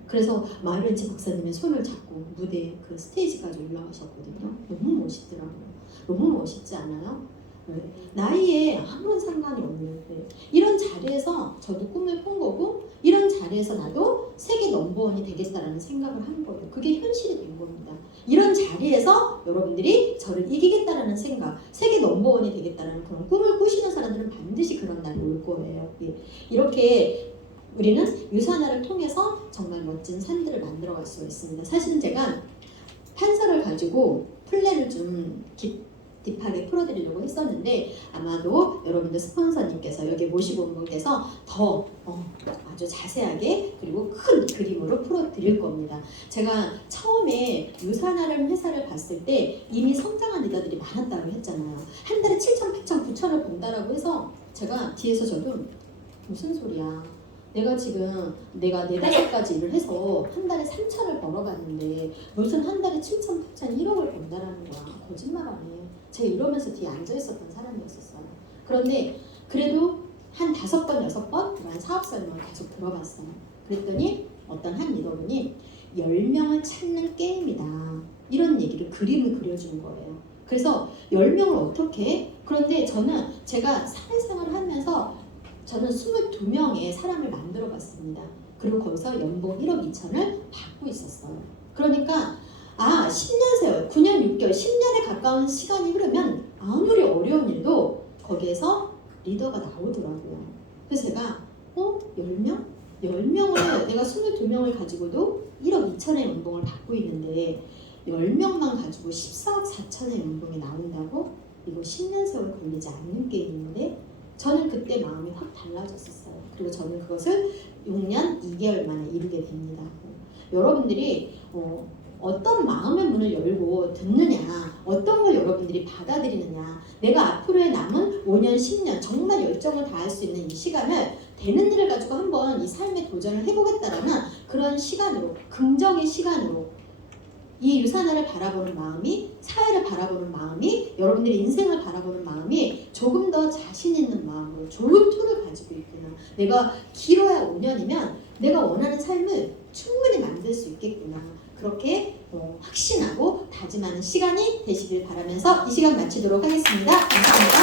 그래서 마이런치 박사님의 손을 잡고 무대 그 스테이지까지 올라가셨거든요. 너무 멋있더라고요. 너무 멋있지 않아요? 네. 나이에 아무런 상관이 없는데 이런 자리에서 저도 꿈을 꾼 거고 이런 자리에서 나도 세계 넘버원이 되겠다라는 생각을 한 거예요. 그게 현실이 된 겁니다. 이런 자리에서 여러분들이 저를 이기겠다라는 생각, 세계 넘버원이 되겠다라는 그런 꿈을 꾸시는 사람들은 반드시 그런 날이 올 거예요. 예. 이렇게 우리는 유산화를 통해서 정말 멋진 삶들을 만들어갈 수가 있습니다. 사실은 제가 판서를 가지고 플랜을 좀 딥하게 풀어드리려고 했었는데 아마도 여러분들 스폰서님께서 여기 모시고 온 분께서 더 아주 자세하게 그리고 큰 그림으로 풀어드릴 겁니다. 제가 처음에 유산화를 회사를 봤을 때 이미 성장한 리더들이 많았다고 했잖아요. 한 달에 7천, 8천, 9천을 번다라고 해서 제가 뒤에서 저도 무슨 소리야. 내가 지금 내가 4-5가지 일을 해서 한 달에 3천을 벌어봤는데 무슨 한 달에 7천, 8천, 1억을 번다라는 거야. 거짓말하네. 제가 이러면서 뒤에 앉아있었던 사람이었었어요. 그런데 그래도 한 5번, 6번 그런 사업 설명을 계속 들어봤어요. 그랬더니 어떤 한 리더분이 10명을 찾는 게임이다. 이런 얘기를 그림을 그려준 거예요. 그래서 10명을 어떻게 해? 그런데 저는 제가 사회생활을 하면서 저는 22명의 사람을 만들어 봤습니다. 그리고 거기서 연봉 1억 2천을 받고 있었어요. 그러니까 10년 세월, 9년 6개월, 10년에 가까운 시간이 흐르면 아무리 어려운 일도 거기에서 리더가 나오더라고요. 그래서 제가 10명? 10명을 내가 22명을 가지고도 1억 2천의 연봉을 받고 있는데 10명만 가지고 14억 4천의 연봉이 나온다고? 이거 10년 세월 걸리지 않는 게임인데 저는 그때 마음이 확 달라졌었어요. 그리고 저는 그것을 6년 2개월 만에 이루게 됩니다. 여러분들이 어떤 마음의 문을 열고 듣느냐, 어떤 걸 여러분들이 받아들이느냐, 내가 앞으로의 남은 5년, 10년 정말 열정을 다할 수 있는 이 시간을 되는 일을 가지고 한번 이 삶에 도전을 해보겠다라는 그런 시간으로, 긍정의 시간으로 이 유산화를 바라보는 마음이, 사회를 바라보는 마음이, 여러분들의 인생을 바라보는 마음이 조금 더 자신 있는 마음으로 좋은 툴을 가지고 있구나. 내가 길어야 5년이면 내가 원하는 삶을 충분히 만들 수 있겠구나. 그렇게 확신하고 다짐하는 시간이 되시길 바라면서 이 시간 마치도록 하겠습니다. 감사합니다.